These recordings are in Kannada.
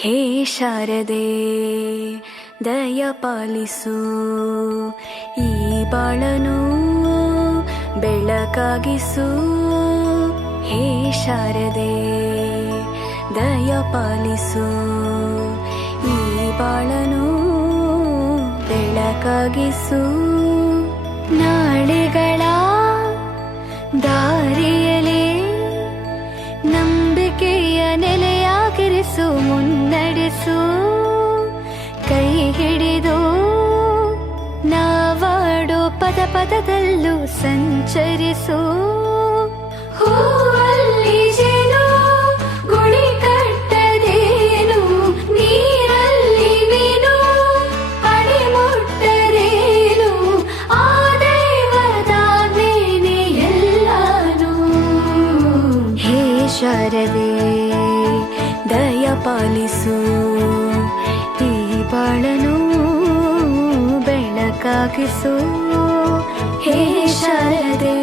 ಹೇ ಶಾರದೆ ದಯ ಪಾಲಿಸು, ಈ ಬಾಳನು ಬೆಳಕಾಗಿಸು. ಹೇ ಶಾರದೆ ದಯ ಪಾಲಿಸು, ಈ ಬಾಳನು ಬೆಳಕಾಗಿಸು. ನಾಳೆಗಳ ದಾರಿಯಲೇ ನಂಬಿಕೆಯ ನೆಲೆಯಾಗಿರಿಸು, ಮುನ್ನಡೆಸು. ಕೈ ಹಿಡಿದು ನಾವಾಡೋ ಪದ ಪದದಲ್ಲೂ ಸಂಚರಿಸು. ಹೂವಲ್ಲಿ ಜೇನು ಗುಡಿ ಕಟ್ಟದೇನು, ನೀರಲ್ಲಿ ಮೀನು ಅಡಿ ಮುಟ್ಟರೇನು, ಆ ದೈವದಾಜ್ಞೆನೇ ಎಲ್ಲಾನು. ಹೇ ಶಾರದೆ ದಯ ಪಾಲಿಸು, ಈ ಬಾಳನು ಬೆಳಕಾಗಿಸು. ಹೇ ಶಾರದೆ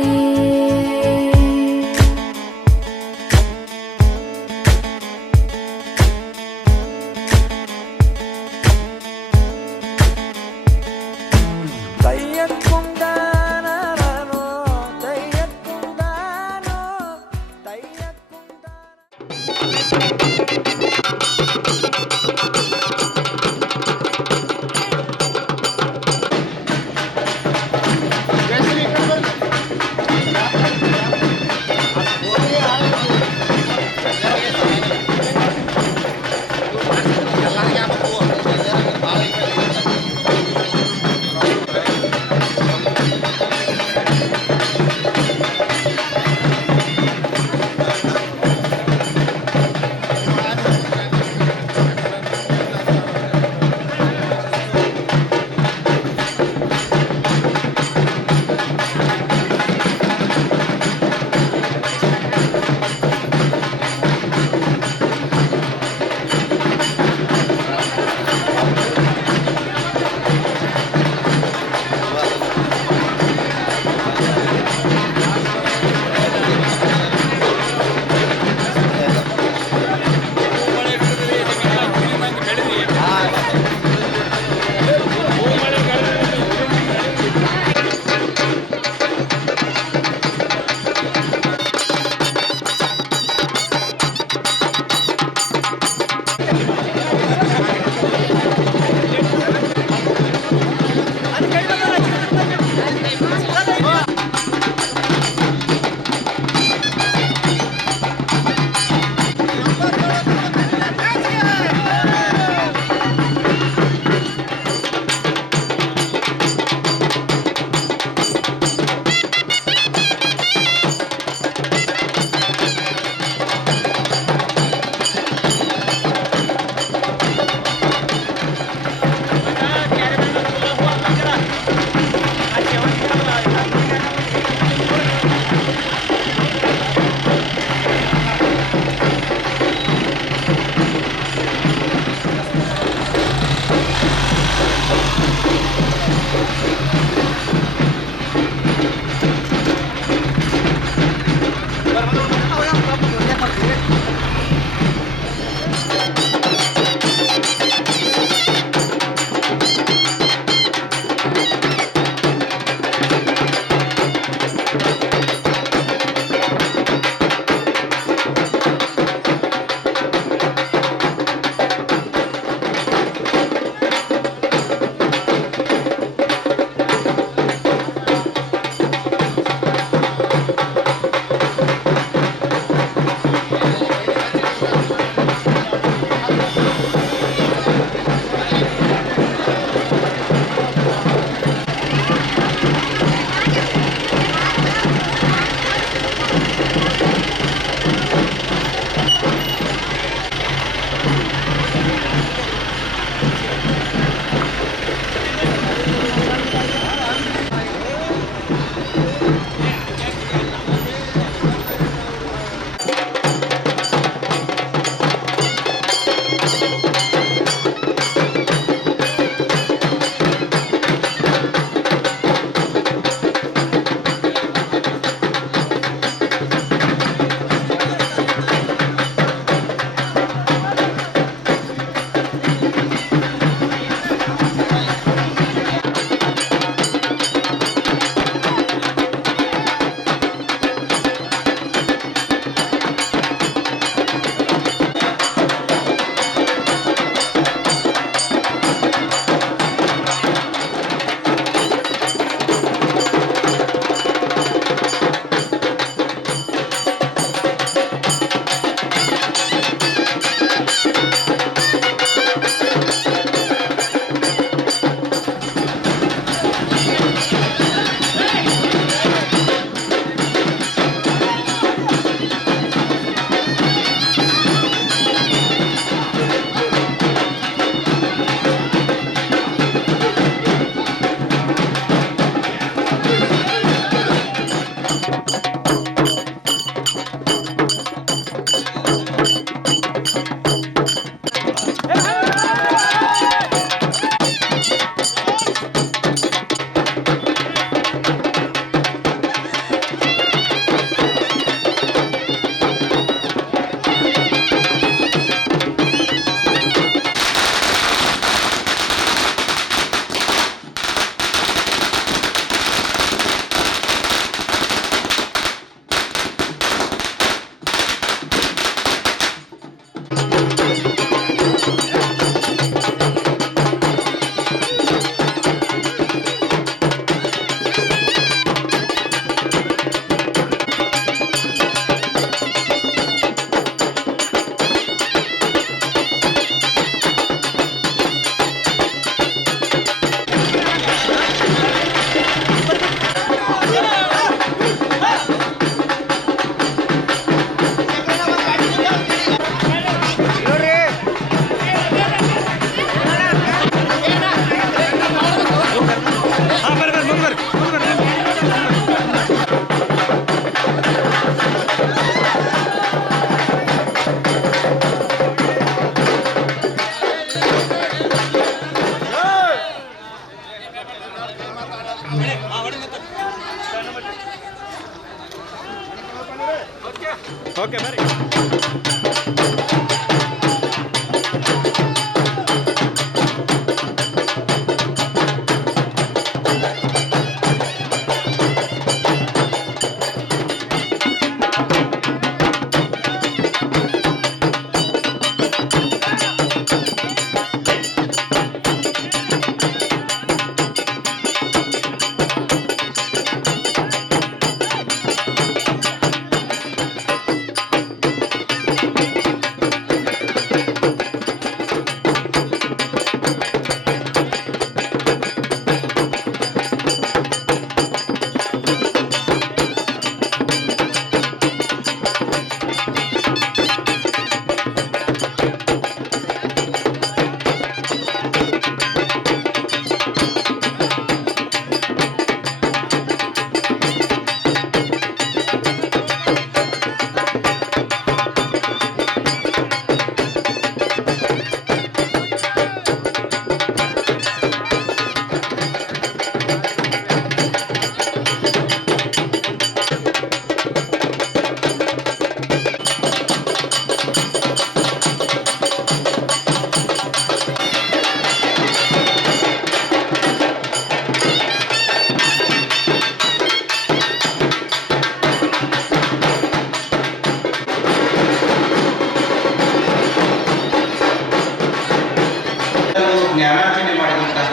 ಜ್ಞಾನಾರ್ಜನೆ ಮಾಡಿದಂತಹ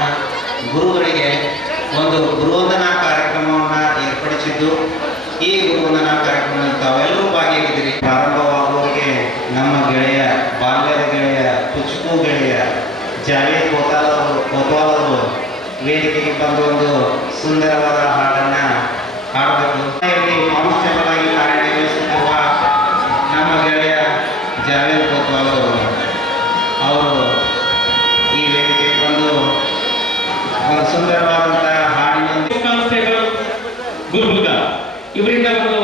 ಗುರುಗಳಿಗೆ ಒಂದು ಗುರುವಂದನಾ ಕಾರ್ಯಕ್ರಮವನ್ನು ಏರ್ಪಡಿಸಿದ್ದು, ಈ ಗುರುವಂದನಾ ಕಾರ್ಯಕ್ರಮದಲ್ಲಿ ತಾವೆಲ್ಲರೂ ಭಾಗಿಯಾಗಿದ್ದೀರಿ. ಪ್ರಾರಂಭವಾಗುವವರಿಗೆ ನಮ್ಮ ಗೆಳೆಯ, ಬಾಲ್ಯದ ಗೆಳೆಯ, ಕುಚುಕು ಗೆಳೆಯ ಜಾವೇದ್ ಕೋತ್ವಾಲ್ ಅವರು ವೇದಿಕೆಗೆ ಬಂದು ಒಂದು ಸುಂದರವಾದ ಹಾಡನ್ನು ಹಾಡಬೇಕು. ಕಾನ್ಸ್ಟೇಬಲ್ ಕಾರ್ಯನಿರ್ವಹಿಸುತ್ತಿರುವ ನಮ್ಮ ಗೆಳೆಯ ಜಾವೇದ್ ಕೋತ್ವಾಲ್ ಅವರು ಈ ವೇದಿಕೆಗೆ ಬಂದು ಒಂದು ಸುಂದರವಾದಂತಹ ಹಾಡಿನೊಂದಿಗೆ ಕಾನ್ಸ್ಟೇಬಲ್ ಗುರುಬುದ್ಧ ಇವರಿಂದ ಒಂದು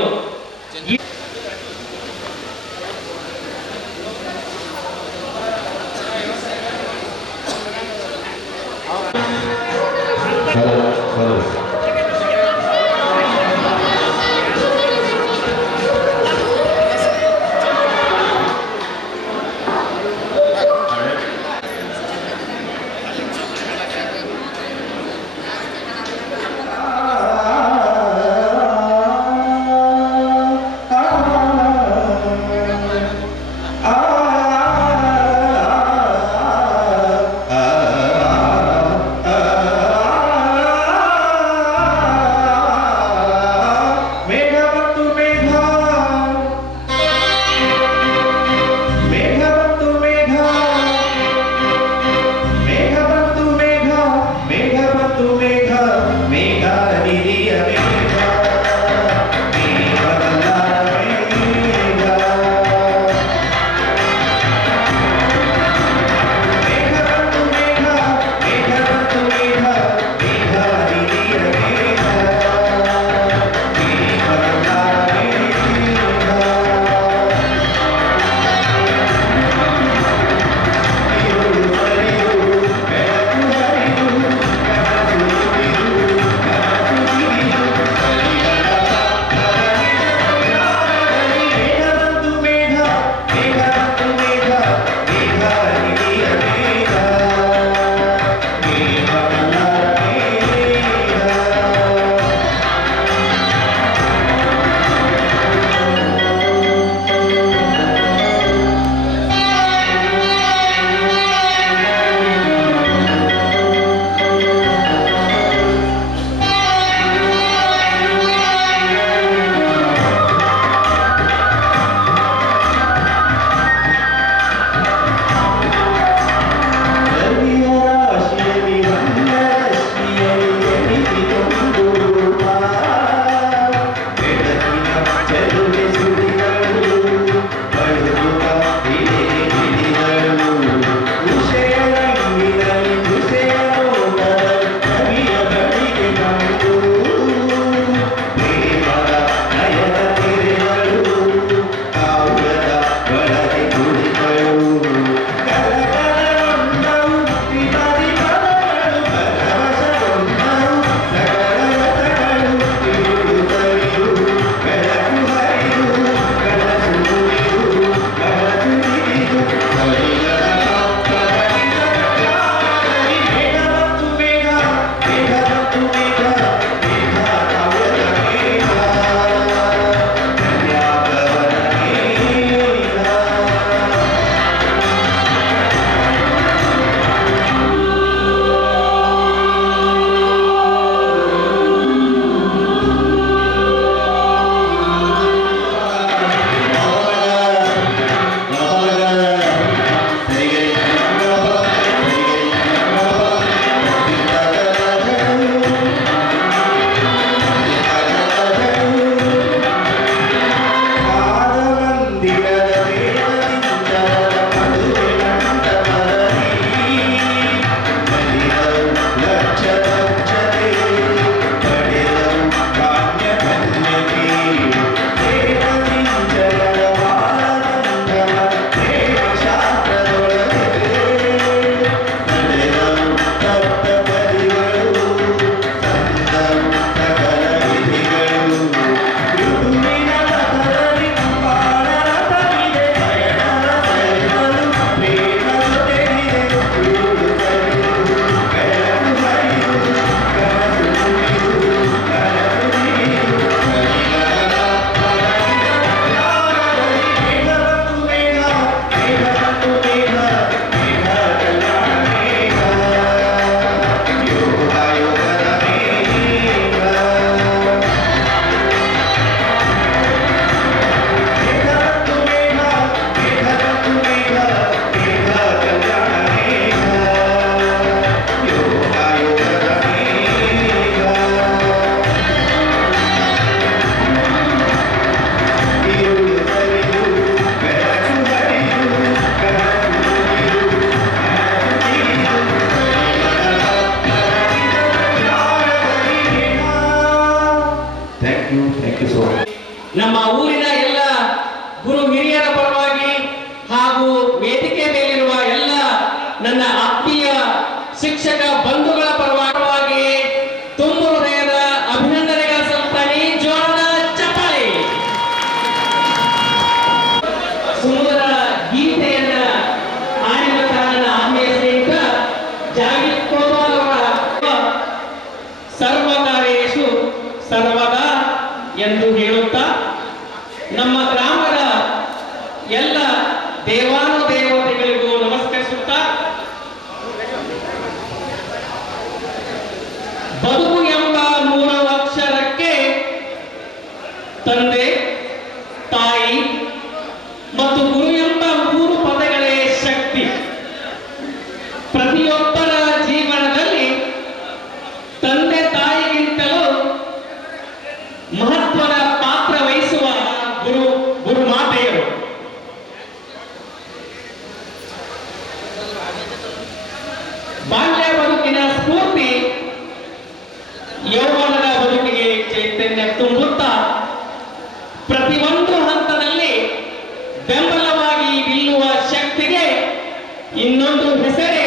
ವೇದಿಕೆ ಮೇಲಿರುವ ಎಲ್ಲ ನನ್ನ ಆತ್ಮೀಯ ಶಿಕ್ಷಕ ಬಂಧುಗಳ ಪರವಾಗಿ ತುಂಬ ಹೃದಯದ ಅಭಿನಂದನೆಗಳ ಸಲ್ತಾನಿ ಜೋರದ ಚಪ್ಪಾಳೆ. ಸುಮಧುರ ಗೀತೆಯನ್ನ ಹಾಡಿದಂತಹ ನನ್ನ ಆತ್ಮೀಯ ಸ್ನೇಹಿತ ಜಾವೀದ್ ಕೋಟ್ವಾಲ್ ಅವರ ಸರ್ವಕಾರ್ಯೇಷು ಸರ್ವದಾ ಎಂದು ಹೇಳುತ್ತಾ ನಮ್ಮ ಗ್ರಾಮದ ಎಲ್ಲ ದೇವಾನುದೇವತೆಗಳಿಗೂ ನಮಸ್ಕರಿಸುತ್ತಾ ಬದುಕು ಎಂಬ 3 ಅಕ್ಷರಕ್ಕೆ ತಂದೆ, ತಾಯಿ ಮತ್ತು ಗುರು ಎಂಬ 3 ಪದಗಳೇ ಶಕ್ತಿ. ಪ್ರತಿಯೊಬ್ಬರ ಜೀವನದಲ್ಲಿ ತಂದೆ ತಾಯಿಗಿಂತಲೂ ಮಹತ್ವದ ಪಾತ್ರ ವಹಿಸುವ ಗುರುಮಾತೆಯರು. ಬಾಲ್ಯ ಬದುಕಿನ ಸ್ಫೂರ್ತಿ ಯೌವನದ ಬದುಕಿಗೆ ಚೈತನ್ಯ ತುಂಬುತ್ತಾ ಪ್ರತಿಯೊಂದು ಹಂತದಲ್ಲಿ ಬೆಂಬಲವಾಗಿ ನಿಲ್ಲುವ ಶಕ್ತಿಗೆ ಇನ್ನೊಂದು ಹೆಸರೇ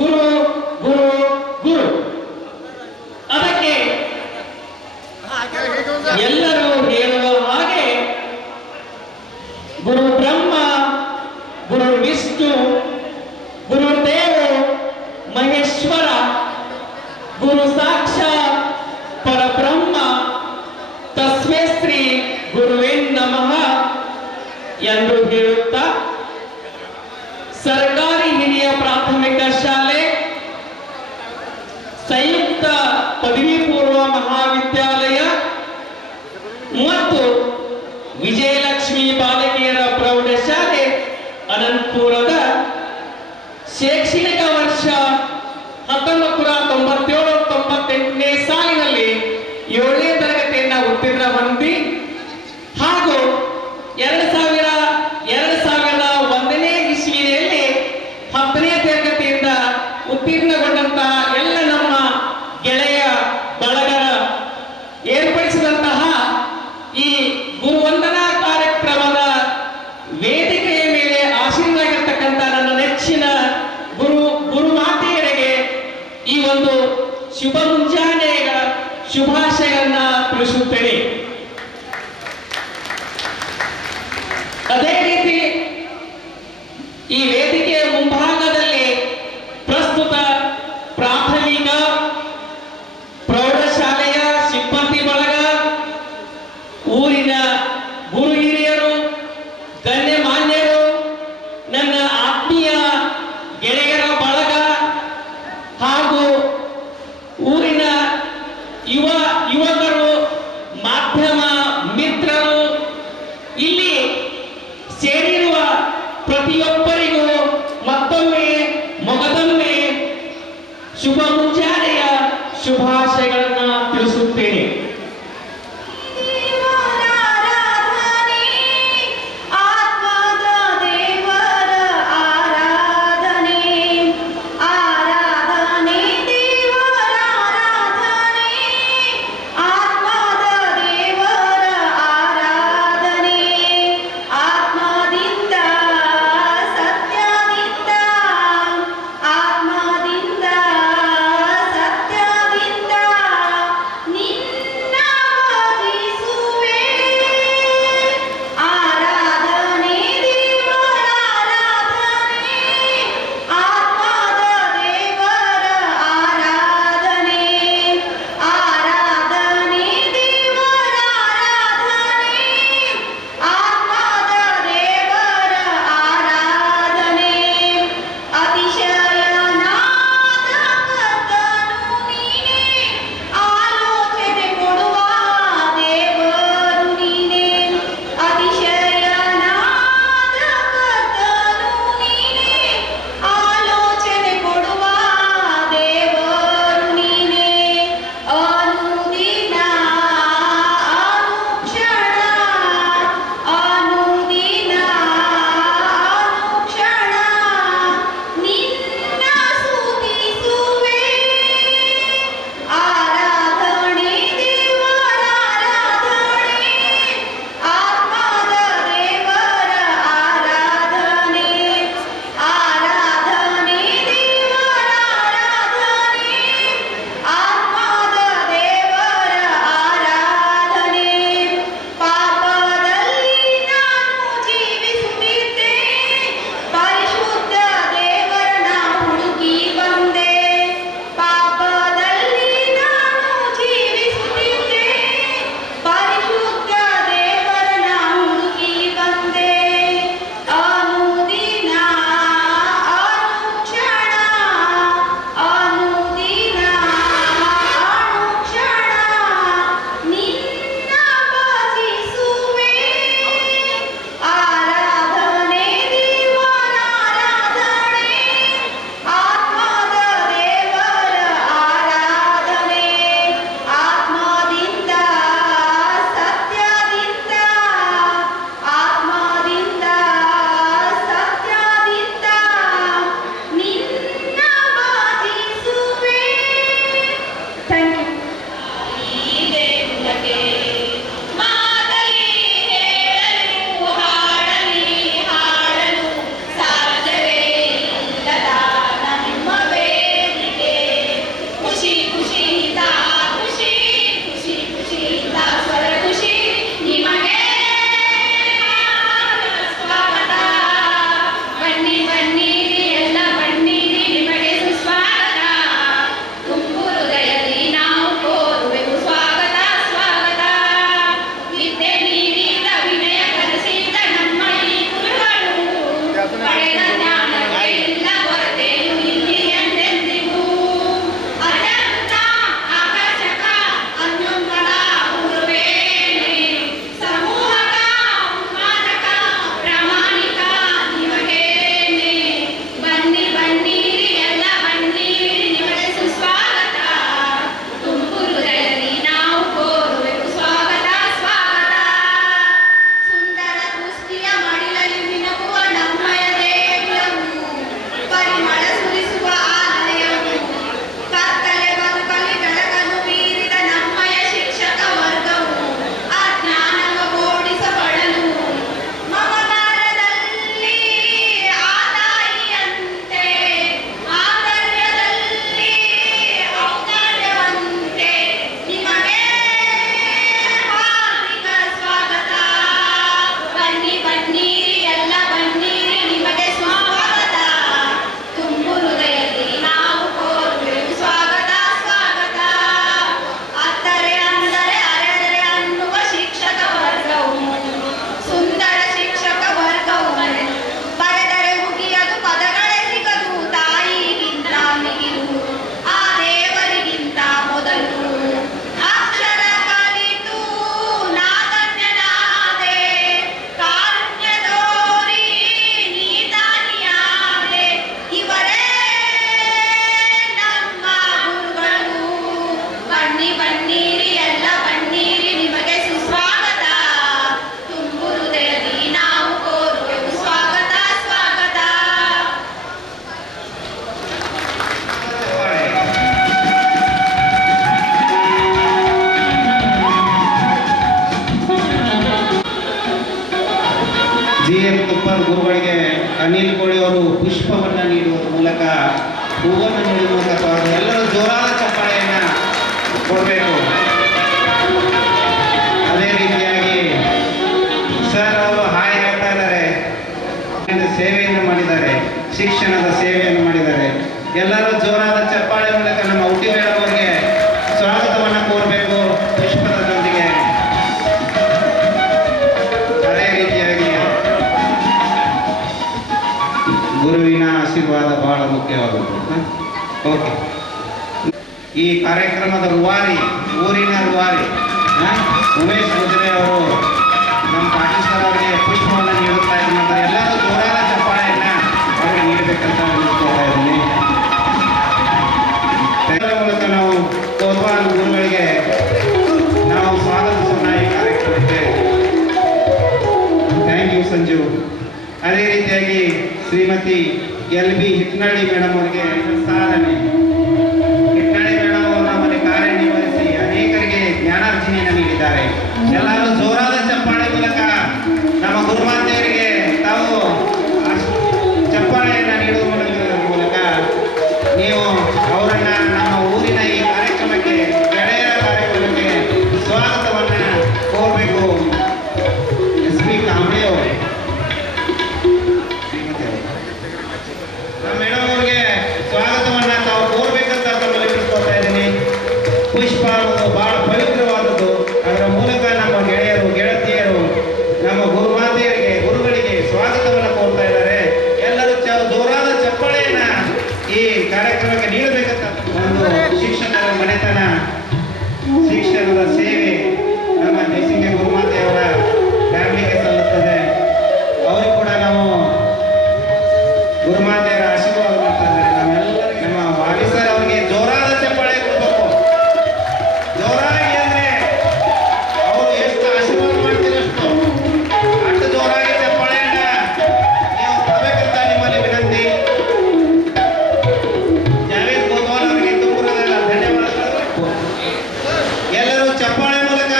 ಗುರು ಗುರು ಗುರು. ಅದಕ್ಕೆ ಎಲ್ಲರೂ ಹೇಳುವ ಹಾಗೆ ಗುರು ಬ್ರಹ್ಮ, ಗುರು ವಿಷ್ಣು, ಗುರುದೇವ ಮಹೇಶ್ವರ, ಗುರು ಸಾಕ್ಷಾತ್ ಪರಬ್ರಹ್ಮ, ತಸ್ಮೈ ಶ್ರೀ ಗುರುವೇ ನಮಃ ಎಂದು ಹೇಳುತ್ತಾ ಸರ್ಕಾರಿ ಹಿರಿಯ ಪ್ರಾಥಮಿಕ ಶಾಲೆ, ಸಂಯುಕ್ತ ಪದವಿ ಪೂರ್ವ ಮಹಾವಿದ್ಯಾಲಯ ಮತ್ತು ವಿಜಯಲಕ್ಷ್ಮಿ ಬಾಲಕಿಯರ ಪ್ರೌಢಶಾಲೆ ಅನಂತಪುರದ ಶೈಕ್ಷಣಿಕ ವರ್ಷ 1997-98ನೇ ಸಾಲಿನಲ್ಲಿ 7ನೇ ತರಗತಿಯನ್ನು ಉತ್ತೀರ್ಣ ಹೊಂದಿ ಹಾಗೂ 2001ನೇ ಇಸ್ವಿಯಲ್ಲಿ 10ನೇ ತರಗತಿಯಿಂದ ಉತ್ತೀರ್ಣಗೊಂಡಂತಹ ಎಲ್ಲ ನಮ್ಮ ಗೆಳೆಯ ಬಳಗರ ಏರ್ಪಡಿಸಿದಂತಹ ಈ ಗುರುವಂದನಾ ಕಾರ್ಯಕ್ರಮದ ವೇದಿಕೆಯ ಮೇಲೆ ಆಸೀನರಾಗಿರ್ತಕ್ಕಂಥ ನನ್ನ ನೆಚ್ಚಿನ ಗುರುಮಾತೆಯರಿಗೆ ಈ ಒಂದು ಶುಭ ಮುಂಜಾನೆಯ ಶುಭಾಶಯಗಳನ್ನ ತಿಳಿಸುತ್ತೇನೆ. ಅದೇ ರೀತಿ ಈ ವೇದಿಕೆಯ ಮುಂಭಾಗದಲ್ಲಿ ಪ್ರಸ್ತುತ ಪ್ರಾಥಮಿಕ ಪ್ರೌಢಶಾಲೆಯ ಸಿಬ್ಬಂದಿ ಬಳಗ, ಊರಿನ ಗುರು ಹಿರಿಯರು, ಗಣ್ಯಮಾನ್ಯರು, ನನ್ನ ಆತ್ಮೀಯ ಗೆಳೆಯರ ಬಳಗ ಹಾಗೂ ಊರಿನ ಯುವಕರು, ಮಾಧ್ಯಮ ಮಿತ್ರರು, ಇಲ್ಲಿ ಸೇರಿರುವ ಪ್ರತಿಯೊಬ್ಬರಿಗೂ ಮತ್ತೊಮ್ಮೆ ಅನಿಲ್ ಕೋಳಿ ಅವರು ಪುಷ್ಪವನ್ನು ನೀಡುವ ಮೂಲಕ ಹೂವನ್ನು ನೀಡುವ ಮೂಲಕ ಎಲ್ಲರೂ ಜೋರಾದ ಚಪ್ಪಾಳೆಯನ್ನ ಕೊಡಬೇಕು. ಅದೇ ರೀತಿಯಾಗಿ ಸರ್ ಅವರು ಹಾಯ್ ಹೇಳ್ತಾ ಇದ್ದಾರೆ, ಸೇವೆಯನ್ನು ಮಾಡಿದ್ದಾರೆ, ಶಿಕ್ಷಣದ ಸೇವೆಯನ್ನು ಮಾಡಿದ್ದಾರೆ. ಎಲ್ಲರೂ ಜೋರಾದ ಚಪ್ಪಾಳೆ ಮೂಲಕ ನಮ್ಮ ಹುಟ್ಟಿ ಮೇಡಮ್ ಅವರಿಗೆ ಸ್ವಾಗತವನ್ನು ಕೋರಬೇಕು ಪುಷ್ಪದೊಂದಿಗೆ. ಅದೇ ರೀತಿಯಾಗಿ ಗುರುವಿನ ಆಶೀರ್ವಾದ ಬಹಳ ಮುಖ್ಯವಾಗುತ್ತೆ. ಓಕೆ, ಈ ಕಾರ್ಯಕ್ರಮದ ರೂವಾರಿ, ಊರಿನ ರೂವಾರಿ ಉಮೇಶ್ ಗುಜ್ರೆ ಅವರು ನಮ್ಮ ಪಾಟೀಲ್ ಸರ್ ಅವರಿಗೆ ಪುಷ್ಪವನ್ನು ನೀಡುತ್ತಾ ಇದ್ದಾರೆ. ಎಲ್ಲರೂ ಜೋರಾದ ಚಪ್ಪಾಳೆಯನ್ನ ಅವರಿಗೆ ನೀಡಬೇಕಂತ ಅನಿಸ್ಕೊಳ್ತಾ ಇದ್ದೀನಿ. ಮೂಲಕ ನಾವು ಕೋಲ್ವಾಲ್ ಗುರುಗಳಿಗೆ ನಾವು ಸ್ವಾಗತಿಸೋಣ ಈ ಕಾರ್ಯಕ್ರಮಕ್ಕೆ. Thank you Sanju. ಅದೇ ರೀತಿಯಾಗಿ ಶ್ರೀಮತಿ LB ಹಿಟ್ನಳ್ಳಿ ಮೇಡಮ್ ಅವರಿಗೆ ಸಾಧನೆ. ಹಿಟ್ನಳ್ಳಿ ಮೇಡಮ್ ಅವರು ನಮ್ಮಲ್ಲಿ ಕಾರ್ಯನಿರ್ವಹಿಸಿ ಅನೇಕರಿಗೆ ಜ್ಞಾನಾರ್ಜನೆಯನ್ನು ನೀಡಿದ್ದಾರೆ. ಎಲ್ಲರೂ ಜೋರಾದ ಚಪ್ಪಾಳೆ ಮೂಲಕ ನಮ್ಮ ಗುರುಮಾತೆಯರಿಗೆ ತಾವು ಚಪ್ಪಾಳೆಯನ್ನು ನೀಡುವ ಮೂಲಕ ನೀವು ಅವರನ್ನ ನಮ್ಮ ಊರಿನ ಈ ಕಾರ್ಯಕ್ರಮಕ್ಕೆ, ಗೆಳೆಯರ ಕಾರ್ಯಕ್ರಮಕ್ಕೆ ಸ್ವಾಗತವನ್ನು ಕೋರಬೇಕು. SP ಕಾಂಬ್ಳೆ ಅವರು ನಮ್ಮ ಮೇಡಮ್ ಅವರಿಗೆ ಸ್ವಾಗತವನ್ನ ತಾವು ಕೋರ್ಬೇಕಂತ ತಮ್ಮಲ್ಲಿ ತಿಳಿಸ್ಕೊಳ್ತಾ ಇದ್ದೀನಿ. ಪುಷ್ಪ ಅನ್ನೋದು ಬಹಳ ಪವಿತ್ರವಾದದ್ದು. ಅದರ ಮೂಲಕ ನಮ್ಮ ಗೆಳೆಯರು, ಗೆಳತಿಯರು ನಮ್ಮ ಗುರುಮಾತೆಯರಿಗೆ, ಗುರುಗಳಿಗೆ ಸ್ವಾಗತವನ್ನು ಕೋರ್ತಾ ಇದ್ದಾರೆ. ಎಲ್ಲರೂ ಜೋರಾದ ಚಪ್ಪಾಳೆಯನ್ನ ಈ ಕಾರ್ಯಕ್ರಮಕ್ಕೆ ನೀಡಬೇಕಂತ. ಒಂದು ಶಿಕ್ಷಕರ ಮನೆತನ, ಶಿಕ್ಷಣದ ಸೇವೆ ನಮ್ಮ ದೇಶಿಗೆ ಗುರುಮಾತೆಯವರ ಫ್ಯಾಮಿಲಿಗೆ ಸಲ್ಲುತ್ತದೆ. ಅವರಿಗೂ ಕೂಡ ನಾವು ಗುರುಮಾತೆಯರ ಆಶೀರ್ವಾದ ಮಾಡ್ತಾ ಇದ್ದಾರೆ. ನಾವೆಲ್ಲರಿಗೂ ನಮ್ಮ ವಾಲಿ ಸರ್ ಅವರಿಗೆ ಜೋರಾದ ಚಪ್ಪಾಳೆ ಕೊಡಬೇಕು. ಜೋರಾಗಿ ಅಂದ್ರೆ ಅವರು ಎಷ್ಟು ಆಶೀರ್ವಾದ ಮಾಡ್ತೀರಷ್ಟು ಅಷ್ಟು ಜೋರಾಗಿ ಚಪ್ಪಾಳೆಯನ್ನ ನೀವು ಕೊಡಬೇಕಂತ ನಿಮ್ಮಲ್ಲಿ ವಿನಂತಿ. ಜಾವೇದ್ ಗೋಪಾಲ್ ಅವರಿಗೆ ತುಂಬುರದ ಧನ್ಯವಾದಗಳು. ಎಲ್ಲರೂ ಚಪ್ಪಾಳೆ ಮೂಲಕ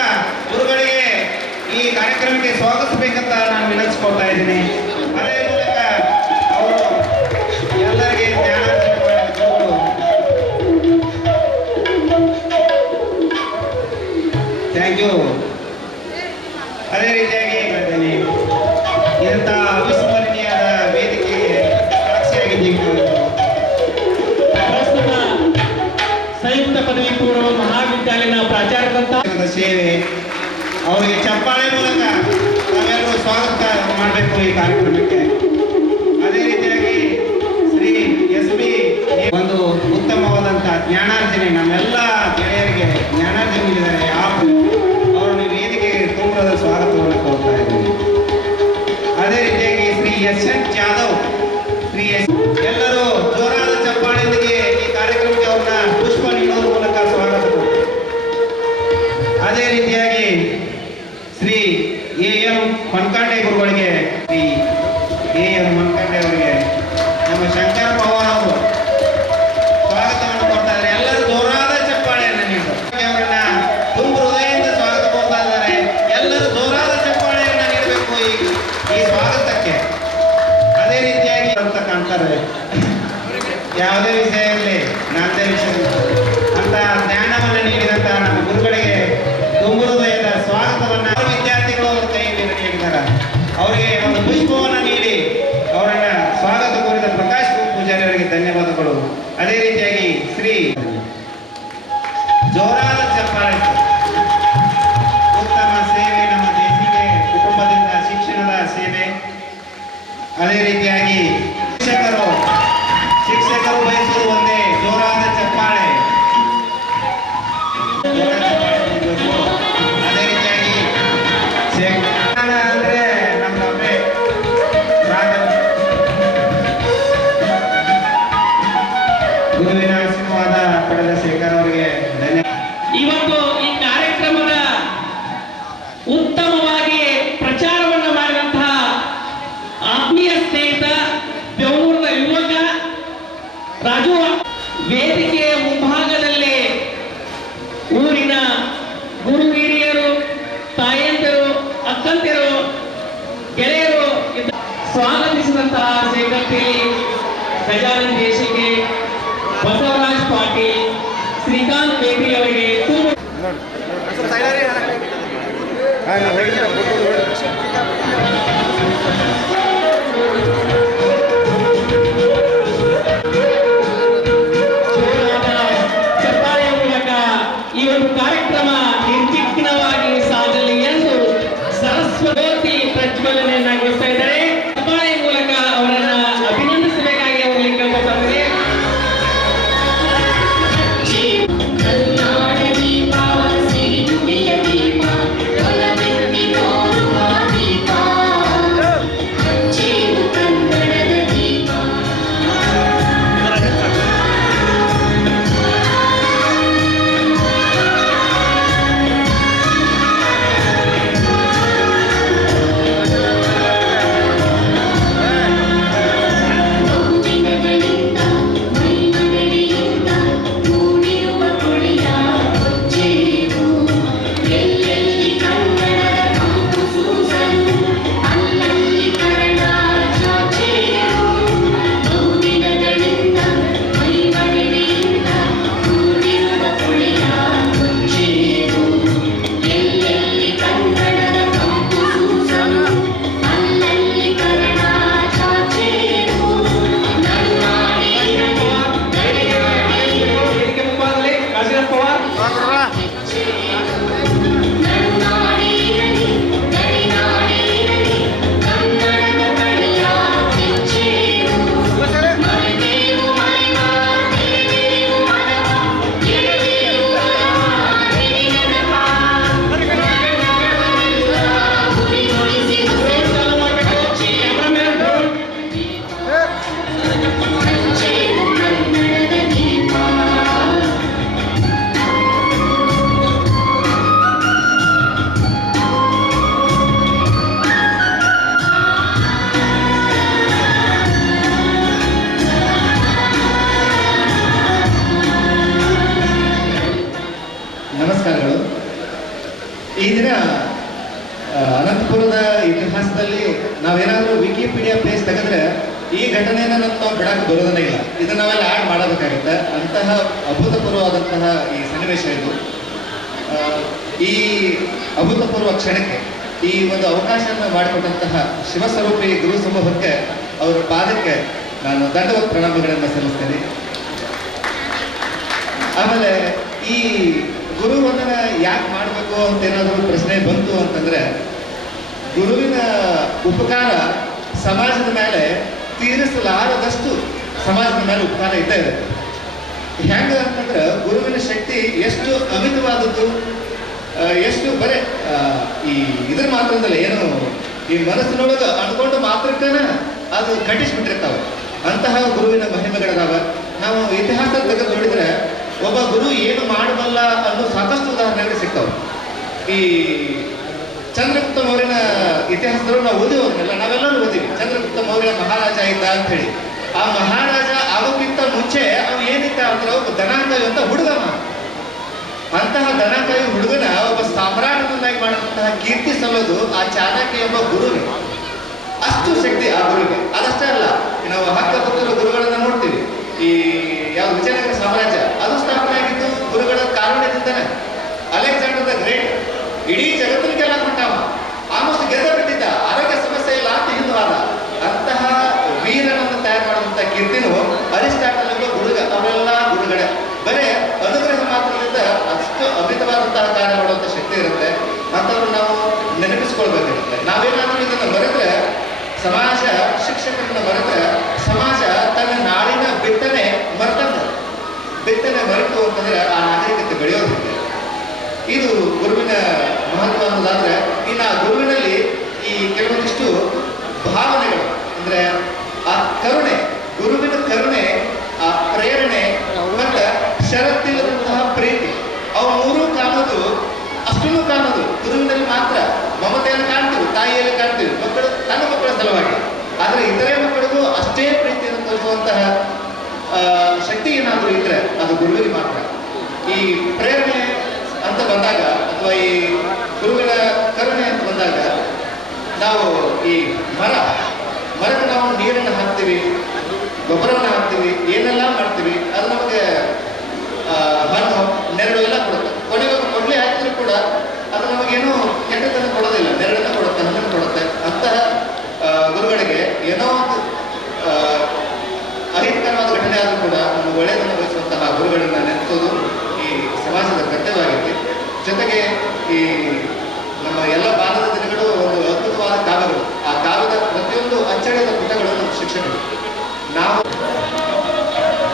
ಗುರುಗಳಿಗೆ ಈ ಕಾರ್ಯಕ್ರಮಕ್ಕೆ ಸ್ವಾಗತಿಸಬೇಕಂತ ನಾನು ವಿನಂತಿಸ್ಕೊಳ್ತಾ ಇದ್ದೀನಿ. ಅದೇ ಮೂಲಕ ಅವರು ಎಲ್ಲರಿಗೆ ಜ್ಞಾನಾರ್ಜನೆ ಮಾಡಿಕೊಂಡು ಥ್ಯಾಂಕ್ ಯು. ಅದೇ ರೀತಿಯಾಗಿ ಹೇಳ್ತೇನೆ, ಇಂಥ ಅವಿಸ್ಮರಣೀಯದ ವೇದಿಕೆಗೆ ಸಾಕ್ಷಿಯಾಗಿದ್ದೀವಿ. ಪ್ರಸ್ತುತ ಸಂಯುಕ್ತ ಪದವಿ ಪೂರ್ವ ಮಹಾವಿದ್ಯಾಲಯದ ಪ್ರಾಚಾರ್ಯರಂತ ಸೇವೆ ಅವರಿಗೆ ಚಪ್ಪಾಳೆ ಮೂಲಕ ನಾವೆಲ್ಲರೂ ಸ್ವಾಗತ ಮಾಡಬೇಕು ಈ ಕಾರ್ಯಕ್ರಮಕ್ಕೆ. ಅದೇ ರೀತಿಯಾಗಿ ಶ್ರೀ SP ಒಂದು ಉತ್ತಮವಾದಂತಹ ಜ್ಞಾನಾರ್ಜನೆ ನಮ್ಮೆಲ್ಲ ಗೆಳೆಯರಿಗೆ ಜ್ಞಾನಾರ್ಜನೆ ನೀಡಿದ್ದಾರೆ. ಅವರನ್ನು ವೇದಿಕೆಗೆ ತುಂಬದ ಸ್ವಾಗತವನ್ನು ಕೋರ್ತಾ ಇದ್ದೀನಿ. ಅದೇ ರೀತಿಯಾಗಿ ಶ್ರೀ SN ಜಾಧವ್, ಎಲ್ಲರೂ ಜೋರಾದ ಚಪ್ಪಾಳೆಯೊಂದಿಗೆ ಈ ಕಾರ್ಯಕ್ರಮಕ್ಕೆ ಅವ್ರನ್ನ ಪುಷ್ಪ ನೀಡುವ ಮೂಲಕ ಸ್ವಾಗತ. ಅದೇ ರೀತಿಯಾಗಿ ಶ್ರೀ AM ಮನ್ಕಂಡೆ ಗುರುಗಳಿಗೆ, ಶ್ರೀ AM ಮನ್ಕಂಡೆ ಅವರಿಗೆ ನಮ್ಮ ಶಂಕರ್ ಪವಾರ್ ಅವರು ಸ್ವಾಗತವನ್ನು ಕೊಡ್ತಾ ಇದ್ದಾರೆ. ಎಲ್ಲರೂ ಜೋರಾದ ಚಪ್ಪಾಳೆಯನ್ನು ನೀಡು ಅವರನ್ನ ತುಂಬ ಹೃದಯದಿಂದ ಸ್ವಾಗತ ಕೊಡ್ತಾ ಇದ್ದಾರೆ. ಎಲ್ಲರೂ ಜೋರಾದ ಚಪ್ಪಾಳೆಯನ್ನು ನೀಡಬೇಕು ಈ ಸ್ವಾಗತಕ್ಕೆ. ಅದೇ ರೀತಿಯಾಗಿ ಅಂತ ಕಾಣ್ತಾರೆ, ಯಾವುದೇ ವಿಷಯ ಇರಲಿ, ನಾಲ್ದೇ ವಿಷಯ ಅಂತ ಜ್ಞಾನವನ್ನು ನೀಡಿದಂತ ನಮ್ಮ ಗುರುಗಳಿಗೆ ತುಂಬ ಹೃದಯದ ಸ್ವಾಗತವನ್ನ ವಿದ್ಯಾರ್ಥಿಗಳು ಅವರ ಕೈಯಲ್ಲಿ ನೀಡಿದ್ದಾರೆ. ಅವರಿಗೆ ಒಂದು ಪುಷ್ಪವನ್ನು ನೀಡಿ ಅವರನ್ನ ಸ್ವಾಗತ ಕೋರಿದ ಪ್ರಕಾಶ್ ಪೂಜಾರಿ ಅವರಿಗೆ ಧನ್ಯವಾದಗಳು. ಅದೇ ರೀತಿಯಾಗಿ ಶ್ರೀ ಜೋರಾದ ಚಪ್ಪಾಳೆ. ಉತ್ತಮ ಸೇವೆ ನಮ್ಮ ದೇಶಿಗೆ ಕುಟುಂಬದಿಂದ ಶಿಕ್ಷಣದ ಸೇವೆ. ಅದೇ ರೀತಿಯಾಗಿ ಶಿಕ್ಷಕರು ಬಯಸುವುದು ಒಂದೇ, ಜೋರಾದ ಚಪ್ಪಾಳೆ. ಅದೇ ರೀತಿಯಾಗಿ ಅಂದ್ರೆ ನಮ್ಮ ಗುರುವಿನ ಆಶೀರ್ವಾದ ಪಡೆದ ಶೇಖರ್ ಅವರಿಗೆ ಧನ್ಯವಾದ. ಇವತ್ತು ಈ ಕಾರ್ಯಕ್ರಮದ ಉತ್ತಮವಾಗಿ ಪ್ರಚಾರವನ್ನು ಮಾಡಿದಂತಹ ಆತ್ಮೀಯ ಸ್ನೇಹಿತ ಬೆಂಗಳೂರಿನ ಯುವಕ ರಾಜು ವೇದಿಕೆಯ ಮುಂಭಾಗದಲ್ಲಿ ಊರಿನ ಗುರು ಹಿರಿಯರು, ತಾಯಂದಿರು, ಅಕ್ಕಂದಿರು, ಗೆಳೆಯರು ಸ್ವಾಗತಿಸಿದಂತಹ ಗಜಾನನ್ ದೇಶಿಗೆ, ಬಸವರಾಜ್ ಪಾಟೀಲ್, ಶ್ರೀಕಾಂತ್ ಬೇಟಿ ಅವರಿಗೆ ಚಪ್ಪಾಳೆಯ ಮೂಲಕ ಈ ಒಂದು ಕಾರ್ಯಕ್ರಮ ನಿರ್ವಿಘ್ನವಾಗಿ ಸಾಗಲಿ ಎಂದು ಸರಸ್ವತಿ ಪ್ರಜ್ವಲನೆಯನ್ನಾಗಿಸ್ತಾ ಇದ್ದಾರೆ. ಚಪ್ಪಾಳೆಯ ಮೂಲಕ ಅವರನ್ನ ಅಭಿನಂದಿಸಬೇಕಾಗಿ ಅವರಲ್ಲಿ ಕೇಳ್ಕೊಳ್ತಾರೆ. ನಮಸ್ಕಾರಗಳು. ಈ ದಿನ ಅನಂತಪುರದ ಇತಿಹಾಸದಲ್ಲಿ ನಾವೇನಾದರೂ ವಿಕಿಪೀಡಿಯಾ ಪೇಜ್ ತೆಗೆದ್ರೆ ಈ ಘಟನೆಯನ್ನು ನಾವು ಬಿಡಕ್ಕೆ ಬರೋದನ್ನ ಇಲ್ಲ. ಇದನ್ನ ನಾವೆಲ್ಲ ಆ್ಯಡ್ ಮಾಡಬೇಕಾಗುತ್ತೆ. ಅಂತಹ ಅಭೂತಪೂರ್ವವಾದಂತಹ ಈ ಸನ್ನಿವೇಶ ಇದು. ಈ ಅಭೂತಪೂರ್ವ ಕ್ಷಣಕ್ಕೆ ಈ ಒಂದು ಅವಕಾಶವನ್ನು ಮಾಡಿಕೊಟ್ಟಂತಹ ಶಿವಸ್ವರೂಪಿ ಗುರು ಸಮೂಹಕ್ಕೆ ಅವರ ಪಾದಕ್ಕೆ ನಾನು ದಂಡವತ್ ಪ್ರಣಾಮಗಳನ್ನು ಸಲ್ಲಿಸ್ತೇನೆ. ಆಮೇಲೆ ಈ ಗುರುವಂದನ ಯಾಕೆ ಮಾಡಬೇಕು ಅಂತ ಏನಾದರೂ ಪ್ರಶ್ನೆ ಬಂತು ಅಂತಂದ್ರೆ, ಗುರುವಿನ ಉಪಕಾರ ಸಮಾಜದ ಮೇಲೆ ತೀರಿಸಲಾರದಷ್ಟು ಸಮಾಜದ ಮೇಲೆ ಉಪಕಾರ ಇದ್ದೇ ಇದೆ. ಹೆಂಗ ಅಂತಂದ್ರೆ ಗುರುವಿನ ಶಕ್ತಿ ಎಷ್ಟು ಅಮಿತವಾದದ್ದು, ಎಷ್ಟು ಬರೇ ಈ ಇದ್ರ ಮಾತ್ರದಲ್ಲ, ಏನು ಈ ಮನಸ್ಸಿನೊಳಗೆ ಅಂದ್ಕೊಂಡು ಮಾತ್ರಕ್ಕನ ಅದು ಕಟ್ಟಿಸ್ಬಿಟ್ಟಿರ್ತಾವೆ. ಅಂತಹ ಗುರುವಿನ ಮಹಿಮೆಗಳದಾವ. ನಾವು ಇತಿಹಾಸ ತೆಗೆದು ನೋಡಿದ್ರೆ ಒಬ್ಬ ಗುರು ಏನು ಮಾಡಬಲ್ಲ ಅನ್ನೋ ಸಾಕಷ್ಟು ಉದಾಹರಣೆಗಳು ಸಿಗ್ತಾವೆ. ಈ ಚಂದ್ರಗುಪ್ತ ಮೌರ್ಯನ ಇತಿಹಾಸದಲ್ಲೂ ನಾವು ಓದಿವಲ್ಲ, ನಾವೆಲ್ಲರೂ ಓದಿವಿ. ಚಂದ್ರಗುಪ್ತ ಮೌರ್ಯ ಮಹಾರಾಜ ಇದ್ದ ಅಂತ ಹೇಳಿ. ಆ ಮಹಾರಾಜ ಆಗೋಕ್ಕಿಂತ ಮುಂಚೆ ಅವ್ ಏನಿತ್ತ ಅಂದ್ರೆ ಒಬ್ಬ ದನಕಾಯಿ ಅಂತ ಹುಡುಗನ. ಅಂತಹ ದನಕಾಯಿ ಹುಡುಗನ ಒಬ್ಬ ಸಾಮ್ರಾಟನನ್ನಾಗಿ ಮಾಡಿದಂತಹ ಕೀರ್ತಿ ಸಲ್ಲೋದು ಆ ಚಾಣಕ್ಯ ಎಂಬ ಗುರುವಿಗೆ. ಅಷ್ಟು ಶಕ್ತಿ ಆ ಗುರುವಿಗೆ. ಅದಷ್ಟೇ ಅಲ್ಲ, ನಾವು ಹಕ್ಕಪಕ್ಕದ ಗುರುಗಳನ್ನ ನೋಡ್ತೀವಿ. ಈ ಯಾವ ವಿಜಯನಗರ ಸಾಮ್ರಾಜ್ಯ ಅದು ಸ್ಥಾಪನೆ ಆಗಿದ್ದು ಗುರುಗಳ ಕಾರಣದಿಂದನೇ. ಅಲೆಕ್ಸಾಂಡರ್ ದ ಗ್ರೇಟ್ ಇಡೀ ಜಗತ್ತಿನ ಕೆಲ ಕೊಟ್ಟಾವ, ಆಲ್ಮೋಸ್ಟ್ ಗೆದ್ದ ಬಿಟ್ಟಿದ್ದ, ಆರೋಗ್ಯ ಸಮಸ್ಯೆ ಇಲ್ಲ ಅಂತ ಹಿಂದುವಾದ. ಅಂತಹ ವೀರನನ್ನು ತಯಾರು ಮಾಡುವಂತ ಕೀರ್ತಿನೂ ಅರಿಸ್ಟಾಟಲ್ ಎಂಬ ಗುರುಗ. ಅವೆಲ್ಲ ಗುರುಗಳೇ ಬರೇ ಅನುಗ್ರಹ ಮಾತ್ರದಿಂದ ಅಷ್ಟು ಅಮಿತವಾದಂತಹ ಕಾರ್ಯ ಮಾಡುವಂತ ಶಕ್ತಿ ಇರುತ್ತೆ. ಅಂತವ್ರು ನಾವು ನೆನಪಿಸ್ಕೊಳ್ಬೇಕಾಗುತ್ತೆ. ನಾವೇನಾದ್ರೂ ಇದನ್ನು ಮರೆದ್ರೆ, ಸಮಾಜ ಶಿಕ್ಷಕರನ್ನ ಮರೆದ್ರೆ ಸಮಾಜ ತನ್ನ ನಾಡಿನ ಬಿತ್ತನೆ ಮರೆತು ಅಂತಂದ್ರೆ ಆ ನಾಗರಿಕತೆ ಬೆಳೆಯೋದಿಲ್ಲ. ಇದು ಗುರುವಿನ ಮಹತ್ವ ಅನ್ನೋದಾದ್ರೆ, ಇನ್ನು ಆ ಗುರುವಿನಲ್ಲಿ ಈ ಕೆಲವೊಂದಿಷ್ಟು ಭಾವನೆಗಳು ಅಂದ್ರೆ ಆ ಕರುಣೆ, ಗುರುವಿನ ಕರುಣೆ, ಆ ಪ್ರೇರಣೆ ಮತ್ತೆ ಷರತ್ತಿಲ್ಲದಂತಹ ಪ್ರೀತಿ, ಅವು ಮೂರೂ ಕಾಣೋದು, ಅಷ್ಟನ್ನು ಕಾಣೋದು ಗುರುವಿನಲ್ಲಿ ಮಾತ್ರ. ಮಮತೆಯನ್ನು ಕಾಣ್ತೀವಿ, ತಾಯಿಯಲ್ಲಿ ಕಾಣ್ತೀವಿ, ಮಕ್ಕಳು ತನ್ನ ಮಕ್ಕಳ ಸಲುವಾಗಿ. ಆದ್ರೆ ಇತರೆ ಮಕ್ಕಳಿಗೂ ಅಷ್ಟೇ ಪ್ರೀತಿಯನ್ನು ತೋರಿಸುವಂತಹ ಶಕ್ತಿ ಏನಾದರೂ ಇದ್ರೆ ಅದು ಗುರುವಿಗೆ ಮಾತ್ರ. ಈ ಪ್ರೇರಣೆ ಅಂತ ಬಂದಾಗ ಅಥವಾ ಈ ಗುರುವಿನ ಕರುಣೆ ಅಂತ ಬಂದಾಗ, ನಾವು ಈ ಮರಕ್ಕೆ ನಾವು ನೀರನ್ನು ಹಾಕ್ತೀವಿ, ಗೊಬ್ಬರವನ್ನು ಏನೆಲ್ಲ ಮಾಡ್ತೀವಿ ಅದು ನಮಗೆ ಹಣ್ಣು ನೆರಳು ಎಲ್ಲ ಕೊಡುತ್ತೆ. ಕೊನೆಗೆ ಕೊಡ್ಲಿ ಹಾಕಿದ್ರು ಕೂಡ ಅದು ನಮಗೇನು ಕೆಟ್ಟದನ್ನು ಕೊಡೋದಿಲ್ಲ, ನೆರಳನ್ನು ಕೊಡುತ್ತೆ, ಹಣ್ಣನ್ನು ಕೊಡುತ್ತೆ. ಅಂತಹ ಗುರುಗಳಿಗೆ ಏನೋ ಒಂದು ಅಹಿತಕರವಾದ ಘಟನೆ ಆದರೂ ಕೂಡ ನಮಗೆ ಒಳ್ಳೆಯದನ್ನು ಬಯಸುವಂತಹ ಗುರುಗಳನ್ನ ನೆನೆಸೋದು ಈ ಸಮಾಜದ ಕರ್ತವ್ಯವಾಗಿದೆ. ಜೊತೆಗೆ ಈ ನಮ್ಮ ಎಲ್ಲ ಬಾಲ್ಯದ ದಿನಗಳು ಒಂದು ಅದ್ಭುತವಾದ ಕಾವ್ಯಗಳು. ಆ ಕಾವ್ಯದ ಪ್ರತಿಯೊಂದು ಅಚ್ಚಳಿದ ಪುಟಗಳು ನಮ್ಮ ಶಿಕ್ಷಕರು. ನಾವು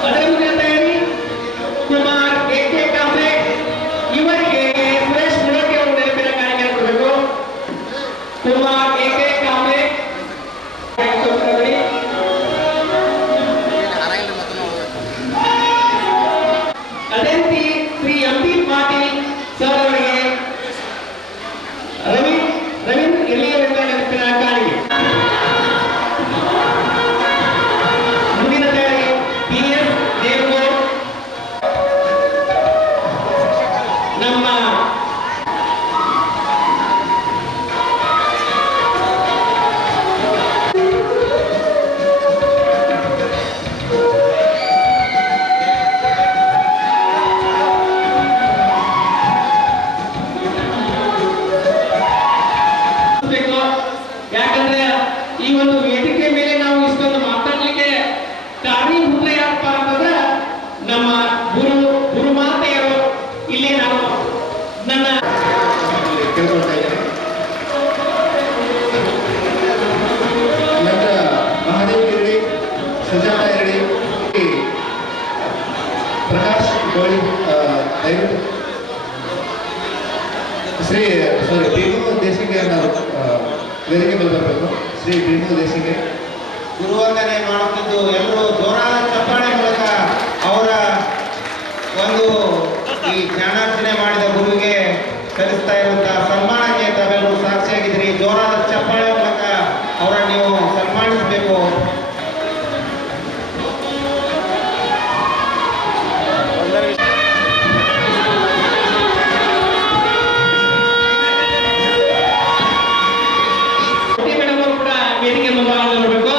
ಅದರ ಮುಂದೆ ತಯಾರಿ ಕುಮಾರ್ ಎಕೆ ಕಾಂಬ್ಳೆ ಇವರಿಗೆ ಸುರೇಶ್ ಮುಳೋಟಿ ಅವರು ನೆನಪಿನ ಕಾರ್ಯಕ್ರಮ ಕೊಡಬೇಕು. ಕುಮಾರ್ ಎಕೆ ಕಾಂಬ್ಳೆ ಅದೇ ರೀತಿ Shri M P Patil sir ಅವರಿಗೆ ರವೀಂದ್ರ ಎಲ್ಲಿಯವರಿಂದ ನೆನಪಿನ ಕಾಣಿಕೆ. ಮುಂದಿನ ತಯಾರಿ ಪಿ ಎಸ್ ದೇವಗೌಡ್ ನಮ್ಮ ಯಾಕಂದ್ರೆ ಈ ಒಂದು ವೇದಿಕೆ ಮೇಲೆ ನಾವು ಇಷ್ಟೊಂದು ಮಾತಾಡ್ಲಿಕ್ಕೆ ಕಾರಣೀಭೂತ ಯಾರಪ್ಪ ಅಂತಂದ್ರೆ ನಮ್ಮ ಗುರುಮಾತೆಯರು. ಇಲ್ಲಿ ನಾನು ನನ್ನ ಕೇಳ್ಕೊಳ್ತಾ ಇದ್ದೇನೆ. ನಂತರ ಮಹಾದೇವ್ ಗಿರಡಿ, ಸುಜಾತ ಎರಡಿ, ಪ್ರಕಾಶ್ ಗೋಳಿ ದಯವಿಟ್ಟು ಭೀಮು ದೇಶಿಗೆ ನಾವು ವೇದಿಕೆ ಮೇಲೆ ಬರಬೇಕು. ಶ್ರೀ ಭೀಮು ದೇಶಿಗೆ ಗುರುವಂದನೆ ಮಾಡುತ್ತಿದ್ದು ಎಲ್ಲರೂ ಜೋರಾದ ಚಪ್ಪಾಳೆ ಮೂಲಕ ಅವರ ಒಂದು ಈ ಜ್ಞಾನಾರ್ಜನೆ ಮಾಡಿದ ಗುರುವಿಗೆ ಸಲ್ಲಿಸ್ತಾ ಇರುವಂತಹ ಸನ್ಮಾನಕ್ಕೆ ತಾವೆಲ್ಲರೂ ಸಾಕ್ಷಿಯಾಗಿದ್ದೀರಿ. ಜೋರಾದ ಚಪ್ಪಾಳೆ ಮೂಲಕ ಅವರನ್ನು ನೀವು ಸನ್ಮಾನಿಸಬೇಕು. ಮೇಡಮ್ ಅವರು ಕೂಡ ವೇದಿಕೆ ಮುಂಭಾಗ ನೋಡಬೇಕು.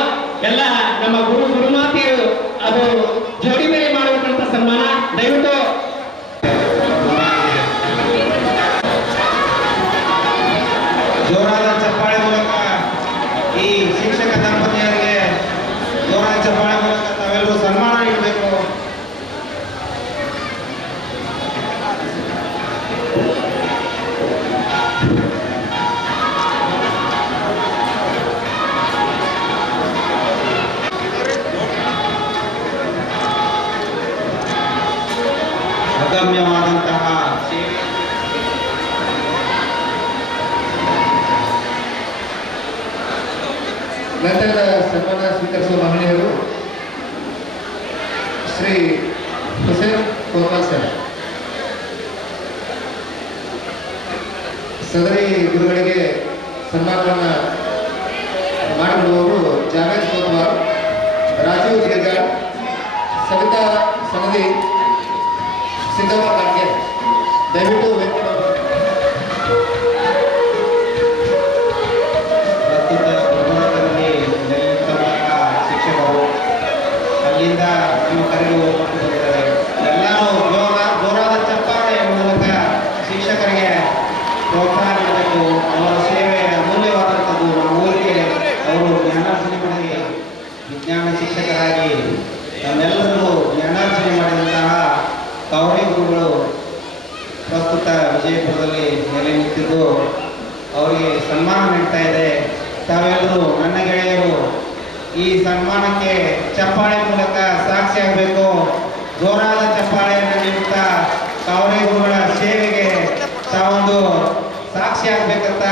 ಎಲ್ಲ ನಮ್ಮ ಗುರುಮಾತೆಯರು ಅದು ಜೋಡಿ ಮೇಲೆ ಮಾಡಬೇಕಂತ ಸನ್ಮಾನ. ದಯವಿಟ್ಟು ಜೋರಾದ ಚಪ್ಪಾಳೆ ಮೂಲಕ ಈ ಶಿಕ್ಷಕ ದಂಪತಿಯರಿಗೆ ಜೋರಾದ ಚಪ್ಪಾಳೆ ಮೂಲಕ ತಾವೆಲ್ಲರೂ ಸನ್ಮಾನ ನೀಡಬೇಕು. ಅಗಮ್ಯವಾದಂತಹ ಸೇವೆ ನಂತರದ ಸನ್ಮಾನ ಸ್ವೀಕರಿಸುವ ಮಹಿಳೆಯರು ಶ್ರೀ ಹುಸೇನ್ ಕೋರ್ಮಲ್ ಸರ್. ಸದರಿ ಗುರುಗಳಿಗೆ ಸನ್ಮಾನವನ್ನು ಮಾಡಿಬಿಡುವವರು ಜಾವೇದ್ ಕೋತ್ವಾರ್, ರಾಜೀವ್ ಜಿರ್ಗಾಡ್, ಸವಿತಾ ಸನದಿ, ಸಿದ್ದಮ್ಮ ಕಾಡ್ಗೆ. ದಯವಿಟ್ಟು ಪ್ರಸ್ತುತ ಗುರುಮಠದಲ್ಲಿ ನೆಲೆನಿಂತಹ ಶಿಕ್ಷಕರು ಅಲ್ಲಿಂದ ನಮ್ಮ ಕರೆಗೆ ಹೋಗ್ಬಿಟ್ಟು ಬಂದಿದ್ದಾರೆ. ಎಲ್ಲರೂ ಜೋರಾದ ಚಪ್ಪಾಳೆ ಮೂಲಕ ಶಿಕ್ಷಕರಿಗೆ ಪ್ರೋತ್ಸಾಹ ನೀಡಬೇಕು. ಅವರ ಸೇವೆ ಅಮೂಲ್ಯವಾದಂಥದ್ದು. ನಮ್ಮ ಊರಿಗೆ ಅವರು ಜ್ಞಾನಾರ್ಜನೆ ಮಾಡಿ ವಿಜ್ಞಾನ ಶಿಕ್ಷಕರಾಗಿ ನಮ್ಮೆಲ್ಲರಿಗೂ ಜ್ಞಾನಾರ್ಜನೆ ಮಾಡಿದಂತಹ ಕಾವಡಿ ಗುರುಗಳು ಪ್ರಸ್ತುತ ವಿಜಯಪುರದಲ್ಲಿ ನೆಲೆ ನಿಂತಿದ್ದು ಅವರಿಗೆ ಸನ್ಮಾನ ನೀಡ್ತಾ ಇದೆ. ತಾವೆಲ್ಲರೂ ನನ್ನ ಗೆಳೆಯರು ಈ ಸನ್ಮಾನಕ್ಕೆ ಚಪ್ಪಾಳೆ ಮೂಲಕ ಸಾಕ್ಷಿಯಾಗಬೇಕು. ಜೋರಾದ ಚಪ್ಪಾಳೆಯನ್ನು ನೀಡುತ್ತಾ ಕಾವಡಿ ಗುರುಗಳ ಸೇವೆಗೆ ತಾವೊಂದು ಸಾಕ್ಷಿಯಾಗಬೇಕಂತ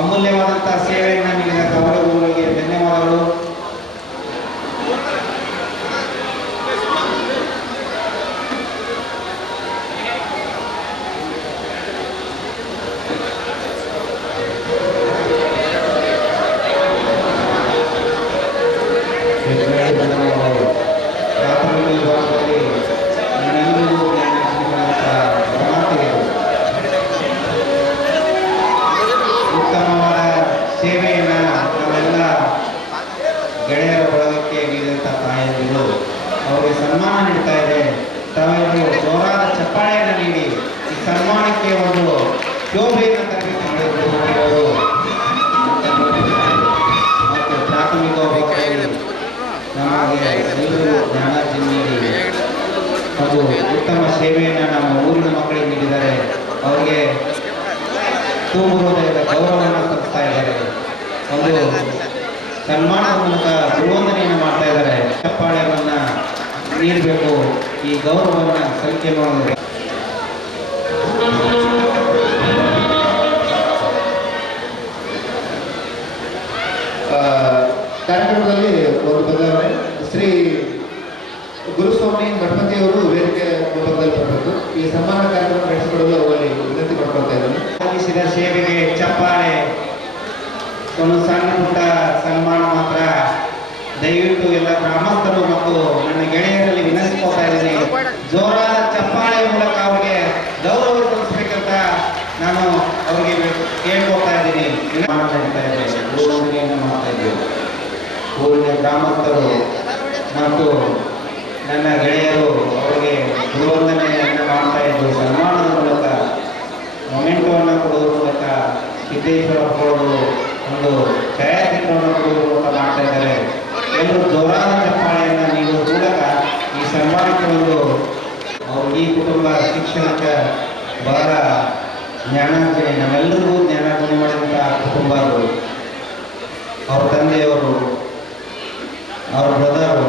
ಅಮೂಲ್ಯವಾದಂಥ ಸೇವೆಯನ್ನು ನೀಡಿದ ಕಾವಡಿ ಗುರುಗಳಿಗೆ ಧನ್ಯವಾದಗಳು. ಉತ್ತಮವಾದ ಸೇವೆಯನ್ನು ಅವರಿಗೆ ಎಲ್ಲರೂ ಜ್ಞಾನಾರ್ಜನೆ ನೀಡಿ ಒಂದು ಉತ್ತಮ ಸೇವೆಯನ್ನು ನಮ್ಮ ಊರಿನ ಮಕ್ಕಳಿಗೆ ನೀಡಿದ್ದಾರೆ. ಅವರಿಗೆ ತುಂಬ ಹೃದಯದ ಗೌರವವನ್ನು ತೋರಿಸ್ತಾ ಇದ್ದಾರೆ. ಒಂದು ಸನ್ಮಾನದ ಮೂಲಕ ಗುರುವಂದನೆಯನ್ನು ಮಾಡ್ತಾ ಇದ್ದಾರೆ. ಚಪ್ಪಾಳೆಯನ್ನು ನೀಡಬೇಕು, ಈ ಗೌರವವನ್ನು ಸಲ್ಲಿಕೆ ಮಾಡೋದು. ಕಾರ್ಯಕ್ರಮದಲ್ಲಿ ಒಂದು ಬದಲಾವಣೆ. ಶ್ರೀ ಗುರುಸ್ವಾಮಿ ಗಣಪತಿಯವರು ವೇದಿಕೆ ಮುಂಭಾಗದಲ್ಲಿ ಬರಬೇಕು. ಈ ಸನ್ಮಾನ ಕಾರ್ಯಕ್ರಮ ನಡೆಸಿಕೊಡಲು ಅವರಲ್ಲಿ ವಿನಂತಿ ಮಾಡ್ಕೊಳ್ತಾ ಇದ್ದಾರೆ. ಸಲ್ಲಿಸಿದ ಸೇವೆಗೆ ಚಪ್ಪಾಳೆ. ಒಂದು ಸಣ್ಣ ಪುಟ್ಟ ಸನ್ಮಾನ ಮಾತ್ರ. ದಯವಿಟ್ಟು ಎಲ್ಲ ಗ್ರಾಮಸ್ಥರು ಮತ್ತು ನನ್ನ ಗೆಳೆಯರಲ್ಲಿ ವಿನಂತಿಸ್ಕೊಳ್ತಾ ಇದ್ದೀನಿ, ಜೋರಾದ ಚಪ್ಪಾಳೆ ಮೂಲಕ ಅವರಿಗೆ ಗೌರವ ಸಲ್ಲಿಸಬೇಕಂತ ನಾನು ಅವರಿಗೆ ಕೇಳ್ಕೊಳ್ತಾ ಇದ್ದೀನಿ. ಗೌರವಣೆಯನ್ನು ಮಾಡ್ತಾ ಇದ್ದೀವಿ. ಊರಿನ ಗ್ರಾಮಸ್ಥರು ಮತ್ತು ನನ್ನ ಗೆಳೆಯರು ಅವರಿಗೆ ಗುರುವಂದನೆಯನ್ನು ಮಾಡ್ತಾ ಇದ್ದು ಸನ್ಮಾನದ ಮೂಲಕ ಮೊಮೆಂಟೋವನ್ನು ಕೊಡುವ ಮೂಲಕ ಸಿದ್ದೇಶ್ವರ ಅವರು ಒಂದು ಛಾಯಾಚಿತ್ರವನ್ನು ಕೊಡುವ ಮೂಲಕ ಮಾಡ್ತಾ ಇದ್ದಾರೆ. ಎಲ್ಲರೂ ಜೋರಾದ ಚಪ್ಪಾಳೆಯನ್ನು ನೀಡುವ ಮೂಲಕ ಈ ಸನ್ಮಾನಕ್ಕೆ ಒಂದು ಅವರು ಈ ಕುಟುಂಬ ಶಿಕ್ಷಣಕ್ಕೆ ಬಹಳ ಜ್ಞಾನಾರ್ಜನೆ, ನಮ್ಮೆಲ್ಲರಿಗೂ ಜ್ಞಾನಾರ್ಜನೆ ಮಾಡಿದಂಥ ಕುಟುಂಬ ಅದು. ಅವ್ರ ತಂದೆಯವರು, ಅವ್ರ ಬ್ರದರು,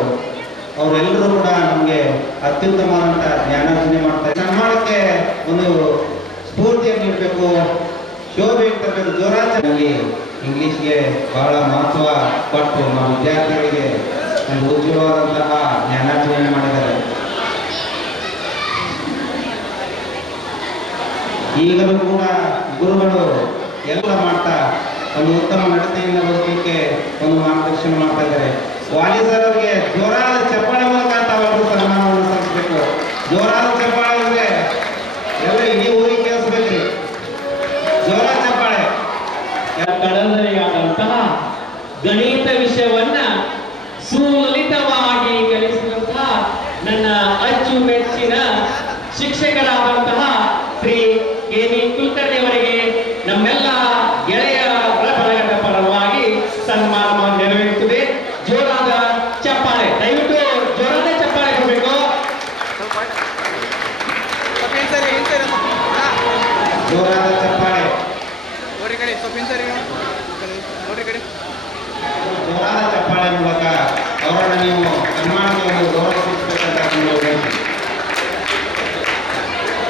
ಅವರೆಲ್ಲರೂ ಕೂಡ ನಮಗೆ ಅತ್ಯುತ್ತಮವಾದಂಥ ಜ್ಞಾನಾರ್ಜನೆ ಮಾಡ್ತಾರೆ. ಸನ್ಮಾನಕ್ಕೆ ಒಂದು ಸ್ಫೂರ್ತಿಯನ್ನು ನೀಡಬೇಕು, ಶೋಭೆ ತರಬೇಕು. ಜೋರಾಗಿ ಇಂಗ್ಲೀಷ್ಗೆ ಬಹಳ ಮಹತ್ವ ಕೊಟ್ಟು ನಮ್ಮ ವಿದ್ಯಾರ್ಥಿಗಳಿಗೆ ಒಂದು ಉಜ್ವಲವಾದಂತಹ ಜ್ಞಾನಾರ್ಜನೆ ಮಾಡಿದ್ದಾರೆ. ಈಗಲೂ ಕೂಡ ಗುರುಗಳು ಎಲ್ಲ ಮಾಡ್ತಾ ಒಂದು ಉತ್ತಮ ನಡತೆಯಿಂದ ಬದುಕಲಿಕ್ಕೆ ಒಂದು ಮಾರ್ಗದರ್ಶನ ಮಾಡ್ತಾ ಇದ್ದಾರೆ. ವಾಲಿ ಸರ್ ಅವರಿಗೆ ಜೋರಾದ ಚಪ್ಪಾಳೆ ಮೂಲಕ ತಾವೆಲ್ಲರೂ ಸನ್ಮಾನವನ್ನು ಸಲ್ಲಿಸಬೇಕು. ಜೋರಾದ ಚಪ್ಪಾಳೆ ಅಂದ್ರೆ ಎಲ್ಲ ಇಡೀ ಊರಿಗೆ ಕೇಳಿಸ್ಬೇಕ್ರಿ. ಜೋರಾದ ಚಪ್ಪಾಳೆ. ಕಳವಳಿಯಾದಂತಹ ಗಣಿತ ವಿಷಯವನ್ನ ಸುಲಲಿತವಾಗಿ ಕಲಿಸಿದಂತಹ ನನ್ನ ಅಚ್ಚುಮೆಚ್ಚಿನ ಶಿಕ್ಷಕರಾದಂತಹ ಶ್ರೀ ಕೆ.ವಿ. ಕುಲಕರ್ಣಿ ಅವರಿಗೆ ನಮ್ಮೆಲ್ಲ ಗೆಳೆಯರ ಬಳಗದ ಪರವಾಗಿ ಸನ್ಮಾನ ನೆರವೇರುತ್ತದೆ. ಜೋರಾದ ಚಪ್ಪಾಳೆ, ದಯವಿಟ್ಟು ಜೋರಾದ ಚಪ್ಪಾಳೆ ಕೊಡಬೇಕು. ಜೋರಾದ ಚಪ್ಪಾಳೆ. ಜೋರಾದ ಚಪ್ಪಾಳೆ ಮೂಲಕ ಅವರನ್ನು ನೀವು ಸನ್ಮಾನಕ್ಕೆ ಒಂದು ಗೌರವಿಸಬೇಕಂತ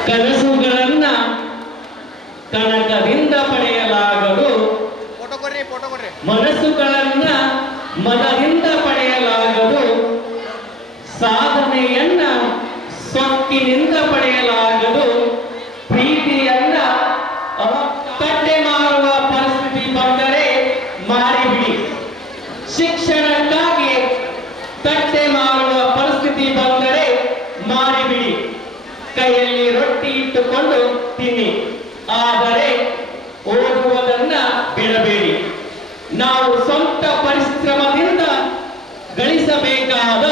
ಕನಸುಗಳನ್ನ ಕನಕದಿಂದ ಪಡೆಯಲಾಗದು, ಮನಸ್ಸುಗಳನ್ನ ಮನದಿಂದ ಪಡೆಯಲಾಗದು, ಸಾಧನೆಯನ್ನ ಸೊಕ್ಕಿನಿಂದ ಪಡೆಯಲಾಗದು, ಪ್ರೀತಿಯನ್ನ ಕಟ್ಟೆ ಮಾರುವ ಪರಿಸ್ಥಿತಿ ಬಂದರೆ ಮಾರಿಬಿಡಿ. ಶಿಕ್ಷಣಕ್ಕಾಗಿ ತಟ್ಟೆ ಮಾರುವ ಪರಿಸ್ಥಿತಿ ಬಂದರೆ ಮಾರಿಬಿಡಿ. ಕೈಯಲ್ಲಿ ರೊಟ್ಟಿ ಇಟ್ಟುಕೊಂಡು ತಿನ್ನಿ, ಆದರೆ ಓದುವುದನ್ನ ಬಿಡಬೇಡಿ. ನಾವು ಸ್ವಂತ ಪರಿಶ್ರಮದಿಂದ ಗಳಿಸಬೇಕಾದ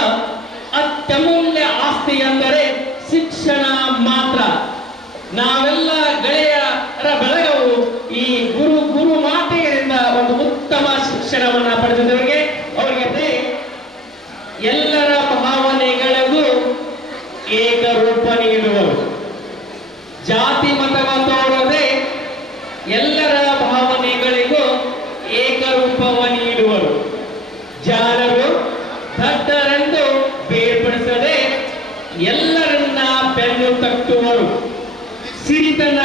ಅತ್ಯಮೂಲ್ಯ ಆಸ್ತಿ ಎಂದರೆ ಶಿಕ್ಷಣ ಮಾತ್ರ. ನಾವೆಲ್ಲ ಗೆಳೆಯರ ಬೆಳಗವು ಈ ಗುರು ಮಾತೆಯರಿಂದ ಒಂದು ಉತ್ತಮ ಶಿಕ್ಷಣವನ್ನ ಪಡೆದಿದ್ದವರಿಗೆ ಅವರಿಗೆ ಎಲ್ಲರ ಭಾವನೆಗಳಿಗೂ ಏಕರೂಪ ನೀಡುವರು. ಜಾತಿ ಮತವ ತೋರದೆ ಎಲ್ಲರ ಭಾವನೆಗಳಿಗೂ ಏಕರೂಪವ ನೀಡುವರು. ಜಾನರು ದಡ್ಡರೆಂದು ಬೇರ್ಪಡಿಸದೆ ಎಲ್ಲರನ್ನ ಬೆನ್ನು ತಟ್ಟುವರು. ಸಿರಿತನ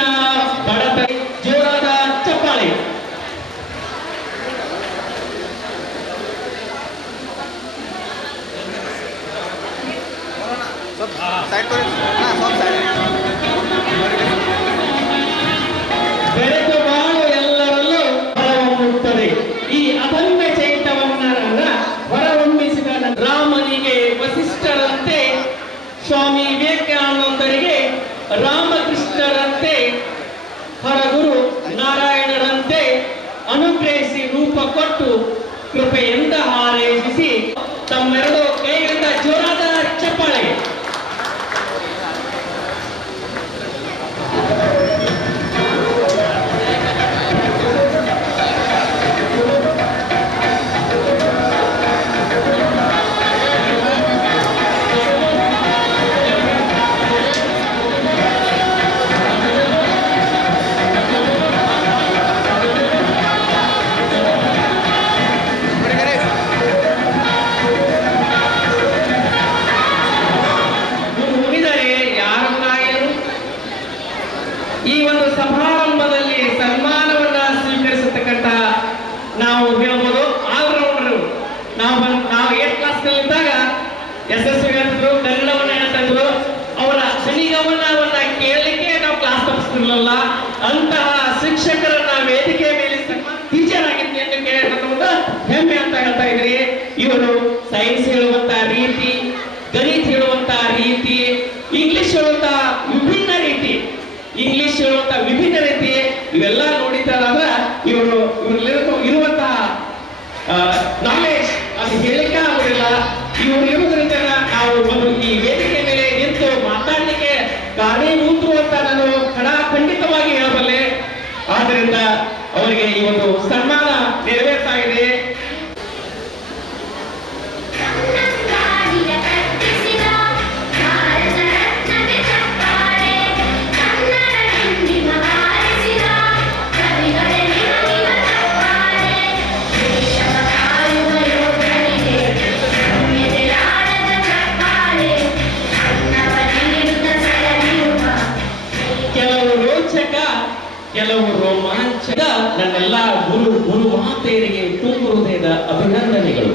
ಬಡತ. ಜೋರಾದ ಚಪ್ಪಾಳೆ. ಬೆಳೆದು ಬಾಳು ಎಲ್ಲರಲ್ಲೂ ಹೊರಹೊಮ್ಮುತ್ತದೆ. ಈ ಅದಮ್ಯ ಚೈತನ್ಯವನ್ನ ಹೊರಹೊಮ್ಮಿಸಿದ ರಾಮನಿಗೆ ವಸಿಷ್ಠರಂತೆ, ಸ್ವಾಮಿ ವಿವೇಕಾನಂದರಿಗೆ ರಾಮಕೃಷ್ಣರಂತೆ, ಹರಗುರು ನಾರಾಯಣರಂತೆ ಅನುಗ್ರಹಿಸಿ ರೂಪ ಕೊಟ್ಟು ಕೃಪೆಯಿಂದ ಹಾರೈಸಿ ತಮ್ಮೆರಡು ಕೈಗಳಿಂದ ಜೋರಾದ ಚಪ್ಪಾಳೆ. ಯಶಸ್ವಿಯಾದ್ರು, ಕನ್ನಡವನ್ನ ಹೇಳ್ತಿದ್ರು. ಅವರ ಸನಿಗಮನವನ್ನ ಕೇಳಲಿಕ್ಕೆ ನಾವು ಕ್ಲಾಸ್ ತಪ್ಪಿಸ್ತಿರ್ಲಿಲ್ಲ. ಅಂತಹ ಶಿಕ್ಷಕರನ್ನ ವೇದಿಕೆ ಮೇಲೆ ಟೀಚರ್ ಆಗಿದ್ದೆ ಅನ್ನೋಕೆ ನನ್ನೊಂದು ಹೆಮ್ಮೆ ಅಂತ ಹೇಳ್ತಾ ಇದ್ರಿ. ಇವರು ಸೈನ್ಸ್ ಹೇಳುವಂತ ರೀತಿ, ಗಣಿತ ಹೇಳುವಂತ ರೀತಿ, ಇಂಗ್ಲಿಷ್ ಹೇಳುವಂತ ವಿಭಿನ್ನ ರೀತಿ, ಇವೆಲ್ಲ ನೋಡಿದ್ದಾರ ಇವರು ಇರುವಂತಹ ನಾಲೆಜ್ ಅದು ಹೇಳಿಕೆ ಆಗುದಿಲ್ಲ. ಇವರು ಇರುವುದರಿಂದ ನಾವು ಒಂದು ಈ ವೇದಿಕೆ ಮೇಲೆ ನಿಂತು ಮಾತಾಡಲಿಕ್ಕೆ ಕಾರಣೀಭೂತರು ಅಂತ ನಾನು ಖಂಡಿತವಾಗಿ ಹೇಳಬಲ್ಲೆ. ಆದ್ದರಿಂದ ಅವರಿಗೆ ಈ ಒಂದು ಸನ್ಮಾನ ನೆರವೇರ್ತಾ ಇದೆ. ಕೆಲವು ರೋಮಾಂಚಕ ನನ್ನೆಲ್ಲ ಗುರು ಮಾತೆಯರಿಗೆ ತುಂಬ ಹೃದಯದ ಅಭಿನಂದನೆಗಳು.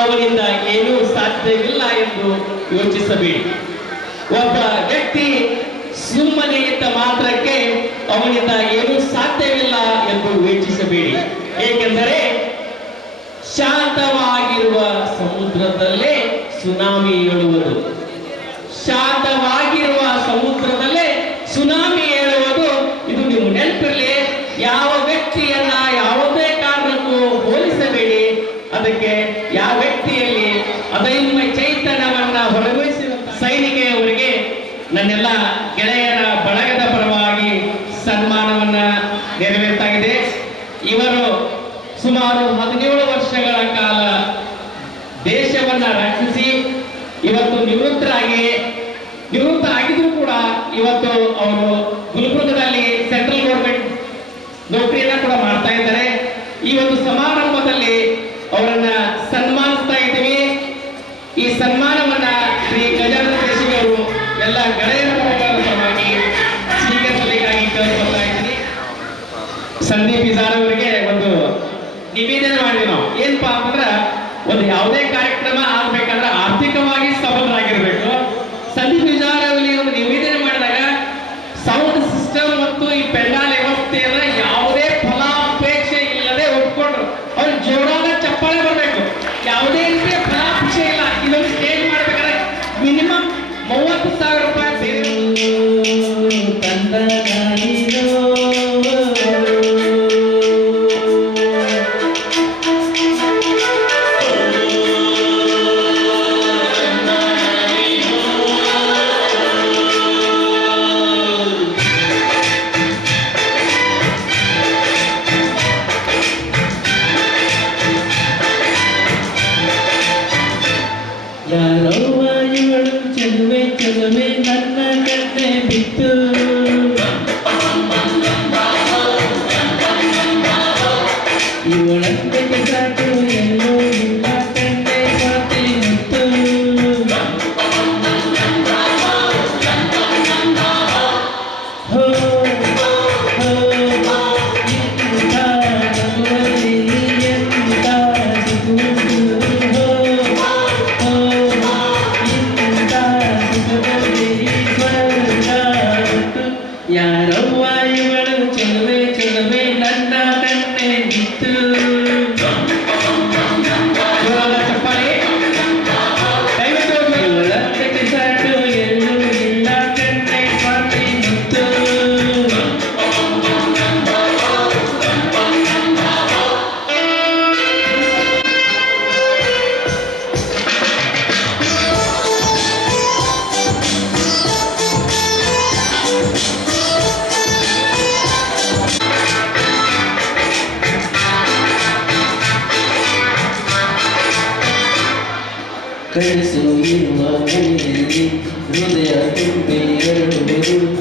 ಅವನಿಂದ ಏನೂ ಸಾಧ್ಯವಿಲ್ಲ ಎಂದು ಯೋಚಿಸಬೇಡಿ. ಒಬ್ಬ ವ್ಯಕ್ತಿ ಸುಮ್ಮನೆ ಇದ್ದ ಮಾತ್ರಕ್ಕೆ ಅವನಿಂದ ಏನೂ ಸಾಧ್ಯವಿಲ್ಲ ಎಂದು ಯೋಚಿಸಬೇಡಿ. ಏಕೆಂದರೆ ಶಾಂತವಾಗಿರುವ ಸಮುದ್ರದಲ್ಲೇ ಸುನಾಮಿ ಏಳುವುದು. ಶಾಂತವಾಗಿರುವ ಸಮುದ್ರದಲ್ಲೇ ಸುನಾಮಿ ಏಳುವುದು. ಇದು ನೀವು ನೆನಪಿರಲಿ. ಯಾವ ವ್ಯಕ್ತಿಯನ್ನ ಯಾವುದೇ ಕಾರಣಕ್ಕೂ ಹೋಲಿಸಬೇಡಿ. ಅದಕ್ಕೆ ಯಾವ ವ್ಯಕ್ತಿಯಲ್ಲಿ ಅದೈನ್ಮಯ ಚೈತನ್ಯವನ್ನ ಹೊರಗೊಳಿಸಿದ ಸೈನಿಕೆಯವರಿಗೆ ನನ್ನೆಲ್ಲ ಗೆಳೆಯರ ಬಳಗದ ಪರವಾಗಿ ಸನ್ಮಾನವನ್ನ ನೆರವೇರ್ತಾಗಿದೆ. ಇವರು ಸುಮಾರು 17 ವರ್ಷಗಳ ಕಾಲ ದೇಶವನ್ನ ರಕ್ಷಿಸಿ ಇವತ್ತು ನಿವೃತ್ತ ಆಗಿದ್ರು ಕೂಡ ಇವತ್ತು ಅವರು ಗುಲ್ಬರ್ಗದಲ್ಲಿ ಸೆಂಟ್ರಲ್ ಗೌರ್ಮೆಂಟ್ ನೌಕರಿಯನ್ನ ಕೂಡ ಮಾಡ್ತಾ ಇದ್ದಾರೆ. ಈ ಒಂದು ಸಮಾರಂಭದಲ್ಲಿ ಅವರನ್ನ ಸನ್ಮಾನಿಸ್ತಾ ಇದ್ದೀವಿ. ಈ ಸನ್ಮಾನವನ್ನ ಶ್ರೀ ಗಜಾನನ ದೇಶಿಗೆ ಅವರು ಎಲ್ಲ ಗೆಳೆಯರ ಪರವಾಗಿ ಸ್ವೀಕರಿಸಬೇಕಾಗಿ ಕೇಳಿಕೊಳ್ತಾ ಇದ್ದೀನಿ. ಸಂದೀಪ್ ಇಜಾರ್ ಅವರಿಗೆ ಒಂದು ನಿವೇದನೆ ಮಾಡಿದ್ವಿ ನಾವು. ಏನಪ್ಪಾ ಅಂತಂದ್ರೆ ಒಂದು ಯಾವುದೇ ಕಾರ್ಯಕ್ರಮ ಆಗ್ಬೇಕಂದ್ರೆ ಆರ್ಥಿಕವಾಗಿ ಸಬಲರಾಗಿರ್ಬೇಕು. ಸಂದೀಪ್ ಇಜಾರ್ ಅವರಿಗೆ ಒಂದು ನಿವೇದನೆ ಮಾಡಿದಾಗ ಸೌಂಡ್ ಸಿಸ್ಟಮ್ ಮತ್ತು ಈ ಪೆಂಡಾಲ್ ವ್ಯವಸ್ಥೆಯನ್ನ ಯಾವುದೇ ಫಲಾಪೇಕ್ಷೆ ಇಲ್ಲದೆ ಒಪ್ಕೊಂಡ್ರು. ಅವ್ರು ಜೋರಾದ ಚಪ್ಪಾಳೆ ಬರಬೇಕು. ಯಾವುದೇ ರೀತಿಯ ಫಲಾಪೇಕ್ಷೆ ಇಲ್ಲ. ಇದೊಂದು ಸ್ಟೇಜ್ ಮಾಡ್ಬೇಕಾದ್ರೆ ಮಿನಿಮಮ್ 30,000 ರೂಪಾಯಿ ಯಾರವ್ವ ಇವಳು ಚೆಲುವೆ ಚೆಲುವೆ ನನ್ನ ಕಣ್ಣೆ ಬಿತ್ತು ಇವಳಂತೆ ಸಾಕು ಎಲ್ಲೋ ಇಲ್ಲ ಕಣ್ಣೆ ಮಾತೆ ಮುತ್ತು ಹೋ ಹೋ ಇಂಥ ನಗುವಲ್ಲಿ ಎಂಥ ಸಿಗುವುದು ಹೋ ಯಾರವ್ವ ಇವಳು ಚೆಲುವೆ ಚೆಲುವೆ ನನ್ನ ಕಣ್ಣೆ ಬಿತ್ತು. ಇವಳಂತೆ ಸಾಕು ಎಲ್ಲೂ ಇಲ್ಲ ಕಣ್ಣೆ ಮಾತೆ ಮುತ್ತು. ಕಳಿಸು ಇರುವ ಮನೆಯಲ್ಲಿ ಹೃದಯ ತುಂಬಿ ಎರಡುವರು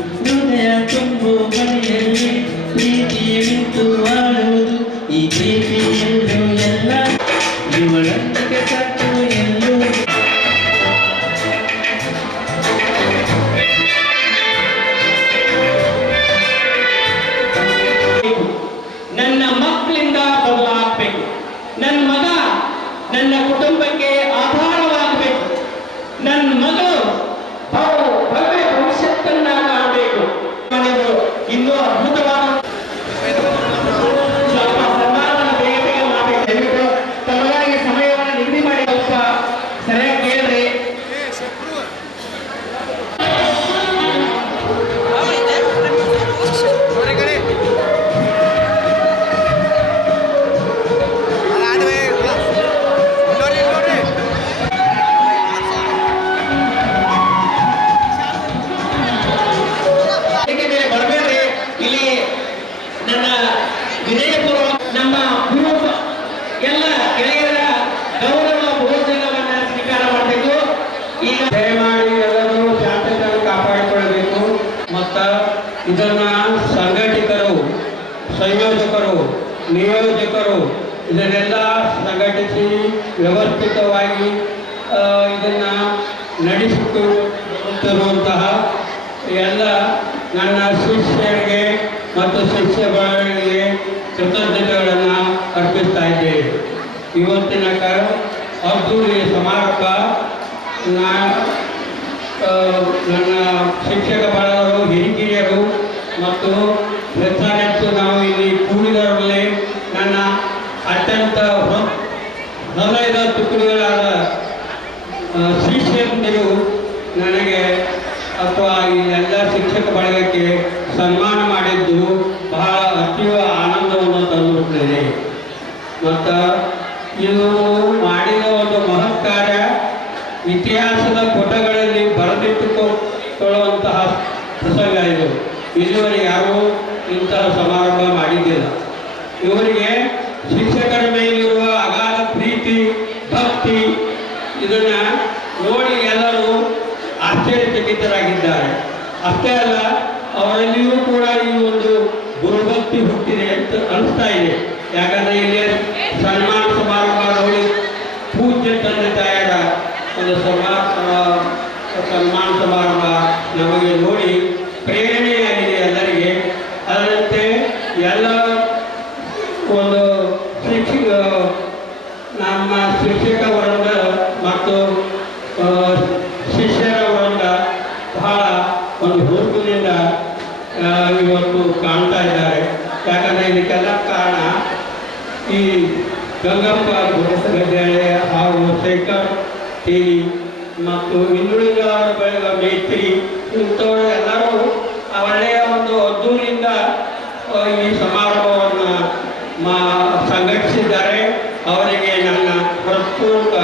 ಇದನ್ನು ಸಂಘಟಕರು, ಸಂಯೋಜಕರು, ನಿಯೋಜಕರು ಇದನ್ನೆಲ್ಲ ಸಂಘಟಿಸಿ ವ್ಯವಸ್ಥಿತವಾಗಿ ಇದನ್ನು ನಡೆಸಿಕೊಡುತ್ತಿರುವಂತಹ ಎಲ್ಲ ನನ್ನ ಶಿಷ್ಯರಿಗೆ ಮತ್ತು ಶಿಷ್ಯಗಳಿಗೆ ಕೃತಜ್ಞತೆಗಳನ್ನು ಅರ್ಪಿಸ್ತಾ ಇದ್ದೇವೆ. ಇವತ್ತಿನ ಅದ್ದೂರಿ ಸಮಾರಂಭ ನನ್ನ ಶಿಕ್ಷಕ ಬಳಗರು, ಹಿರಿಕಿರಿಯರು ಮತ್ತು ಹೆಚ್ಚಾನೆಚ್ಚು ನಾವು ಇಲ್ಲಿ ಕೂಡಿದವರಲ್ಲಿ ನನ್ನ ಅತ್ಯಂತ ಹೃದಯದ ತುಕಡಿಗಳಾದ ಶಿಷ್ಯಂದಿರು ನನಗೆ ಅಥವಾ ಈ ಎಲ್ಲ ಶಿಕ್ಷಕ ಬಳಗಕ್ಕೆ ಸನ್ಮಾನ ಮಾಡಿದ್ದು ಬಹಳ ಅತೀವ ಆನಂದವನ್ನು ತಂದುಕೊಟ್ಟಿದೆ. ಮತ್ತು ಇದು ಮಾಡಿದ ಒಂದು ಮಹತ್ ಕಾರ್ಯ ಇತಿಹಾಸದ ಪುಟಗಳಲ್ಲಿ ಬರೆದಿಟ್ಟುಕೊಳ್ಳುವಂತಹ ಪ್ರಸಂಗ ಇದು. ಇಲ್ಲಿವರೆಗೆ ಯಾರೂ ಇಂತಹ ಸಮಾರಂಭ ಮಾಡಿದ್ದಿಲ್ಲ. ಇವರಿಗೆ ಶಿಕ್ಷಕರ ಮೇಲಿರುವ ಅಗಾಧ ಪ್ರೀತಿ, ಭಕ್ತಿ ಇದನ್ನು ನೋಡಿ ಎಲ್ಲರೂ ಆಶ್ಚರ್ಯಚಕಿತರಾಗಿದ್ದಾರೆ. ಅಷ್ಟೇ ಅಲ್ಲ, ಅವರಲ್ಲಿಯೂ ಕೂಡ ಈ ಒಂದು ಗುರುಭಕ್ತಿ ಹುಟ್ಟಿದೆ ಅಂತ ಅನಿಸ್ತಾ ಇದೆ. ಯಾಕಂದರೆ ಇಲ್ಲಿ ಸನ್ಮಾನ ಸಮಾರಂಭ ನೋಡಿ ಪೂಜ್ಯ ತಂದೆ ತಾಯರ ಒಂದು ಸನ್ಮಾನ ಸಮಾರಂಭ ನಮಗೆ ನೋಡಿ ಪ್ರೇರಣೆಯಾಗಿದೆ ಎಲ್ಲರಿಗೆ. ಅದರಂತೆ ಎಲ್ಲ ಒಂದು ನಮ್ಮ ಶಿಕ್ಷಕ ವೃಂದ ಮತ್ತು ಶಿಷ್ಯರ ವೃಂದ ಬಹಳ ಒಂದು ಹುರುಪಿನಿಂದ ಇವತ್ತು ಕಾಣ್ತಾ ಇದ್ದಾರೆ. ಯಾಕಂದರೆ ಇದಕ್ಕೆಲ್ಲ ಕಾರಣ ಈ ಗಂಗಪ್ಪ ಗದ್ಯಾಳೆ ಹಾಗೂ ಶೇಖರ್ ಟಿ ಮತ್ತು ಹಿಂದುಳಿದವರ ಬೆಳೆದ ಮೇತ್ರಿ ಇಂಥವರು ಎಲ್ಲರೂ ಒಳ್ಳೆಯ ಒಂದು ಅದ್ದೂರಿಯಿಂದ ಈ ಸಮಾರಂಭವನ್ನು ಸಂಘಟಿಸಿದ್ದಾರೆ. ಅವರಿಗೆ ನನ್ನ ಹೃತ್ಪೂರ್ವಕ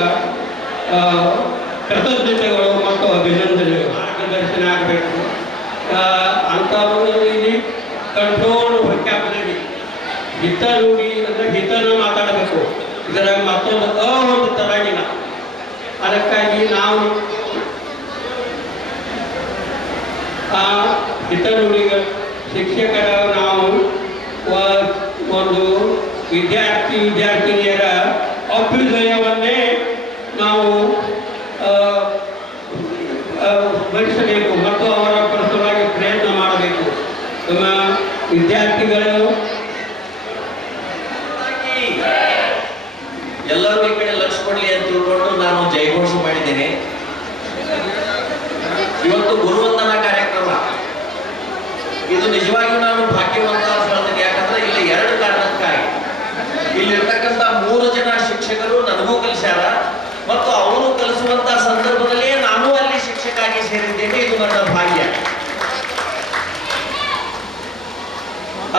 ಕೃತಜ್ಞತೆಗಳು ಮತ್ತು ಅಭಿನಂದನೆಗಳು. ಮಾರ್ಗದರ್ಶನ ಆಗಬೇಕು ಅಂಥವರು ಇಲ್ಲಿ ಕಂಟ್ರೋಲ್ ವೊಕ್ಯಾಬ್ಯುಲರಿ, ಹಿತ ನುಡಿ ಅಂದರೆ ಹಿತನ ಮಾತಾಡಬೇಕು. ಇದರ ಮತ್ತೊಂದು ಒಂದು ತರಂಗಿಲ್ಲ. ಅದಕ್ಕಾಗಿ ನಾವು ಆ ಹಿತ ನುಡಿಗಳು ಶಿಕ್ಷಕರ ನಾವು ಒಂದು ವಿದ್ಯಾರ್ಥಿನಿಯರ ಅಭ್ಯುದಯವನ್ನೇ ನಾವು ಭರಿಸಬೇಕು ಮತ್ತು ಅವರ ಪರವಾಗಿ ಪ್ರಯತ್ನ ಮಾಡಬೇಕು. ನಮ್ಮ ವಿದ್ಯಾರ್ಥಿಗಳು ಎಲ್ಲರೂ ಈ ಕಡೆ ಲಕ್ಷ್ಯ ಕೊಡಲಿ ಅಂತ ತಿಳ್ಕೊಂಡು ನಾನು ಜಯಘೋಷ ಮಾಡಿದ್ದೇನೆ. ಇವತ್ತು ಗುರುವಂದನಾ ಕಾರ್ಯಕ್ರಮ ಇದು ನಿಜವಾಗಿಯೂ ನಾನು ಭಾಗ್ಯವಂತ ಹೇಳ್ತೇನೆ. ಯಾಕಂದ್ರೆ ಇಲ್ಲಿ 2 ಕಾರಣಕ್ಕಾಗಿ ಇಲ್ಲಿರ್ತಕ್ಕಂಥ 3 ಜನ ಶಿಕ್ಷಕರು ನನಗೂ ಕಲಿಸ್ಯಾರ ಮತ್ತು ಅವರು ಕಲಿಸುವಂತ ಸಂದರ್ಭದಲ್ಲಿ ನಾನು ಅಲ್ಲಿ ಶಿಕ್ಷಕಾಗಿ ಸೇರಿದ್ದೇನೆ. ಇದು ನನ್ನ ಭಾಗ್ಯ.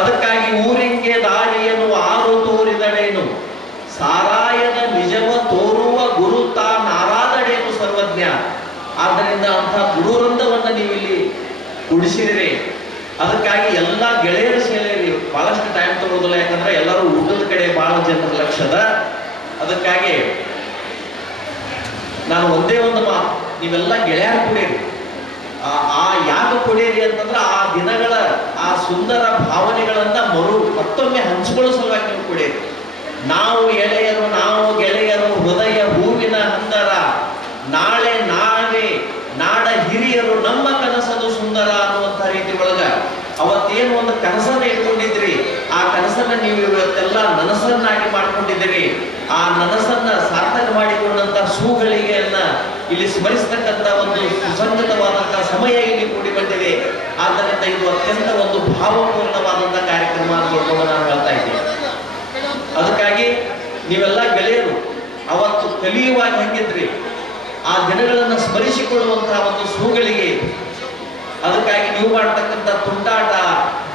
ಅದಕ್ಕಾಗಿ ಊರಿಂಗೆ ದಾರಿಯನ್ನು ಆರು ತೋರಿದಡೇನು, ಸಾರಾಯದ ನಿಜವ ತೋರುವ ಗುರು ನಾರಾದಡೇನು ಸರ್ವಜ್ಞ. ಆದ್ದರಿಂದ ಅಂಥ ಗುರುವೃಂದವನ್ನು ನೀವು ಇಲ್ಲಿ ಉಳಿಸಿದಿರಿ. ಅದಕ್ಕಾಗಿ ಎಲ್ಲ ಗೆಳೆಯರು ಸೇರಿ ಬಹಳಷ್ಟು ಟೈಮ್ ತಗೊಳ್ಳೋದಿಲ್ಲ. ಯಾಕಂದ್ರೆ ಎಲ್ಲರೂ ಊಟದ ಕಡೆ ಬಹಳ ಜನರ ಲಕ್ಷ್ಯದ. ಅದಕ್ಕಾಗಿ ನಾನು ಒಂದೇ ಒಂದು ಮಾತು, ನೀವೆಲ್ಲ ಗೆಳೆಯರು ಕುಡಿಯಿರಿ. ಯಾಕೆ ಕುಡಿಯಿರಿ ಅಂತಂದ್ರೆ ಆ ದಿನಗಳ ಆ ಸುಂದರ ಭಾವನೆಗಳನ್ನ ಮತ್ತೊಮ್ಮೆ ಹಂಚಿಕೊಳ್ಳೋ ಸಲುವಾಗಿ ನೀವು ಕುಡಿಯಿರಿ. ನಾವು ಗೆಳೆಯರು ಹೃದಯ ಹೂವಿನ ಹಂದರ, ನಾಳೆ ನಾಡ ಹಿರಿಯರು ನಮ್ಮ ಕನಸದು ಸುಂದರ ಅನ್ನುವಂಥ ರೀತಿ ಒಳಗ ಅವತ್ತೇನು ಒಂದು ಕನಸನ್ನ ಇಟ್ಕೊಂಡಿದ್ರಿ, ಆ ಕನಸನ್ನ ನೀವು ಇವತ್ತೆಲ್ಲ ನನಸನ್ನಾಗಿ ಮಾಡ್ಕೊಂಡಿದ್ದೀರಿ. ಆ ನನಸನ್ನ ಸಾರ್ಥಕ ಮಾಡಿಕೊಂಡಂತ ಸೂಗಳಿಗೆಯನ್ನ ಇಲ್ಲಿ ಸ್ಮರಿಸತಕ್ಕಂಥ ಒಂದು ಸುಸಂಗತವಾದಂತಹ ಸಮಯ ಇಲ್ಲಿ ಕೂಡಿ ಬಂದಿದೆ. ಆದ್ದರಿಂದ ಇದು ಅತ್ಯಂತ ಒಂದು ಭಾವಪೂರ್ಣವಾದಂಥ ಕಾರ್ಯಕ್ರಮ ಅಂತ ನಾನು ಹೇಳ್ತಾ ಇದ್ದೀನಿ. ಅದಕ್ಕಾಗಿ ನೀವೆಲ್ಲ ಗೆಳೆಯರು ಅವತ್ತು ಕಲಿಯುವಾಗ ಹೆಂಗಿದ್ರಿ, ಆ ದಿನಗಳನ್ನು ಸ್ಮರಿಸಿಕೊಳ್ಳುವಂತಹ ಒಂದು ಸೂಗಳಿಗೆ. ಅದಕ್ಕಾಗಿ ನೀವು ಮಾಡ್ತಕ್ಕಂಥ ತುಂಟಾಟ,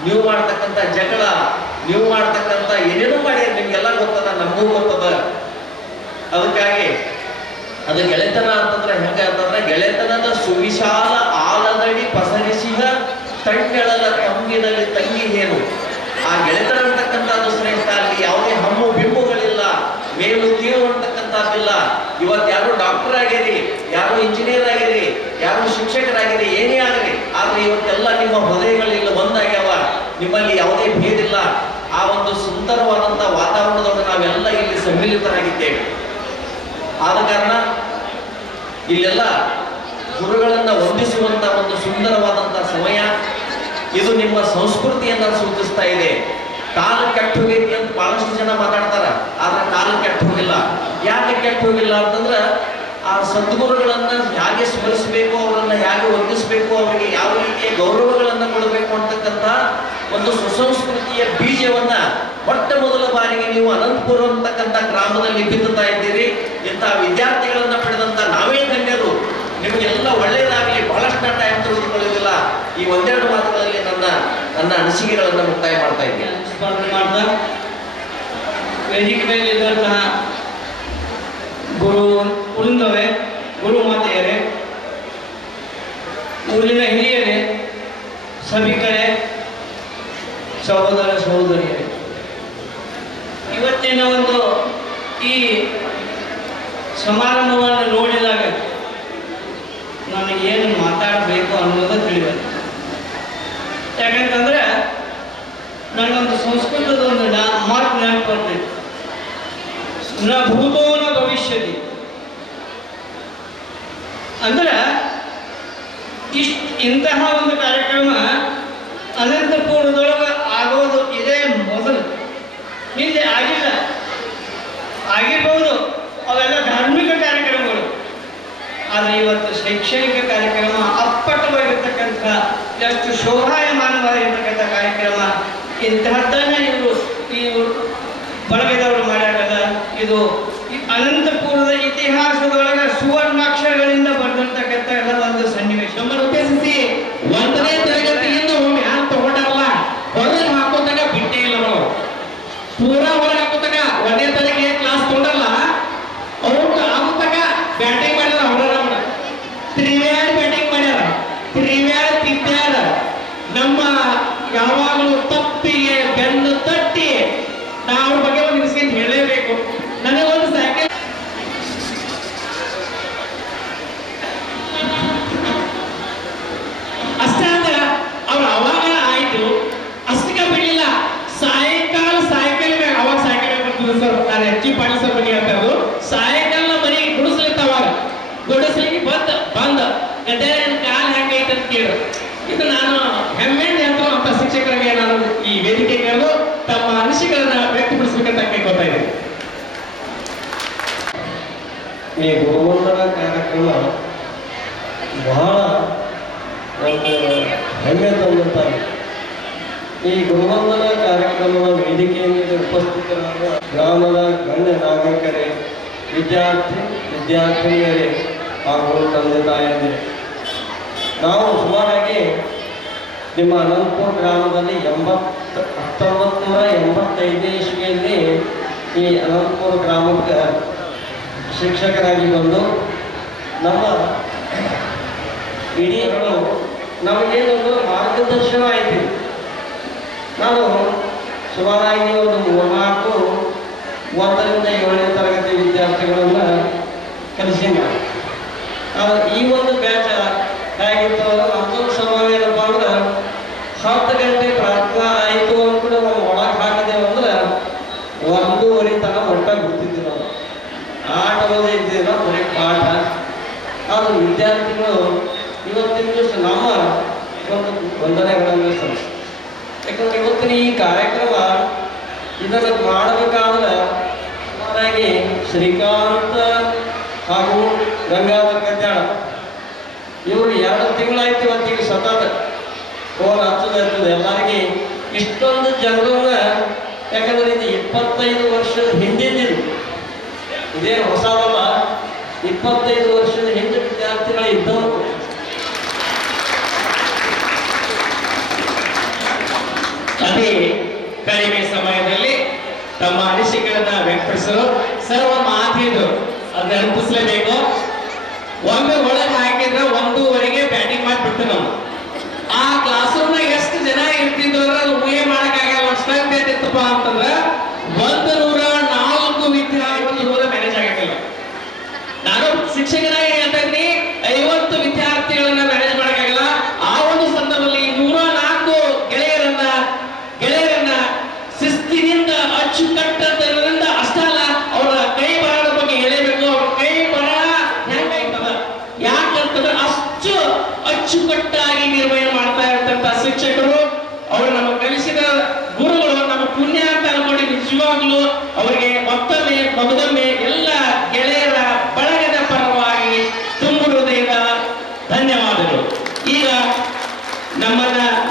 ನೀವು ಮಾಡ್ತಕ್ಕಂಥ ಜಗಳ, ನೀವು ಮಾಡ್ತಕ್ಕಂಥ ಏನೇನೋ ಮಾಡಿ ನಿಮ್ಗೆಲ್ಲ ಗೊತ್ತದ, ನಮಗೂ ಗೊತ್ತದ. ಅದಕ್ಕಾಗಿ ಅದು ಗೆಳೆತನ ಅಂತಂದ್ರೆ ಹೆಂಗ ಅಂತಂದ್ರೆ, ಗೆಳೆತನದ ಸುವಿಶಾಲ ಆಲದಡಿ ಪಸರಿಸಿದ ತಣ್ಣೆಳಲ ತಂಗಿನಲ್ಲಿ ತಂಗಿ ಏನು. ಆ ಗೆಳೆತನ ಅಂತಕ್ಕಂಥದ್ದು ಶ್ರೇಷ್ಠ. ಅಲ್ಲಿ ಯಾವುದೇ ಹಮ್ಮು ಬಿಮ್ಮುಗಳಿಲ್ಲ, ಮೇಲು ಕೀಳು ಅಂತಕ್ಕಂಥದ್ದಿಲ್ಲ. ಇವತ್ತು ಯಾರು ಡಾಕ್ಟರ್ ಆಗಿರಿ, ಯಾರು ಇಂಜಿನಿಯರ್ ಆಗಿರಿ, ಯಾರು ಶಿಕ್ಷಕರಾಗಿರಿ, ಏನೇ ಆಗಿರಿ, ಆದ್ರೆ ಇವತ್ತೆಲ್ಲ ನಿಮ್ಮ ಹೃದಯಗಳಿಲ್ಲ ಒಂದಾಗಿ ನಿಮ್ಮಲ್ಲಿ ಯಾವುದೇ ಭೇದ ಇಲ್ಲ. ಆ ಒಂದು ಸುಂದರವಾದಂಥ ವಾತಾವರಣದೊಳಗೆ ನಾವೆಲ್ಲ ಇಲ್ಲಿ ಸಮ್ಮಿಲಿತರಾಗಿದ್ದೇವೆ. ಆದ ಕಾರಣ ಇಲ್ಲೆಲ್ಲ ಗುರುಗಳನ್ನು ವಂದಿಸುವಂತ ಒಂದು ಸುಂದರವಾದಂಥ ಸಮಯ ಇದು. ನಿಮ್ಮ ಸಂಸ್ಕೃತಿಯನ್ನ ಸೂಚಿಸ್ತಾ ಇದೆ. ಕಾಲ ಕೆಟ್ಟು ಹೋಗೈತಿ ಅಂತ ಬಹಳಷ್ಟು ಜನ ಮಾತಾಡ್ತಾರ, ಆದ್ರೆ ಕಾಲ ಕೆಟ್ಟು ಹೋಗಿಲ್ಲ. ಯಾಕೆ ಕೆಟ್ಟು ಹೋಗಿಲ್ಲ ಅಂತಂದ್ರೆ ಆ ಸದ್ಗುರುಗಳನ್ನ ಹೇಗೆ ಸ್ಮರಿಸಬೇಕು, ಅವರನ್ನ ಹೇಗೆ ವಂದಿಸಬೇಕು, ಅವರಿಗೆ ಯಾವ ರೀತಿಯ ಗೌರವಗಳನ್ನ ಕೊಡಬೇಕು ಅಂತಕ್ಕಂಥ ಒಂದು ಸುಸಂಸ್ಕೃತಿಯ ಬೀಜವನ್ನ ಮೊಟ್ಟ ಮೊದಲ ಬಾರಿಗೆ ನೀವು ಅನಂತಪುರ ಅಂತಕ್ಕಂಥ ಗ್ರಾಮದಲ್ಲಿ ಬಿತ್ತುತ್ತಾ ಇದ್ದೀರಿ. ಇಂತಹ ವಿದ್ಯಾರ್ಥಿಗಳನ್ನ ಪಡೆದಂತ ನಾವೇ ಧನ್ಯರು. ನಿಮಗೆಲ್ಲ ಒಳ್ಳೆಯದಾಗಲಿ. ಬಹಳಷ್ಟು ಟೈಮ್ ತೆಗೆದುಕೊಳ್ಳುವುದಿಲ್ಲ. ಈ ಒಂದೆರಡು ಮಾತುಗಳಲ್ಲಿ ನನ್ನ ಅನಿಸಿಕೆಗಳನ್ನು ಮುಕ್ತಾಯ ಮಾಡ್ತಾ ಇದ್ದೀನಿ. ಸ್ಪರ್ಧೆ ಮಾಡ್ತಾ ವೇದಿಕೆ ಮೇಲೆ ಇದ್ದಂತಹ ಗುರು ಉಳಿದವೇ, ಗುರು ಮಾತೆಯರೇ, ಊರಿನ ಹಿರಿಯರೇ, ಸಭಿಕರೇ, ಸಹೋದರ ಸಹೋದರಿಯರೇ, ಇವತ್ತಿನ ಒಂದು ಈ ಸಮಾರಂಭವನ್ನು ನೋಡಿದಾಗ ನನಗೆ ಏನು ಮಾತಾಡಬೇಕು ಅನ್ನೋದು ತಿಳಿಬೇಕು. ಯಾಕಂತಂದ್ರೆ ನನಗೊಂದು ಸಂಸ್ಕೃತದ ಒಂದು ಮಾತು ನೆನಪು ಬರ್ತೈತಿ. ನ ಭೂತೋ ನ ಭವಿಷ್ಯತಿ ಅಂದ್ರೆ ಇಂತಹ ಒಂದು ಕಾರ್ಯಕ್ರಮ ಅನಂತಪುರದೊಳಗೆ ಆಗೋದು ಇದೇ ಮೊದಲು. ಹಿಂದೆ ಆಗಿಲ್ಲ, ಆಗಿರ್ಬೋದು ಅವೆಲ್ಲ ಧಾರ್ಮಿಕ ಕಾರ್ಯಕ್ರಮಗಳು. ಆದರೆ ಇವತ್ತು ಶೈಕ್ಷಣಿಕ ಕಾರ್ಯಕ್ರಮ ಅಪ್ಪಟ್ಟವಾಗಿರ್ತಕ್ಕಂಥ, ಎಷ್ಟು ಶೋಭಾಯಮಾನವಾಗಿರ್ತಕ್ಕಂಥ ಕಾರ್ಯಕ್ರಮ ಇಂತಹದ್ದನ್ನ ಇವರು ಬಳಗದವರು ಮಾಡ್ಯಾರಲ್ಲ. ಇದು ಅನಂತಪುರದ ಇತಿಹಾಸದೊಳಗೆ ಸುವರ್ಣಾಕ್ಷರಗಳಿಂದ ಬರೆದಿರ್ತಕ್ಕಂಥ ಎಲ್ಲ ಒಂದು ಸನ್ನಿವೇಶ. ನಮ್ಮನ್ನು ಉದ್ದೇಶಿಸಿ 1ನೇ ತರಗತಿಯಿಂದ ಒಮ್ಮೆ ಯಾರು ತಗೊಂಡಾರಲ್ಲ, ಹೊರಗೆ ಹಾಕೋತಾಗ ಬಿಟ್ಟೇ ಇಲ್ಲ. ನಾವು ಪೂರಾ ಹೊರಗೆ ಹಾಕೋತಾಗ 1ನೇ ತರಗತಿ ಕ್ಲಾಸ್ ತಗೊಂಡಲ್ಲ, ಅವ್ರು ಆಗೋತಾಗ ಬ್ಯಾಟಿಂಗ್ ಮಾಡ್ಯಾರ. ಹೊರ ತ್ರಿವ್ಯಾಡ್ ಬ್ಯಾಟಿಂಗ್ ಮಾಡ್ಯಾರ, ತ್ರಿವ್ಯಾಡ್ ತಿದ್ದ್ಯಾರ. ನಮ್ಮ ಯಾವಾಗಲೂ ತಪ್ಪಿಗೆ ಬೆನ್ನು ತಟ್ಟಿ ನಾವು ಅವ್ರ ಬಗ್ಗೆ ಒಂದು ವಿಷಯ ಹೇಳಲೇಬೇಕು. ನನಗೊಂದು ಸೈಕಲ್ ಅಷ್ಟೇ ಅಂದ್ರೆ ಅವ್ರು ಅವಾಗ ಆಯ್ತು, ಅಷ್ಟಕ್ಕೆ ಬಿಡಲಿಲ್ಲ. ಸಾಯಂಕಾಲ ಸೈಕಲ್ ಮ್ಯಾಗ, ಅವಾಗ ಸೈಕಲ್ ಬರ್ತದೆ ಸರ್, ನಾನು ಹೆಚ್ಚಿ ಪಾಟೀಲ್ ಸರ್ ಬಗ್ಗೆ ಹೇಳ್ತಾ ಇರೋದು. ಸಾಯಂಕಾಲ ಮನೆ ಗುಡಿಸ್ಲಿರ್ತಾವಾಗ, ಗುಡಿಸ್ಲಿಕ್ಕೆ ಬಂದ ಗದ್ದೆ ಕಾಲು ಹೆಂಗೈತೆ ಅಂತ ಕೇಳಿದ್ರು. ಇದು ನಾನು ಹೆಮ್ಮೆಯಿಂದ ಅಂತ ಶಿಕ್ಷಕರಿಗೆ ನಾನು ಈ ವೇದಿಕೆ ಕರೆದು ತಮ್ಮ ಅನಿಸಿಕೆಗಳನ್ನ ವ್ಯಕ್ತಪಡಿಸಬೇಕಂತ ಕೇಳ್ಕೊತಾ ಇದ್ದೀನಿ. ಈ ಗುರುವಂದನ ಕಾರ್ಯಕ್ರಮ ಬಹಳ ಒಂದು ಹೆಮ್ಮೆ ತಂದಂತಾಗಿದೆ. ಈ ಗುರುವಂದನ ಕಾರ್ಯಕ್ರಮದ ವೇದಿಕೆ ಮೇಲೆ ಉಪಸ್ಥಿತರಾದ ಗ್ರಾಮದ ಗಣ್ಯ ನಾಗರಿಕರೇ, ವಿದ್ಯಾರ್ಥಿನಿಯರೇ ಹಾಗೂ ತಂದೆ ತಾಯಂದಿರೇ, ನಾವು ಸುಮಾರಾಗಿ ನಿಮ್ಮ ಅನಂತಪುರ ಗ್ರಾಮದಲ್ಲಿ 1985ನೇ ಇಸ್ವಿಯಲ್ಲಿ ಈ ಅನಂತಪುರ ಗ್ರಾಮಕ್ಕೆ ಶಿಕ್ಷಕರಾಗಿ ಬಂದು ನಮ್ಮ ಇಡೀ ನಮಗೇನೊಂದು ಮಾರ್ಗದರ್ಶನ ಆಯಿತು. ನಾನು ಸುಮಾರಾಗಿ ಒಂದು 3-4 1ರಿಂದ 7ನೇ ತರಗತಿ ವಿದ್ಯಾರ್ಥಿಗಳನ್ನು ಕಲಿಸಿದ್ದೆ. ಈ ಒಂದು ಬ್ಯಾಚ್ ಹೇಗಿತ್ತು ಅಂದ್ರೆ ನಮ್ಮೊಂದು ಸಮಯ ಏನಪ್ಪ ಅಂದ್ರೆ 10 ಗಂಟೆ ಪ್ರಾರ್ಥನಾ ಆಯಿತು ಅಂದ್ಬಿಟ್ಟು ನಾವು ಒಳಗೆ ಹಾಕಿದೆವು ಅಂದ್ರೆ 1:30 ತನಕ ಮಟ್ಟ ಬಿಡ್ತಿದ್ವಿ. ನಾವು ಆಟ ಓದಿದ್ದೀವಿ, ಬರೀ ಪಾಠ. ಆದ್ರೆ ವಿದ್ಯಾರ್ಥಿಗಳು ಇವತ್ತಿನ ದಿವಸ ನಮ್ಮ ಒಂದು ವಂದನೆಗಳನ್ನು ಸಲ್ಲಿಸ್ತಾರೆ. ಯಾಕಂದ್ರೆ ಇವತ್ತಿನ ಈ ಕಾರ್ಯಕ್ರಮ ಇದನ್ನು ಮಾಡಬೇಕಾದ್ರೆ ಸುಮಾರಾಗಿ ಶ್ರೀಕಾಂತ್ ಹಾಗೂ ಗಂಗಾಧರ ಗದ್ದಾಳ ಇವರು 2 ತಿಂಗಳಾಯ್ತು. ಇವತ್ತಿಗೆ ಸತತ ಫೋನ್ ಹಚ್ಚೋದಾಯ್ತದೆ ಎಲ್ಲರಿಗೆ. ಇಷ್ಟೊಂದು ಜನರನ್ನ, ಯಾಕಂದ್ರೆ ಇದು 25 ವರ್ಷದ ಹಿಂದಿದ್ದು, ಇದೇನು ಹೊಸದಲ್ಲ. 25 ವರ್ಷದ ಹಿಂದೆ ವಿದ್ಯಾರ್ಥಿಗಳು ಇದ್ದವರು. ಅತಿ ಕಡಿಮೆ ಸಮಯದಲ್ಲಿ ತಮ್ಮ ಅನಿಸಿಕೆಗಳನ್ನ ವ್ಯಕ್ತಪಡಿಸಲು ಸರ್ವ ಮಾತಿದ್ದು ಅದನ್ನ ನೆನಪಿಸಲೇಬೇಕು. ಒಮ್ಮೆ ಒಳಗೆ ಹಾಕಿದ್ರೆ 1:30ಗೆ ಬ್ಯಾಟಿಂಗ್ ಮಾಡಿಬಿಟ್ಟು ನಾವು ಆ ಕ್ಲಾಸ್ ರೂಮ್ನಾಗ ಎಷ್ಟು ಜನ ಇರ್ತಿದ್ರು ಅದು ಊಹೆ ಮಾಡಕ್ಕಾಗಲ್ಲ. ಸ್ಟ್ರೆಂತ್ ಏನಿತ್ತಪ್ಪ ಅಂತಂದ್ರೆ 104 ವಿದ್ಯಾರ್ಥಿಗಳು ಮ್ಯಾನೇಜ್ ಆಗಕ್ಕಿಲ್ಲ. ನಾನು ಶಿಕ್ಷಕನಾಗಿ ಹೇಳ್ತಾ ಇದ್ದೀನಿ, 50 ವಿದ್ಯಾರ್ಥಿಗಳನ್ನ ಮ್ಯಾನೇಜ್ ಮಾಡಕ್ಕಾಗಲ್ಲ. ಆ ಒಂದು ಸಂದರ್ಭದಲ್ಲಿ 104 ಗೆಳೆಯರನ್ನ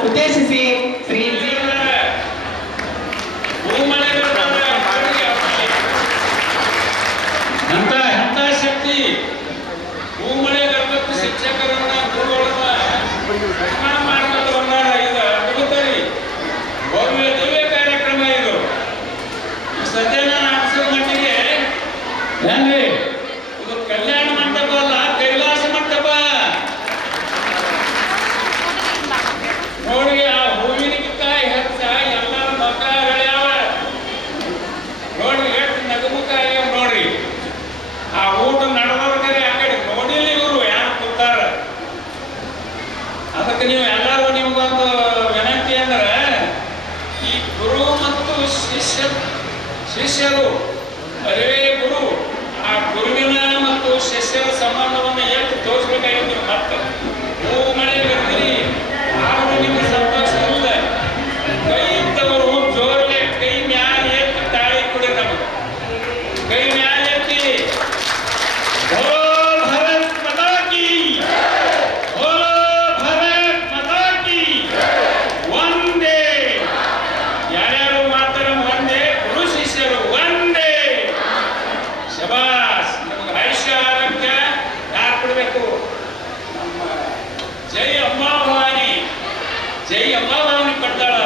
ಉದ್ದೇಶಿಸಿ ಶ್ರೀ ಎಂತ ಶಕ್ತಿ ಭೂಮಳೆ ಗರ್ಭಕ್ಕೆ ಶಿಕ್ಷಕರನ್ನ ಗುರುಗಳನ್ನ ಸನ್ಮಾನ ಮಾಡ್ಕೊಂಡು ಬಂದಾರ. ಇದು ಅದ್ಭುತರಿ ಭವ್ಯ ದಿವ್ಯ ಕಾರ್ಯಕ್ರಮ ಇದು. ಸದ್ಯನ ಅನ್ಸೋ ಮಟ್ಟಿಗೆ ಏನ್ರಿ ಇದು ಕಲ್ಯಾಣ ಮಂಟಪ ಅಲ್ಲ, ಕೈಲಾಸ ಮಂಟಪ. ನೋಡಿ ಆ ಹೂವಿನಕ್ಕಿಂತ ಹೆಚ್ಚ ಎಲ್ಲರ ಮಕ್ಕ ಬೆಳೆಯಾವ. ನೋಡ್ರಿ ಎಷ್ಟು ನಗುಮುಖ ಆಗ್ಯಾವ ನೋಡ್ರಿ. ಆ ಊಟ ನಡೆದವ್ರಿಗೆ ಆ ಕಡೆ ನೋಡಿಲ್ಲ ಇವರು ಯಾರು ಕೂತಾರ. ಅದಕ್ಕೆ ನೀವು ಎಲ್ಲರೂ ನಿಮ್ಗೊಂದು ವಿನಂತಿ ಅಂದ್ರೆ ಈ ಗುರು ಮತ್ತು ಶಿಷ್ಯರು ಅರೇ ಗುರು, ಆ ಗುರುವಿನ ಮತ್ತು ಶಿಷ್ಯರ ಸಂಬಂಧವನ್ನು ಎಷ್ಟು ತೋರಿಸ್ಬೇಕಾಗಿತ್ತು. ಮತ್ತೆ ಹೂ ಮಳೆ ಬರ್ತೀರಿ ಆದರೂ ನಿಮ್ಗೆ ಸಂತೋಷ ಇಲ್ಲ. ಕೈ ಇದ್ದವರು ಜೋರ್ಲೆ ಕೈ ಮ್ಯಾಲ ಎತ್ತಿ ತಾಳಿ ಕೊಡಿ. ನಮಗೆ ಕೈ ಮ್ಯಾಲ ಎತ್ತಿ बोलो भारत माता की, बोलो भारत माता की, वंदे. ಯಾರ್ಯಾರು ಮಾತಾಡ ಒಂದೇ, ಗುರು ಶಿಷ್ಯರು ಒಂದೇ. ಶಬಾಸ್. ನಮಗೆ ಆಯುಷ್ಯ ಆರೋಗ್ಯ ಯಾರು ಕೊಡಬೇಕು? ನಮ್ಮ ಜೈ ಅಂಬಾ ಭವಾನಿ, ಜೈ ಅಂಬಾ ಭವಾನಿ ಕೊಡ್ತಾಳ.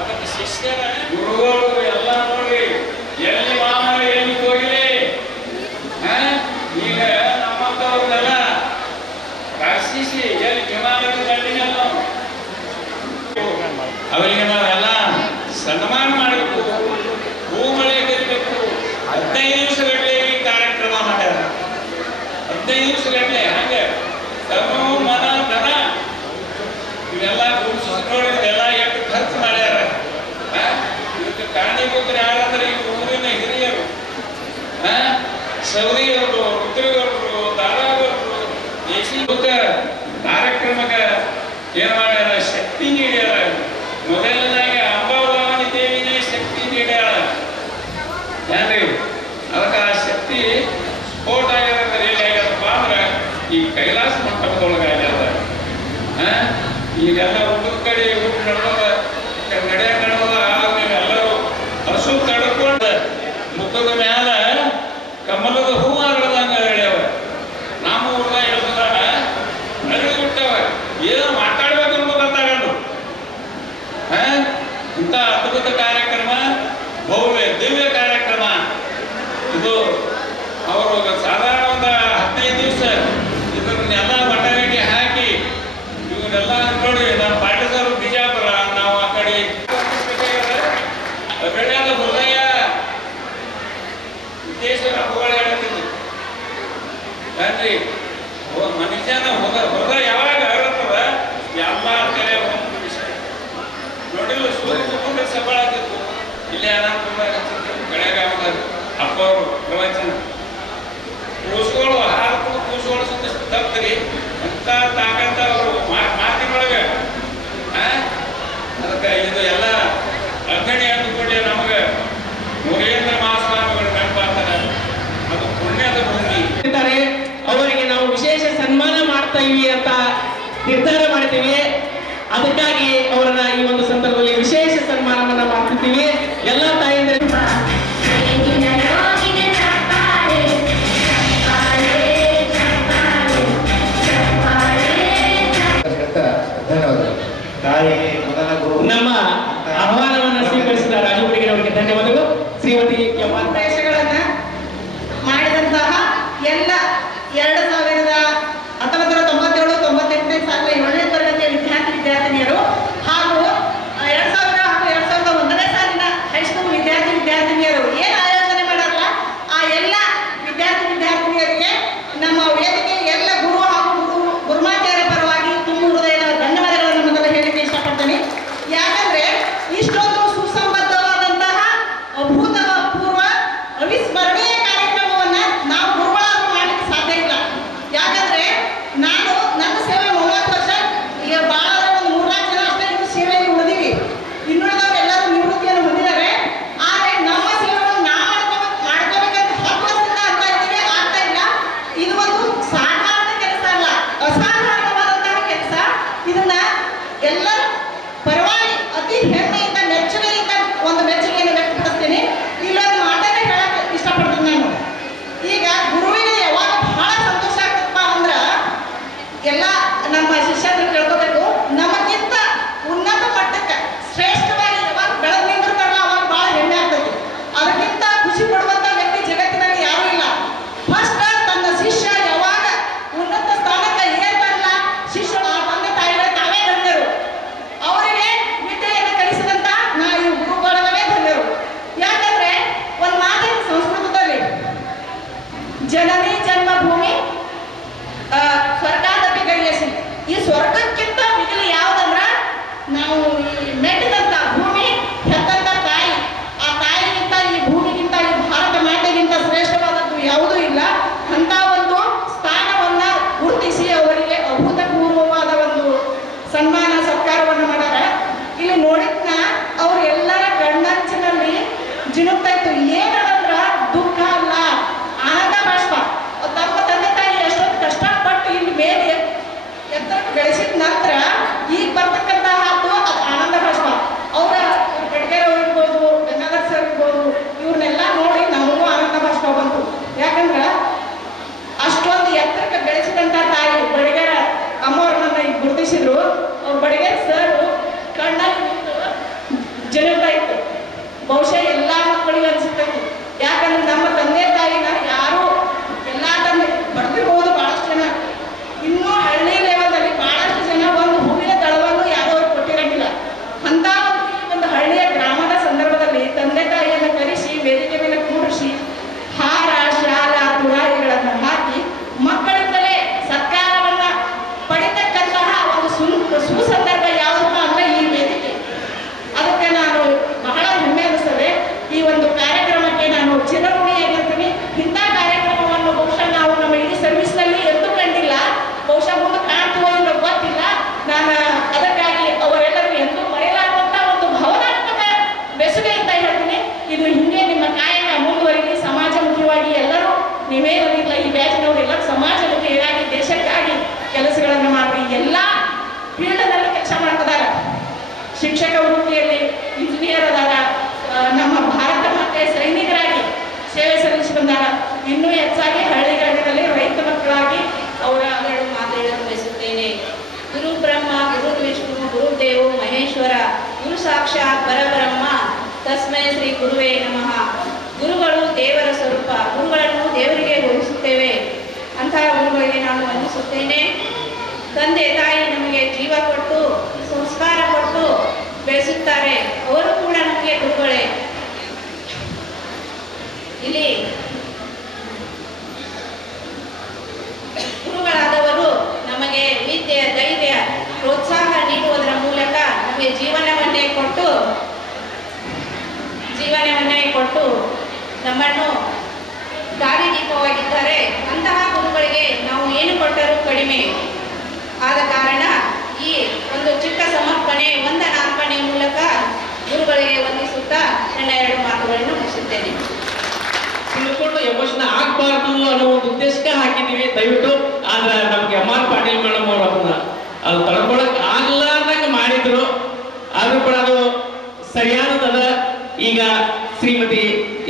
ಅದಕ್ಕೆ ಶಿಷ್ಯರ ಗುರುಗಳು ಎಲ್ಲ ನೋಡಿ ಎಲ್ಲಿ ವಾಹನ ಎಲ್ಲಿ ಹೋಗಿಲಿ. ಈಗ ನಮ್ಮಂತವ್ರನ್ನೆಲ್ಲ ರಕ್ಷಿಸಿ ಎಲ್ಲಿ ವಿಮಾನದ ಗಂಡಿನೆಲ್ಲ ಅವರಿಗೆ ನಾವೆಲ್ಲ ಸನ್ಮಾನ ಮಾಡಬೇಕು, ಹೂಮಳೆ ಕರಿಬೇಕು. 15 ದಿವಸಗಟ್ಟಲೆ ಈ ಕಾರ್ಯಕ್ರಮ ಮಾಡ್ಯಾರ. 15 ದಿವಸಗಟ್ಟಲೆ ಹಂಗೆ ತಮ್ಮ ಮನ ಧನ ಇವೆಲ್ಲ ನೋಡಿ ಇದೆಲ್ಲ ಎಷ್ಟು ಖರ್ಚು ಮಾಡ್ಯಾರ. ಇದಕ್ಕೆ ಕಾರಣೀಭೂತರು ಯಾರಂದ್ರೆ ಈ ಊರಿನ ಹಿರಿಯರು, ಸೌದಿಯವರು, ರುದ್ರಗೌಡರು, ದಾರಾಗೌಡರು. ದೇಶೀಭೂತ ಕಾರ್ಯಕ್ರಮಕ್ಕೆ ಏನ್ ಮಾಡ್ಯಾರ? ಶಕ್ತಿ ನೀಡ್ಯಾರ. ಮೊದಲನೇದಾಗಿ ಅಂಬಾಭವಾನಿ ದೇವಿನೇ ಶಕ್ತಿ ನೀಡ್ಯಾಳ. ಏನ್ರಿ ಅದಕ್ಕೆ ಆ ಶಕ್ತಿ ಸ್ಫೋಟ ಆಗ್ಯದ. ಎಲ್ಲಿ ಆಗ್ಯದಪ್ಪ ಅಂದ್ರೆ ಈ ಕೈಲಾಸ ಮಂಟಪದೊಳಗೆ ಆಗ್ಯದ. ಈಗೆಲ್ಲ ಊಟದ ಕಡೆ ಊಟ ನಡೆದ ನಡೆದ ಆದ್ಮೇಲೆ ಎಲ್ಲರೂ ಹಸು ತಡ್ಕೊಂಡು ಮುಖದ ಮ್ಯಾಲ ಕಮಲದ ಹೂವು ಅರಳದಂಗ ಹೇಳ್ಯಾವ. ನಮ್ಮ ಊರ್ದಾಗ ಹೇಳ್ದಾಗ ನಡೆದು ಬಿಟ್ಟವ. ಏನೋ ಮಾತಾಡ್ಬೇಕು ಅಂತ ಗೊತ್ತಾಗಲ್ಲ. ಇಂಥ ಅದ್ಭುತ ಕಾರ್ಯಕ್ರಮ, ಭವ್ಯ ದಿವ್ಯ ಕಾರ್ಯಕ್ರಮ ಇದು. ಅವರು ಸಾಧಾರಣ ಒಂದು 15 ದಿವಸ ಇದನ್ನೆಲ್ಲ ಮಟಗಟ್ಟಿ ಹಾಕಿ ಇವನ್ನೆಲ್ಲ ನೋಡಿ. ನಮ್ಮ ಪಾಟೀಲ್ ಬಿಜಾಪುರ, ನಾವು ಆ ಕಡೆ ಬೆಳೆಯಾದ ಹೃದಯ ಉದ್ದೇಶದ ಹೂಗಳು ಹೇಳುತ್ತಿದ್ದು ಏನ್ರಿ. ಮನುಷ್ಯನ ಹೃದಯ ಯಾವಾಗ ಹರಡ್ತದ ಎಲ್ಲ ಕಡೆ ಒಂದು ವಿಷಯ ನೋಡಿಲ್ಲ. ಸೂರ್ಯ ತಗೊಂಡ್ರೆ ಸಫಲ ಆಗ್ತಿತ್ತು. ಇಲ್ಲಿ ಬೆಳೆಗಾಮದ ಅಪ್ಪವರು ಪ್ರವಚನ ಕೂಸುಗಳು ಹಾಲು ಕೂಸುಗಳು ಸುತ್ತ ತಪ್ಪಿರಿ ಅಂತ ತಾಕಂತ ಅವರು ಮಾತಿನೊಳಗೆ. ಅದಕ್ಕೆ ಇದು ಎಲ್ಲ ಅಗ್ಗಣಿ ಅಂದುಕೊಂಡೆ ನಮಗೆ ಮುರೇಂದ್ರ ಮಹಾಸ್ವಾಮಿಗಳು ನೆನಪಾಗ್ತಾರೆ. ಅದು ಪುಣ್ಯದ ಭೂಮಿ. ಅವರಿಗೆ ನಾವು ವಿಶೇಷ ಸನ್ಮಾನ ಮಾಡ್ತಾ ಇವಿ ಅಂತ ನಿರ್ಧಾರ ಮಾಡ್ತೀವಿ. ಅದಕ್ಕಾಗಿ ಅವರನ್ನ ಈ ಒಂದು ಸಂದರ್ಭದಲ್ಲಿ ವಿಶೇಷ ಸನ್ಮಾನವನ್ನ ಮಾಡ್ತಿದ್ದೀವಿ. ಎಲ್ಲ ತಾಯಂದಿರ ಧನ್ಯವಾದಗಳು. ತಾಯಿಗೆ ಮೊದಲ ಗುರು ನಮ್ಮ ಆಹ್ವಾನವನ್ನ ಸ್ವೀಕರಿಸಿದ ರಾಜು ಅವರಿಗೆ ಧನ್ಯವಾದಗಳು. ಶ್ರೀಮತಿ ಉಪದೇಶಗಳನ್ನ ಮಾಡಿದಂತಹ ಎಲ್ಲ 1997-98 ಸಾಲಿನ 7ನೇ ತರಗತಿಯ ವಿದ್ಯಾರ್ಥಿನಿಯರು ಹಾಗೂ 2000 ಹಾಗೂ 2001ನೇ ಸಾಲಿನ ಹೈಸ್ಕೂಲ್ ವಿದ್ಯಾರ್ಥಿನಿಯರು ಏನು ಆಯೋಜನೆ ಮಾಡಲ್ಲ ಆ ಎಲ್ಲ ವಿದ್ಯಾರ್ಥಿನಿಯರಿಗೆ ನಮ್ಮ ವೇದಿಕೆ ಎಲ್ಲ ಗುರು ಹಾಗೂ ಗುರುಮಾತೆಯರ ಪರವಾಗಿ ತುಂಬ ಹೃದಯದ ಧನ್ಯವಾದಗಳನ್ನು ಮೊದಲು ಹೇಳಲಿಕ್ಕೆ ಇಷ್ಟಪಡ್ತೀನಿ. ಯಾಕಂದ್ರೆ ಇಷ್ಟೊಂದು ಸುಸಂಬದ್ಧವಾದಂತಹ ಅಭೂತಪೂರ್ವ ನಾವು ಈ ಮೆಟ್ಟಿದಂತ ಭೂಮಿ ಹೆತ್ತಂತ ತಾಯಿ, ಆ ತಾಯಿಗಿಂತ ಈ ಭೂಮಿಗಿಂತ ಈ ಭಾರತ ಮಾತೆಗಿಂತ ಶ್ರೇಷ್ಠವಾದದ್ದು ಯಾವುದೂ ಇಲ್ಲ. ಅಂತ ಒಂದು ಸ್ಥಾನವನ್ನ ಗುರುತಿಸಿ ಅವರಿಗೆ ಅಭೂತಪೂರ್ವವಾದ ಒಂದು ಸನ್ಮಾನ ಸತ್ಕಾರವನ್ನು ಮಾಡ್ಯಾರ. ಇಲ್ಲಿ ನೋಡಿದ್ನ ಅವ್ರ ಎಲ್ಲರ ಕಣ್ಣಂಚಿನಲ್ಲಿ ಜಿನುಗ್ತಾ ಇತ್ತು. ಏನಂದ್ರ ದುಃಖ ಅಲ್ಲ, ಆನಂದ ಬಾಷ್ಪ. ತಮ್ಮ ತಂದೆ ತಾಯಿ ಎಷ್ಟೊಂದು ಕಷ್ಟಪಟ್ಟು ಇಲ್ಲಿ ಮೇಲೆ ಎತ್ತರಕ್ಕೆ ಬೆಳೆಸಿದ ನಂತರ ಈಗ ಬರ್ತಕ್ಕಂಥ ಹಾಡು ಅದು ಆನಂದ ಬಾಷ್ಪ. ಅವರ ಗಡ್ಗೆರ್ ಅವ್ರು ಇರ್ಬೋದು, ಗಂಗಾಧರ್ ಸರ್ ಇರ್ಬೋದು, ಇವ್ರನ್ನೆಲ್ಲ ನೋಡಿ ನಮಗೂ ಆನಂದ ಬಾಷ್ಪ ಬಂತು. ಯಾಕಂದ್ರೆ ಅಷ್ಟೊಂದು ಎತ್ತರಕ್ಕೆ ಬೆಳೆಸಿದಂಥ ತಾಯಿ ಬಡಿಗೆರ ಅಮ್ಮವ್ರನ್ನ ಈಗ ಗುರುತಿಸಿದ್ರು. ಅವ್ರು ಬಡಿಗೆರ್ ಸರ್ ಕಣ್ಣಲ್ಲಿ ಜನತಾ ಇತ್ತು. ಬಹುಶಃ ಎಲ್ಲ ಮಕ್ಕಳಿಗೆ ಅನ್ಸುತ್ತೆ. ಯಾಕಂದ್ರೆ ನಮ್ಮ ತಂದೆ ತಾಯಿನ ಯಾರು ಎಲ್ಲ ತಂದೆ ಬರ್ತಿರ್ಬೋದು ಬಹಳಷ್ಟು ಜನ, ಇನ್ನೂ ಹಳ್ಳಿ ಲೆವೆಲ್ದಲ್ಲಿ ಬಹಳಷ್ಟು ಜನ ಒಂದು ಹೂವಿನ ದಳವನ್ನು ಯಾರೋ ಕೊಟ್ಟಿರಂಗಿಲ್ಲ. ಅಂತ ಒಂದು ಹಳ್ಳಿಯ ಗ್ರಾಮದ ಸಂದರ್ಭದಲ್ಲಿ ತಂದೆ ತಾಯಿಯನ್ನು ಕರೆಸಿ ವೇದಿಕೆ ಮೇಲೆ ಕೂರಿಸಿ ಹಾರ ಶಾಲ ತುರಾಯಿಗಳನ್ನು ಹಾಕಿ ಮಕ್ಕಳಿಂದಲೇ ಸತ್ಕಾರವನ್ನ ಪಡಿತಕ್ಕಂತಹ ಒಂದು ಸುಸಂದರ್ಭ ಯಾವುದೂ ಅಲ್ಲ ಈ ವೇದಿಕೆ. ಅದಕ್ಕೆ ನಾನು ಬಹಳ ಹೆಮ್ಮೆ ಅನಿಸ್ತದೆ. ಈ ಒಂದು ಕಾರ್ಯಕ್ರಮಕ್ಕೆ ನಾನು ಚಿರಋಣಿಯಾಗಿರ್ತೀನಿ. ಇಂಥ ಕಾರ್ಯಕ್ರಮವನ್ನು ಬಹುಶಃ ನಾವು ನಮ್ಮ ಇಡೀ ಸರ್ವಿಸ್ನಲ್ಲಿ ಎಂದೂ ಕಂಡಿಲ್ಲ. ಬಹುಶಃ ಮುಂದೆ ಕಾಣ್ತೀವೋ ಇಲ್ಲೋ ಗೊತ್ತಿಲ್ಲ. ನಾನು ಅದಕ್ಕಾಗಿ ಅವರೆಲ್ಲರೂ ಎಂದೂ ಮರೆಯಲಾಗುವಂಥ ಒಂದು ಭಾವನಾತ್ಮಕ ಬೆಸುಗೆ ಅಂತ ಹೇಳ್ತೀನಿ. ಇದು ಹಿಂಗೆ ನಿಮ್ಮ ಕಾಯಕ ಮುಂದುವರಿಲಿ. ಸಮಾಜಮುಖಿಯಾಗಿ ಎಲ್ಲರೂ ನೀವೇನಿಲ್ಲ ಈ ಬ್ಯಾಚಿನವರೆಲ್ಲರೂ ಸಮಾಜಮುಖಿಯಾಗಿ ದೇಶಕ್ಕಾಗಿ ಕೆಲಸಗಳನ್ನು ಮಾಡಿ ಎಲ್ಲ ಫೀಲ್ಡ್ನಲ್ಲಿ ಕೆಲಸ ಮಾಡ್ತಿದ್ದಾರೆ. ಶಿಕ್ಷಕ ವೃತ್ತಿಯಲ್ಲಿ ಇಂಜಿನಿಯರ್ ಅದಾರ, ನಮ್ಮ ಭಾರತ ಮಾತೆ ಸೈನಿಕರಾಗಿ ಸೇವೆ ಸಲ್ಲಿಸಿ ಬಂದಾರ. ಇನ್ನೂ ಹೆಚ್ಚಾಗಿ ಹಳ್ಳಿಗಾಡಿನಲ್ಲಿ ರೈತ ಮಕ್ಕಳಾಗಿ ಅವರ ಮಾತು ಹೇಳಲು ಬಯಸುತ್ತೇನೆ. ಗುರು ಬ್ರಹ್ಮ, ಗುರು ವಿಷ್ಣು, ಗುರುದೇವು ಮಹೇಶ್ವರ, ಗುರು ಸಾಕ್ಷಾತ್ ಪರಬ್ರಹ್ಮ, ತಸ್ಮೈ ಶ್ರೀ ಗುರುವೇ ನಮಃ. ಗುರುಗಳು ದೇವರ ಸ್ವರೂಪ. ಗುರುಗಳನ್ನು ದೇವರಿಗೆ ಹೋಲಿಸುತ್ತೇವೆ. ಅಂತಹ ಗುರುಗಳಿಗೆ ನಾನು ವಂದಿಸುತ್ತೇನೆ. ತಂದೆ ತಾಯಿ ನಮಗೆ ಜೀವ ಕೊಟ್ಟು ಸಂಸ್ಕಾರ ಕೊಟ್ಟು ಬೆಳೆಸುತ್ತಾರೆ. ಅವರು ಕೂಡ ನಮಗೆ ಗುರುಗಳೇ. ಇಲ್ಲಿ ಗುರುಗಳಾದವರು ನಮಗೆ ವಿದ್ಯೆ, ಧೈರ್ಯ, ಪ್ರೋತ್ಸಾಹ ನೀಡುವುದರ ಮೂಲಕ ನಮಗೆ ಜೀವನವನ್ನೇ ಕೊಟ್ಟು ನಮ್ಮನ್ನು ದಾರಿದೀಪವಾಗಿದ್ದಾರೆ. ಅಂತಹ ಗುರುಗಳಿಗೆ ನಾವು ಏನು ಕೊಟ್ಟರೂ ಕಡಿಮೆ. ಆದ ಕಾರಣ ಈ ಒಂದು ಚಿಕ್ಕ ಸಮರ್ಪಣೆ, ವಂದನಾರ್ಪಣೆ ಮೂಲಕ ಗುರುಗಳಿಗೆ ವಂದಿಸುತ್ತಾ ನನ್ನ 2 ಮಾತುಗಳನ್ನು ಮುಗಿಸುತ್ತೇನೆ. ತಿಳ್ಕೊಂಡು ಎಮೋಷನ್ ಆಗ್ಬಾರ್ದು ಅನ್ನೋ ಒಂದು ಉದ್ದೇಶಕ್ಕೆ ಹಾಕಿದ್ದೀವಿ. ದಯವಿಟ್ಟು ಆದ್ರೆ ನಮ್ಗೆ ಎಮ್.ಆರ್. ಪಾಟೀಲ್ ಮೇಡಮ್ ಅವರು ಅದು ತಡ್ಕೊಳಕ್ ಆಗ್ಲಾರ್ದಂಗೆ ಮಾಡಿದ್ರು. ಆದ್ರೂ ಕೂಡ ಅದು ಸರಿಯಾದದ. ಈಗ ಶ್ರೀಮತಿ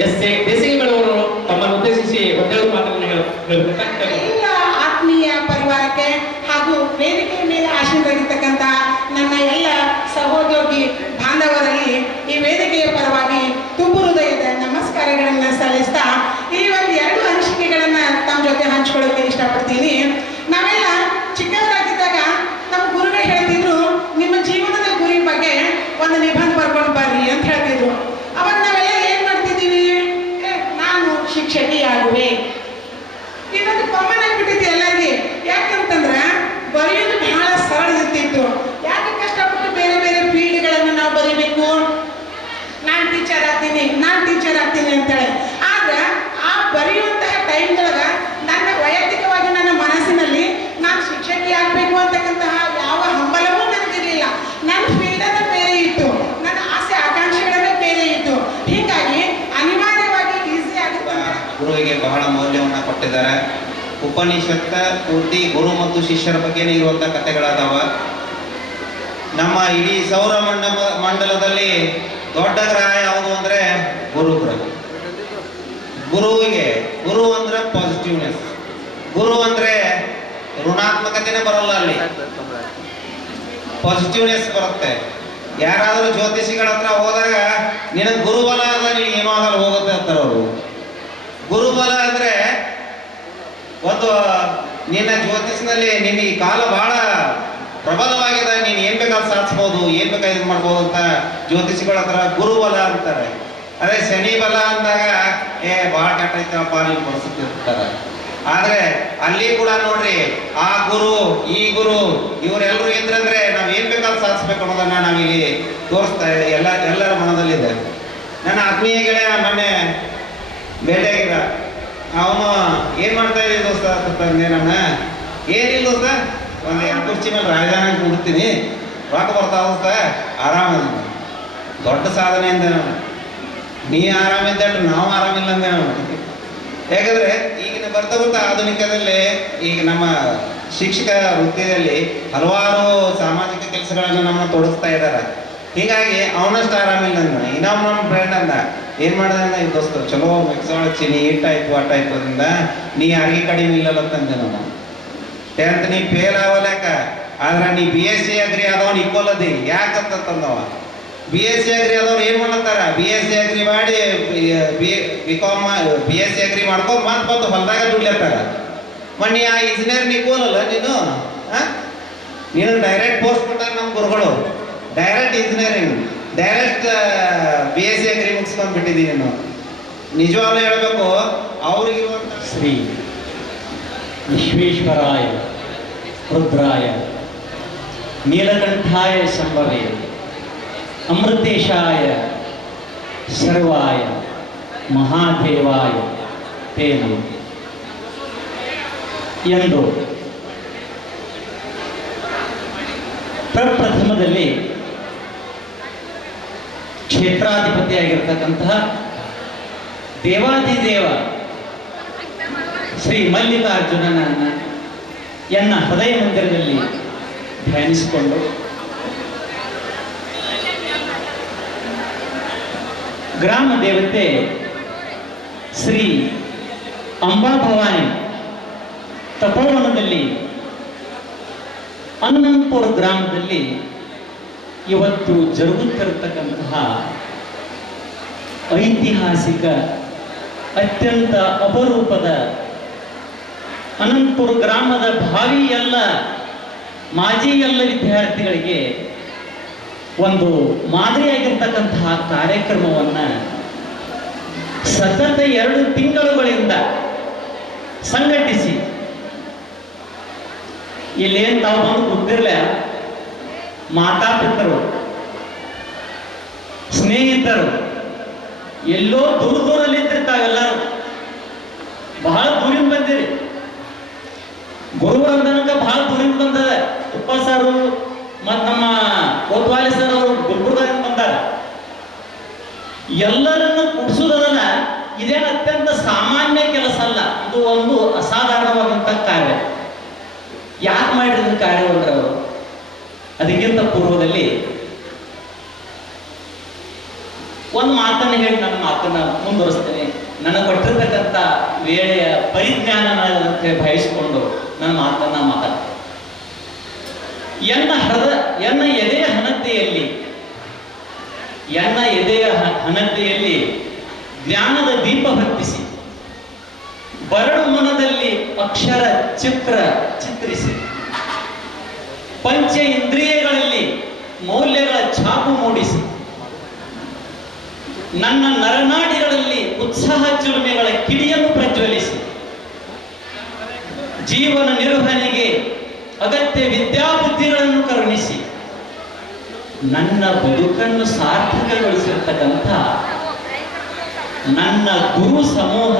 ಎಸ್.ಎ. ದೇಸಿಗೆ ಮೇಡಮ್ ಅವರು ತಮ್ಮನ್ನು ಉದ್ದೇಶಿಸಿ ಒಂದೆರಡು ಮಾತುಗಳನ್ನು ಹೇಳ್ತಾರೆ. ಎಲ್ಲ ಆತ್ಮೀಯ ಪರಿವಾರಕ್ಕೆ ಹಾಗೂ ವೇದಿಕೆ ಮೇಲೆ ಆಶೀರ್ವದಿರ್ತಕ್ಕಂಥ ನನ್ನ ಎಲ್ಲ ಸಹೋದ್ಯೋಗಿ ಬಾಂಧವರಲ್ಲಿ ಈ ವೇದಿಕೆಯ ಪರವಾಗಿ ತುಂಬು ಹೃದಯದ ನಮಸ್ಕಾರಗಳನ್ನು ಸಲ್ಲಿಸ್ತಾ ಈ ಒಂದು 2 ಅನಿಸಿಕೆಗಳನ್ನು ತಮ್ಮ ಜೊತೆ ಹಂಚ್ಕೊಳ್ಳೋಕೆ ಇಷ್ಟಪಡ್ತೀನಿ. ನಾವೆಲ್ಲ ಚಿಕ್ಕವರಾಗಿದ್ದಾಗ ನಮ್ಮ ಗುರುಗಳು ಹೇಳ್ತಿದ್ರು, ನಿಮ್ಮ ಜೀವನದ ಗುರಿ ಬಗ್ಗೆ ಒಂದು ನಿಬಂಧ ಬರ್ಕೊಂಡು ಬರ್ರಿ ಅಂತ ಹೇಳ್ತಿದ್ರು. ಅವಾಗ ನಾವೆಲ್ಲ ಏನ್ ಮಾಡ್ತಿದ್ದೀವಿ, ನಾನು ಶಿಕ್ಷಕಿಯಾಗುವೆ. ಇದೊಂದು ಕಾಮನ್ ಆಗಿಬಿಟ್ಟಿದೆ ಎಲ್ಲರಿಗೆ. ಯಾಕಂತಂದ್ರೆ ಬರೆಯೋದು ಬಹಳ ಸರಳ ಇರ್ತಿತ್ತು. ಯಾಕೆ ಕಷ್ಟಪಟ್ಟು ಬೇರೆ ಬೇರೆ ಫೀಲ್ಡ್ಗಳನ್ನು ನಾವು ಬರೀಬೇಕು, ನಾನು ಟೀಚರ್ ಆಗ್ತೀನಿ ಅಂತೇಳಿ. ಆದ್ರೆ ಆ ಬರೆಯುವಂತಹ ಟೈಮ್ದೊಳಗ ನನ್ನ ವೈಯಕ್ತಿಕವಾಗಿ ನನ್ನ ಮನಸ್ಸಿನಲ್ಲಿ ನಾನು ಶಿಕ್ಷಕಿ ಆಗಬೇಕು ಅಂತಕ್ಕಂತಹ ಯಾವ ಹಂಬಲವೂ ನನಗಿರಲಿಲ್ಲ. ನನ್ನ ಫೀಲ್ಡನ್ನ ಬೇರೆ ಇತ್ತು, ನನ್ನ ಆಸೆ ಆಕಾಂಕ್ಷೆಗಳನ್ನ ಬೇರೆ ಇತ್ತು. ಹೀಗಾಗಿ ಅನಿವಾರ್ಯವಾಗಿ ಈಸಿ ಆಗುತ್ತೆ. ಗುರುವಿಗೆ ಬಹಳ ಮೌಲ್ಯವನ್ನು ಕೊಟ್ಟಿದ್ದಾರೆ. ಉಪನಿಷತ್ತ ಪೂರ್ತಿ ಗುರು ಮತ್ತು ಶಿಷ್ಯರ ಬಗ್ಗೆನೇ ಇರುವಂಥ ಕಥೆಗಳಾದವ. ನಮ್ಮ ಇಡೀ ಸೌರ ಮಂಡಲದಲ್ಲಿ ದೊಡ್ಡ ಗ್ರಹ ಯಾವುದು ಅಂದರೆ ಗುರು ಗ್ರಹ. ಗುರು ಅಂದ್ರೆ ಪಾಸಿಟಿವ್ನೆಸ್. ಗುರು ಅಂದ್ರೆ ಋಣಾತ್ಮಕತೆನೇ ಬರಲ್ಲ, ಅಲ್ಲಿ ಪಾಸಿಟಿವ್ನೆಸ್ ಬರುತ್ತೆ. ಯಾರಾದರೂ ಜ್ಯೋತಿಷಿಗಳ ಹತ್ರ ಹೋದಾಗ ನಿನಗೆ ಗುರುಬಲ ಅಲ್ಲ, ನೀನು ಏನೋ ಆಗಲ್ಲ ಹೋಗುತ್ತೆ ಅಂತಾರೆ ಅವರು. ಗುರುಬಲ ಅಂದ್ರೆ ಒಂದು ನಿನ್ನ ಜ್ಯೋತಿಷ್ನಲ್ಲಿ ನಿನ್ನ ಈ ಕಾಲ ಬಹಳ ಪ್ರಬಲವಾಗಿದೆ, ನೀನು ಏನ್ ಬೇಕಾದ್ರೂ ಸಾಧಿಸ್ಬೋದು, ಏನ್ ಬೇಕಾದ್ರೂ ಇದು ಮಾಡ್ಬೋದು ಅಂತ ಜ್ಯೋತಿಷಿಗಳ ಹತ್ರ ಗುರುಬಲ ಅಂತಾರೆ. ಅದೇ ಶನಿ ಬಲ ಅಂದಾಗ ಭಾಳ ಕೆಟ್ಟೈತಪ್ಪ ನೀವು ಪರಿಸ್ಥಿತಿ ಇರ್ತಾರೆ. ಆದ್ರೆ ಅಲ್ಲಿ ಕೂಡ ನೋಡ್ರಿ ಆ ಗುರು ಈ ಗುರು ಇವರೆಲ್ಲರೂ ಇದ್ರಂದ್ರೆ ನಾವ್ ಏನ್ ಬೇಕಾದ್ರೂ ಸಾಧಿಸ್ಬೇಕು ಅನ್ನೋದನ್ನ ನಾವಿಲ್ಲಿ ತೋರಿಸ್ತಾ ಎಲ್ಲರ ಮನದಲ್ಲಿದೆ. ನನ್ನ ಆತ್ಮೀಯ ಗೆಳೆಯ ಮೊನ್ನೆ ಭೇಟಿಯಾಗಿದ್ದ, ಅವನು ಏನ್ ಮಾಡ್ತಾ ಇದ್ದೀನಿ ದೋಸ್ತ ಅಂದೆ ನನ್ನ, ಏನಿಲ್ಲ ದೋಸ್ತ ಒಂದು ಕುರ್ಚಿ ಮೇಲೆ ರಾಜಧಾನಿ ಕೂಡ್ತೀನಿ, ರೊಕ್ಕ ಬರ್ತಾ ದೋಸ್ತ, ಆರಾಮ ದೊಡ್ಡ ಸಾಧನೆ ಅಂದೆ ನಾನು. ನೀ ಆರಾಮಿದ್ದ ನಾವು ಆರಾಮಿಲ್ಲ ಅಂದೆ ನಾನು. ಯಾಕಂದ್ರೆ ಈಗಿನ ಬರ್ತಾ ಆಧುನಿಕದಲ್ಲಿ ಈಗ ನಮ್ಮ ಶಿಕ್ಷಕ ವೃತ್ತಿಯಲ್ಲಿ ಹಲವಾರು ಸಾಮಾಜಿಕ ಕೆಲಸಗಳನ್ನು ನಮ್ಮ ತೊಡಗಿಸ್ತಾ ಇದ್ದಾರೆ. ಹೀಗಾಗಿ ಅವನಷ್ಟು ಆರಾಮಿಲ್ಲ ಅಂದ. ಇನ್ನೊಬ್ಬ ನಮ್ಮ ಫ್ರೆಂಡ್ ಅಂದ, ಏನ್ ಮಾಡ್ದ ಈ ದೋಸ್ತ ಚಲೋ ಮಿಕ್ಸೊಳ ಚಿನಿ ಇಟ್ಟಾಯ್ತು ಅಟ್ಟಾಯ್ತು ಅದರಿಂದ ನೀ ಯಾರಿಗೆ ಕಡಿಮೆ ಇಲ್ಲಲ್ಲ ತಂದೆ ನಾವು 10th ನೀ ಫೇಲ್ ಆಗಲ್ಯಾಕ, ಆದ್ರೆ ನೀ BSc ಅಗ್ರಿ ಆದವನ್ ಈಕ್ವಲ್ ಅದಿ ಯಾಕಂತಂದವ. BSc ಅಗ್ರಿ ಆದವ್ರು ಏನ್ ಮಾಡತ್ತಾರ, BSc ಅಗ್ರಿ ಮಾಡಿ BCom BSc ಅಗ್ರಿ ಮಾಡ್ಕೊಂಡ್ ಬಂದು ಹೊಲದಾಗ ದುಡ್ಲತ್ತಾರ. ಮೊನ್ನೆ ಆ ಇಂಜಿನಿಯರ್ ಈಕ್ವಲ್ ಅಲ್ಲ ನೀನು ಡೈರೆಕ್ಟ್ ಪೋಸ್ಟ್ ಕೊಟ್ಟಾರ ನಮ್ಮ ಗುರುಗಳು, direct engineering direct BSc agri ಮುಗಿಸ್ಕೊಂಡ್ ಬಿಟ್ಟಿದ್ದೀನಿ ನೀನು. ನಿಜವಾಗ್ಲೂ ಹೇಳ್ಬೇಕು ಅವ್ರಿಗಿರುವಂತ ಶ್ರೀ ವಿಶ್ವೇಶ್ವರಾಯ ರುದ್ರಾಯ ನೀಲಕಂಠಾಯ ಶಂಭವೇ ಅಮೃತೇಶಾಯ ಸರ್ವಾಯ ಮಹಾದೇವಾಯ ತೇ ನಮಃ ಎಂದು ಪ್ರಪ್ರಥಮದಲ್ಲಿ ಕ್ಷೇತ್ರಾಧಿಪತಿಯಾಗಿರ್ತಕ್ಕಂತಹ ದೇವಾದಿದೇವ ಶ್ರೀ ಮಲ್ಲಿಕಾರ್ಜುನನನ್ನು ಎನ್ನ ಹೃದಯ ಮಂದಿರದಲ್ಲಿ ಧ್ಯಾನಿಸಿಕೊಂಡು ಗ್ರಾಮ ದೇವತೆ ಶ್ರೀ ಅಂಬಾಭವಾನಿ ತಪೋವನದಲ್ಲಿ ಹನುಮಂತಪುರ ಗ್ರಾಮದಲ್ಲಿ ಇವತ್ತು ಜರುಗುತ್ತಿರತಕ್ಕಂತಹ ಐತಿಹಾಸಿಕ ಅತ್ಯಂತ ಅಪರೂಪದ ಅನಂತಪುರ ಗ್ರಾಮದ ಭಾವಿ ಎಲ್ಲ ಮಾಜಿ ಎಲ್ಲ ವಿದ್ಯಾರ್ಥಿಗಳಿಗೆ ಒಂದು ಮಾದರಿಯಾಗಿರ್ತಕ್ಕಂತಹ ಕಾರ್ಯಕ್ರಮವನ್ನು ಸತತ 2 ತಿಂಗಳುಗಳಿಂದ ಸಂಘಟಿಸಿ ಇಲ್ಲೇನು ತಾವು ಬಂದು ಗೊತ್ತಿರಲಿಲ್ಲ, ಮಾತಾಪಿತರು ಸ್ನೇಹಿತರು ಎಲ್ಲೋ ದೂರದಲ್ಲಿದ್ದಿರ್ತಾವೆಲ್ಲರೂ ಬಹಳ ದೂರಿಂದ ಬಂದಿರಿ. ಗುರುವಂದನಕ ಬಹಳ ದೂರಿಂದ ಬಂದದ. ತುಪ್ಪ ಸರ್ ಮತ್ತು ನಮ್ಮ ಕೋತ್ವಾಲಿ ಸರ್ ಅವರು ಗುಲ್ಬರ್ಗದಿಂದ ಬಂದಾರ. ಎಲ್ಲರನ್ನು ಕೂಡಿಸುವುದನ್ನ ಇದೇನು ಅತ್ಯಂತ ಸಾಮಾನ್ಯ ಕೆಲಸ ಅಲ್ಲ, ಇದು ಒಂದು ಅಸಾಧಾರಣವಾದಂಥ ಕಾರ್ಯ. ಯಾಕೆ ಮಾಡಿದ ಕಾರ್ಯವಂದ್ರೆ ಅವರು ಅದಕ್ಕಿಂತ ಪೂರ್ವದಲ್ಲಿ ಒಂದು ಮಾತನ್ನು ಹೇಳಿ ನನ್ನ ಮಾತನ್ನ ಮುಂದುವರಿಸ್ತೇನೆ. ನನಗೆ ಕೊಟ್ಟಿರ್ತಕ್ಕಂಥ ವೇಳೆಯ ಪರಿಜ್ಞಾನ ಭಾವಿಸಿಕೊಂಡು ನನ್ನ ಮಾತನ್ನ ಮಾತಾಡ್ತೇನೆ. ಎನ್ನ ಎದೆಯ ಹಣತೆಯಲ್ಲಿ ಜ್ಞಾನದ ದೀಪ ಹೊತ್ತಿಸಿ ಬರಡು ಮನದಲ್ಲಿ ಅಕ್ಷರ ಚಿತ್ರಿಸಿ ಪಂಚ ಇಂದ್ರಿಯಗಳಲ್ಲಿ ಮೌಲ್ಯಗಳ ಛಾಪು ಮೂಡಿಸಿ ನನ್ನ ನರನಾಡಿಗಳಲ್ಲಿ ಉತ್ಸಾಹ ಚಿಲುಮೆಗಳ ಕಿಡಿಯನ್ನು ಪ್ರಜ್ವಲಿಸಿ ಜೀವನ ನಿರ್ವಹಣೆಗೆ ಅಗತ್ಯ ವಿದ್ಯಾಬುದ್ಧಿಗಳನ್ನು ಕರುಣಿಸಿ ನನ್ನ ಬದುಕನ್ನು ಸಾರ್ಥಕಗೊಳಿಸಿರ್ತಕ್ಕಂಥ ನನ್ನ ಗುರು ಸಮೂಹ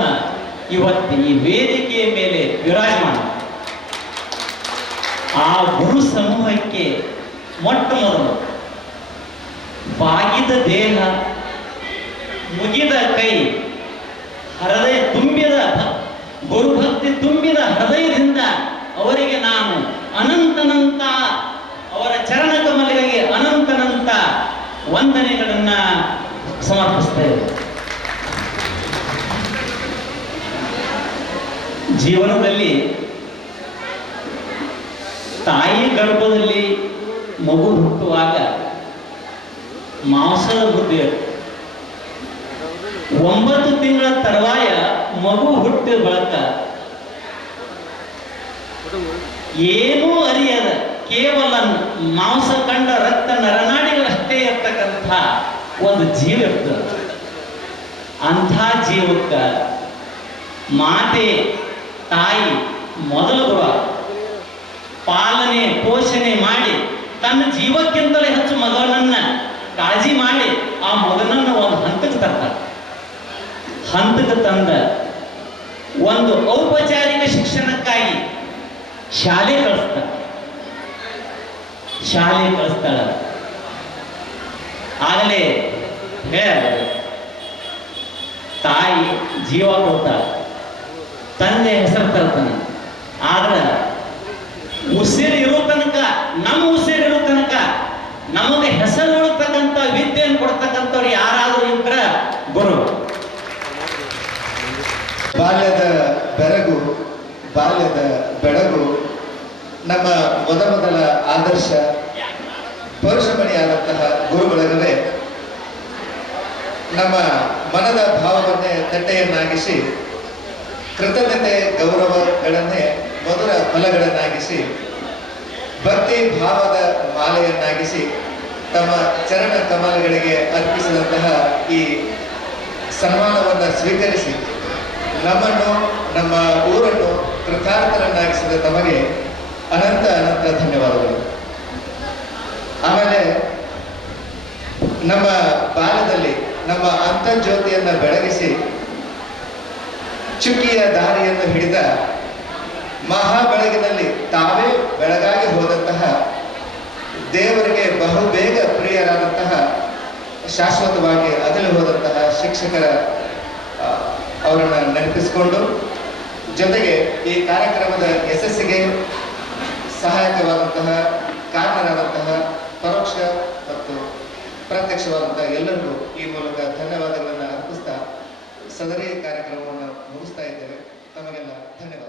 ಇವತ್ತು ಈ ವೇದಿಕೆಯ ಮೇಲೆ ವಿರಾಜಮಾನ. ಆ ಗುರು ಸಮೂಹಕ್ಕೆ ಮೊಟ್ಟ ಮೊದಲು ಬಾಗಿದ ದೇಹ, ಮುಗಿದ ಕೈ, ಹೃದಯ ತುಂಬಿದ ಗುರುಭಕ್ತಿ ತುಂಬಿದ ಹೃದಯದಿಂದ ಅವರಿಗೆ ನಾನು ಅನಂತನಂತ ಅವರ ಚರಣ ಕಮಲಿಗೆ ಅನಂತನಂತ ವಂದನೆಗಳನ್ನು ಸಮರ್ಪಿಸ್ತೇವೆ. ಜೀವನದಲ್ಲಿ ತಾಯಿ ಗರ್ಭದಲ್ಲಿ ಮಗು ಹುಟ್ಟುವಾಗ ಮಾಂಸದ ಬುದ್ಧಿ 9 ತಿಂಗಳ ತರುವಾಯ ಮಗು ಹುಟ್ಟಿದ ಬಳಿಕ ಏನೂ ಅರಿಯದ ಕೇವಲ ಮಾಂಸ ಕಂಡ ರಕ್ತ ನರನಾಡಿಗಳಷ್ಟೇ ಇರ್ತಕ್ಕಂಥ ಒಂದು ಜೀವ ಇರ್ತದೆ. ಅಂಥ ಜೀವಕ್ಕೆ ಮಾತೆ ತಾಯಿ ಮೊದಲ ಗುರು. ಪಾಲನೆ ಪೋಷಣೆ ಮಾಡಿ ತನ್ನ ಜೀವಕ್ಕಿಂತಲೇ ಹೆಚ್ಚು ಮಗನನ್ನ ಕಾಳಜಿ ಮಾಡಿ ಆ ಮಗನನ್ನ ಒಂದು ಹಂತಕ್ಕೆ ತರ್ತಾರೆ. ಹಂತಕ್ಕೆ ತಂದ ಒಂದು ಔಪಚಾರಿಕ ಶಿಕ್ಷಣಕ್ಕಾಗಿ ಶಾಲೆ ಕಳಿಸ್ತಾಳ. ಆಗಲೇ ತಾಯಿ ಜೀವ ಕೊಡ್ತಾಳ, ತಂದೆ ಹೆಸರು ತರ್ತಾನೆ. ಆದ್ರೆ ಉಸಿರಿರೋ ತನಕ, ನಮ್ಮ ಉಸಿರಿರೋ ತನಕ ನಮಗೆ ಹೆಸರು ಉಳ್ತಕ್ಕಂಥ ವಿದ್ಯೆಯನ್ನು ಕೊಡ್ತಕ್ಕಂಥವ್ರು ಯಾರಾದರೂ ಇದ್ರ ಗುರು. ಬಾಲ್ಯದ ಬೆರಗು, ಬಾಲ್ಯದ ಬೆಳಗು, ನಮ್ಮ ಮೊದಲ ಆದರ್ಶ ಪರುಷಮಣಿಯಾದಂತಹ ಗುರುಗಳಲ್ಲವೇ ನಮ್ಮ ಮನದ ಭಾವವನ್ನೇ ತಟ್ಟೆಯನ್ನಾಗಿಸಿ, ಕೃತಜ್ಞತೆ ಗೌರವಗಳನ್ನೇ ಮಧುರ ಫಲಗಳನ್ನಾಗಿಸಿ, ಭಕ್ತಿ ಭಾವದ ಮಾಲೆಯನ್ನಾಗಿಸಿ ತಮ್ಮ ಚರಣ ಕಮಲಗಳಿಗೆ ಅರ್ಪಿಸಿದಂತಹ ಈ ಸನ್ಮಾನವನ್ನು ಸ್ವೀಕರಿಸಿ ನಮ್ಮನ್ನು, ನಮ್ಮ ಊರನ್ನು ಕೃತಾರ್ಥರನ್ನಾಗಿಸಿದ ತಮಗೆ ಅನಂತ ಅನಂತ ಧನ್ಯವಾದಗಳು. ಆಮೇಲೆ ನಮ್ಮ ಬಾಲ್ಯದಲ್ಲಿ ನಮ್ಮ ಅಂತರ್ಜ್ಯೋತಿಯನ್ನು ಬೆಳಗಿಸಿ ಚುಕ್ಕಿಯ ದಾರಿಯನ್ನು ಹಿಡಿದ ಮಹಾ ಬೆಳಗಿನಲ್ಲಿ ತಾವೇ ಬೆಳಗಾಗಿ ಹೋದಂತಹ, ದೇವರಿಗೆ ಬಹುಬೇಗ ಪ್ರಿಯರಾದಂತಹ, ಶಾಶ್ವತವಾಗಿ ಅಗಲಿ ಹೋದಂತಹ ಶಿಕ್ಷಕರ ಅವರನ್ನು ನೆನಪಿಸಿಕೊಂಡು, ಜೊತೆಗೆ ಈ ಕಾರ್ಯಕ್ರಮದ ಯಶಸ್ಸಿಗೆ ಸಹಾಯಕವಾದಂತಹ, ಕಾರಣರಾದಂತಹ ಪರೋಕ್ಷ ಮತ್ತು ಪ್ರತ್ಯಕ್ಷವಾದಂತಹ ಎಲ್ಲರಿಗೂ ಈ ಮೂಲಕ ಧನ್ಯವಾದಗಳನ್ನು ಅರ್ಪಿಸ್ತಾ ಸದರಿ ಕಾರ್ಯಕ್ರಮವನ್ನು ಮುಗಿಸ್ತಾ ಇದ್ದೇವೆ. ತಮಗೆಲ್ಲ ಧನ್ಯವಾದಗಳು.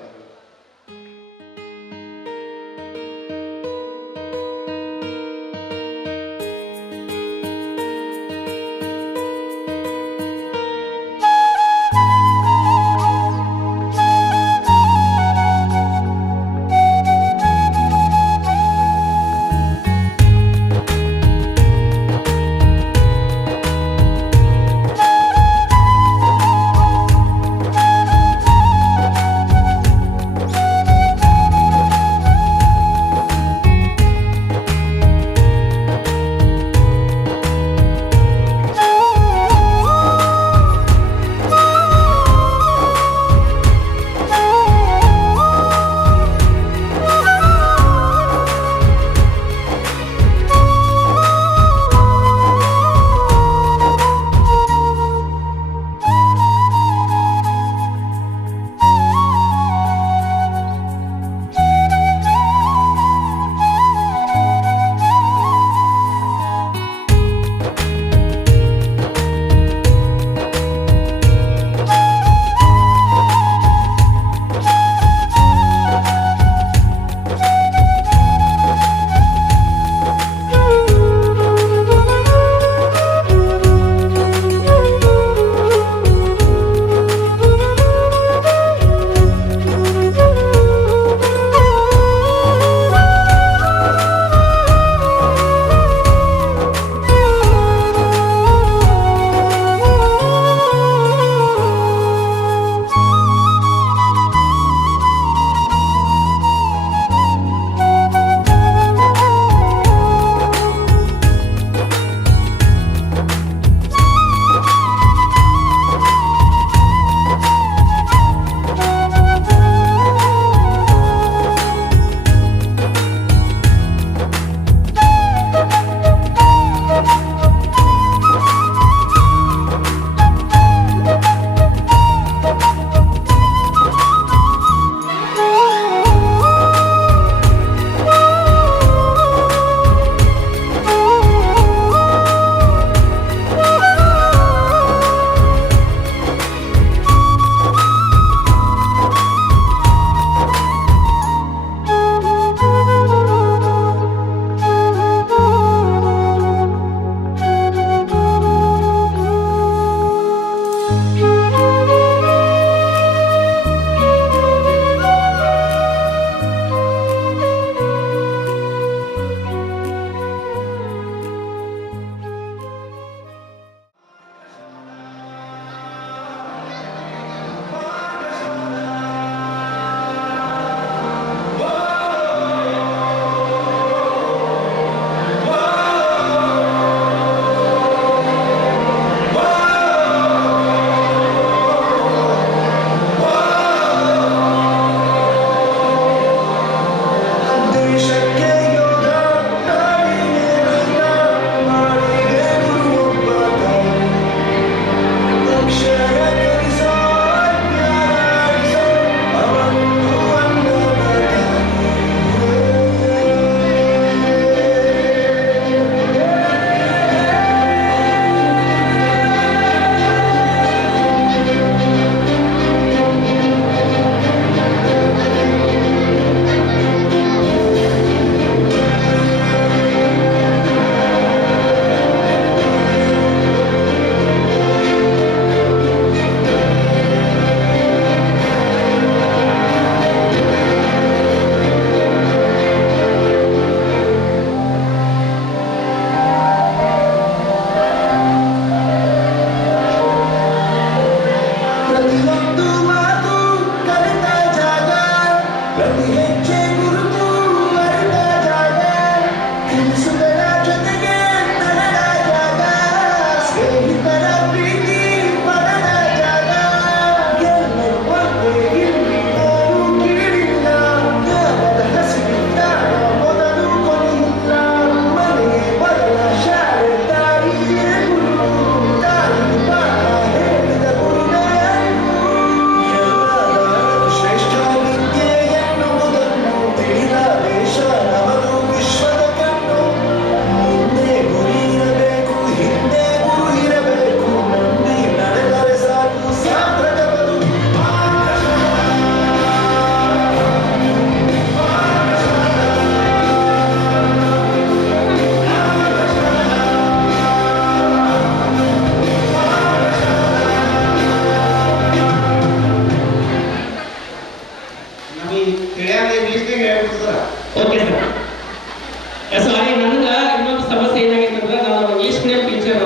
Medium teacher.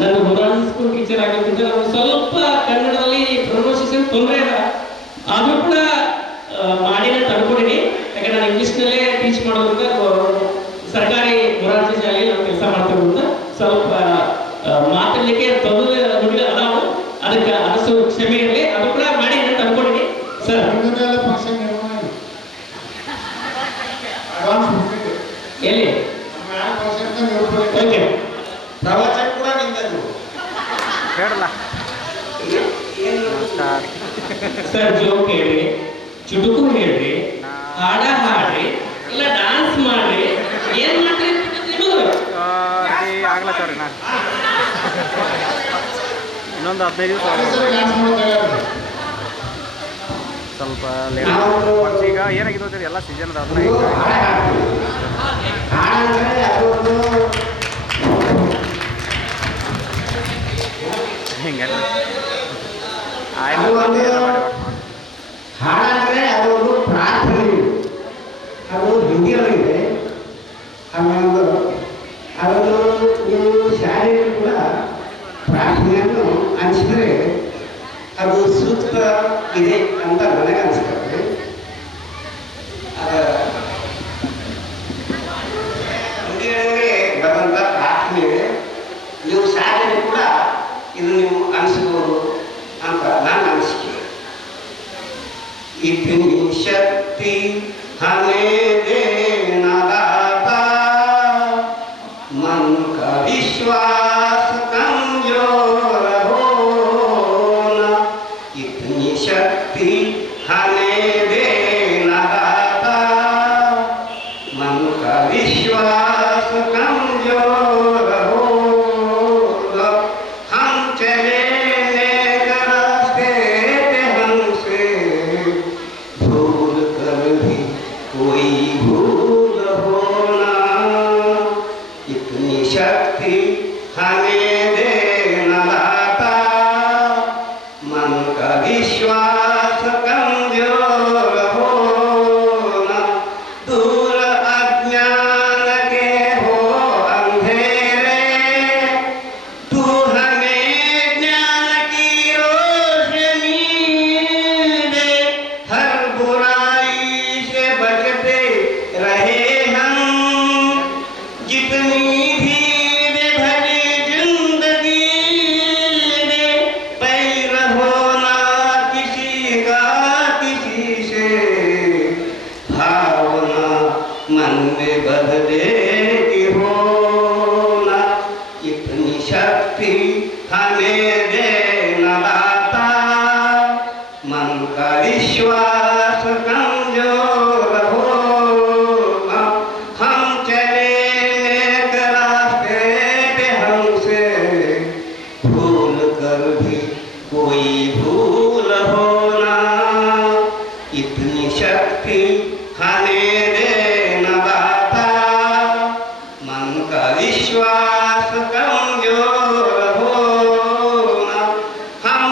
ನಾನು ಮೊರಾರ್ಜಿ ಸ್ಕೂಲ್ ಟೀಚರ್ ಆಗಿದ್ದರಿಂದ ನಮ್ಗೆ ಸ್ವಲ್ಪ ಕನ್ನಡದಲ್ಲಿ ಪ್ರೊನೌನ್ಸಿಯೇಷನ್ ತೊಂದರೆ ಇಲ್ಲ, ಆದರೂ ಕೂಡ ಮಾಡಿ ನಾನು ತಂದ್ಕೊಂಡಿನಿ. ಯಾಕಂದ್ರೆ ನಾನು ಇಂಗ್ಲೀಷ್ನಲ್ಲೇ ಟೀಚ್ ಮಾಡೋದ್ರಿಂದ ಸರ್ಕಾರಿ ಮೊರಾರ್ಜಿ ಶಾಲೆಯಲ್ಲಿ ನಾವು ಕೆಲಸ ಮಾಡ್ತಿರೋದ್ರಿಂದ ಸ್ವಲ್ಪ ಮಾತಾಡಲಿಕ್ಕೆ ತೊಂದರೆ ನುಡಿ ಅದಾವು, ಅದಕ್ಕೆ ಅನಸು ಕ್ಷಮೆ ಇರಲಿ. ಅದು ಕೂಡ ಮಾಡಿ ನಾನು ತಂದ್ಕೊಂಡಿನಿ ಸರ್. ಎಲ್ಲಿ ಓಕೆ ಪ್ರವಚನ ಕೂಡ ನಿಂತದ್ದು ಸರ್. ಜೋಕ್ ಹೇಳ್ರಿ, ಚುಟುಕು ಹೇಳ್ರಿ, ಹಾಡ ಹಾಡ್ರಿ, ಇಲ್ಲ ಡಾನ್ಸ್ ಮಾಡ್ರಿ, ಏನ್ ಮಾಡ್ರಿ ಆಗ್ಲತ್ತವ್ರಿ ನಾ ಇನ್ನೊಂದು 15 ದಿವಸ ಸ್ವಲ್ಪ ಲೇಟ್. ಈಗ ಏನಾಗಿದೆ ಎಲ್ಲ ಸೀಸನ್ ಅದಾವಲ್ಲ, ಹಿಂಗೆ ಹಾಡಂದ್ರೆ ಅದೊಂದು ಪ್ರಾರ್ಥನೆ, ಅದು ಹಿಂದಿಯಲ್ಲಿದೆ. ಆಮೇಲೆ ಅದನ್ನು ನೀವು ಶಾಲೆಯಲ್ಲಿ ಕೂಡ ಪ್ರಾರ್ಥನೆಯನ್ನು ಅನಿಸಿದರೆ ಅದು ಸೂಕ್ತ ಇದೆ ಅಂತ ನನಗೆ ಅನಿಸ್ತದೆ. ಹಿಂದಿಯಲ್ಲಿ ಬರುವಂಥ ಪ್ರಾರ್ಥನೆ ಇದೆ, ನೀವು ಶಾಲೆಯಲ್ಲಿ ಕೂಡ ಇದು ನೀವು ಅನಿಸ್ಬೋದು ಅಂತ ನನ್ನ ಅನಿಸಿಕೆ. इतनी शक्ति हमें देना दाता, मन का विश्वास कमजोर होना. इतनी शक्ति हमें देना दाता, मन का विश्वास कमजोर होना. हम चले नेक रास्ते पे हमसे भूल कर भी कोई भूल होना. इतनी शक्ति हमें देना दाता, मन का विश्वास कमजोर होना. दूर अज्ञान के हो अंधेरे, तू हमें ज्ञान की रोशनी दे. हर बुराई से बचते रहे हम, जितनी भीड़ भरी जिंदगी दे. पैर होना किसी का किसी से, भावना मन में बदलेगी होना. इतनी शक्ति हमें देना दाता, मन का विश्वास कमजोर होना. हम चले नेक रास्ते पे हमसे भूल कर भी कोई भूल होना. इतनी शक्ति हमें देना दाता, मन का विश्वास कमजोर होना. हम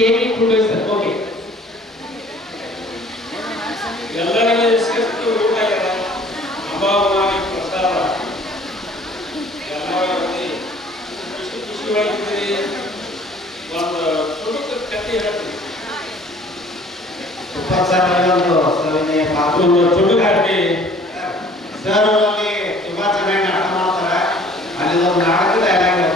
KV ಪ್ರೊಡ್ಯೂಸರ್. ಓಕೆ, ಎಲ್ಲರಿಗೂ ಶಿಸ್ತು ಊಟ ಅಭಾವವಾಗಿ ಪ್ರಸಾದ ಎಲ್ಲರಲ್ಲಿ ಖುಷಿಯಾಗಿದ್ದೀರಿ. ಒಂದು ಚುಟುಕು ಕಥೆ ಹೇಳ್ತೀವಿ. ಒಂದು ಸವಿನಯ ಪಾತ್ರ ಒಂದು ಚುಟುಕು ಹಾಕಿ ಸರ್ ಅಲ್ಲಿ ತುಂಬಾ ಚೆನ್ನಾಗಿ ನಾಟಕ ಮಾಡ್ತಾರೆ. ಅಲ್ಲಿ ಒಂದು ನಾಟಕದ ಡೈಲಾಗ್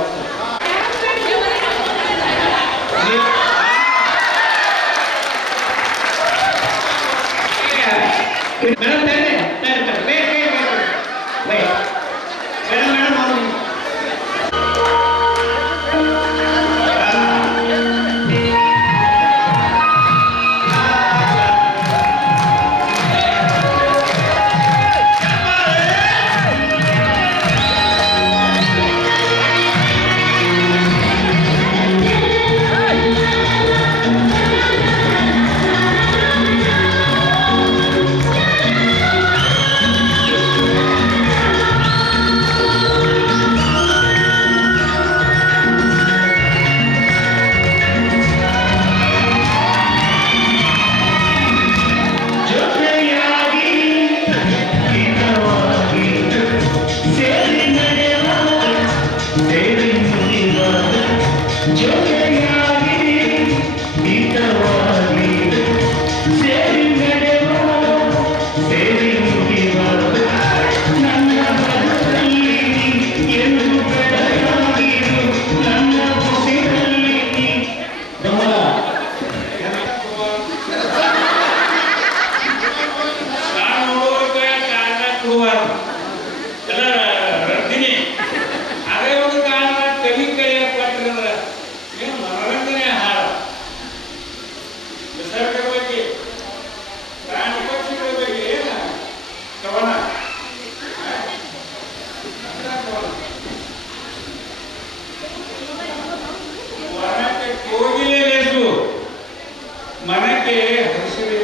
ಮನಕ್ಕೆ ಹಸಿರು.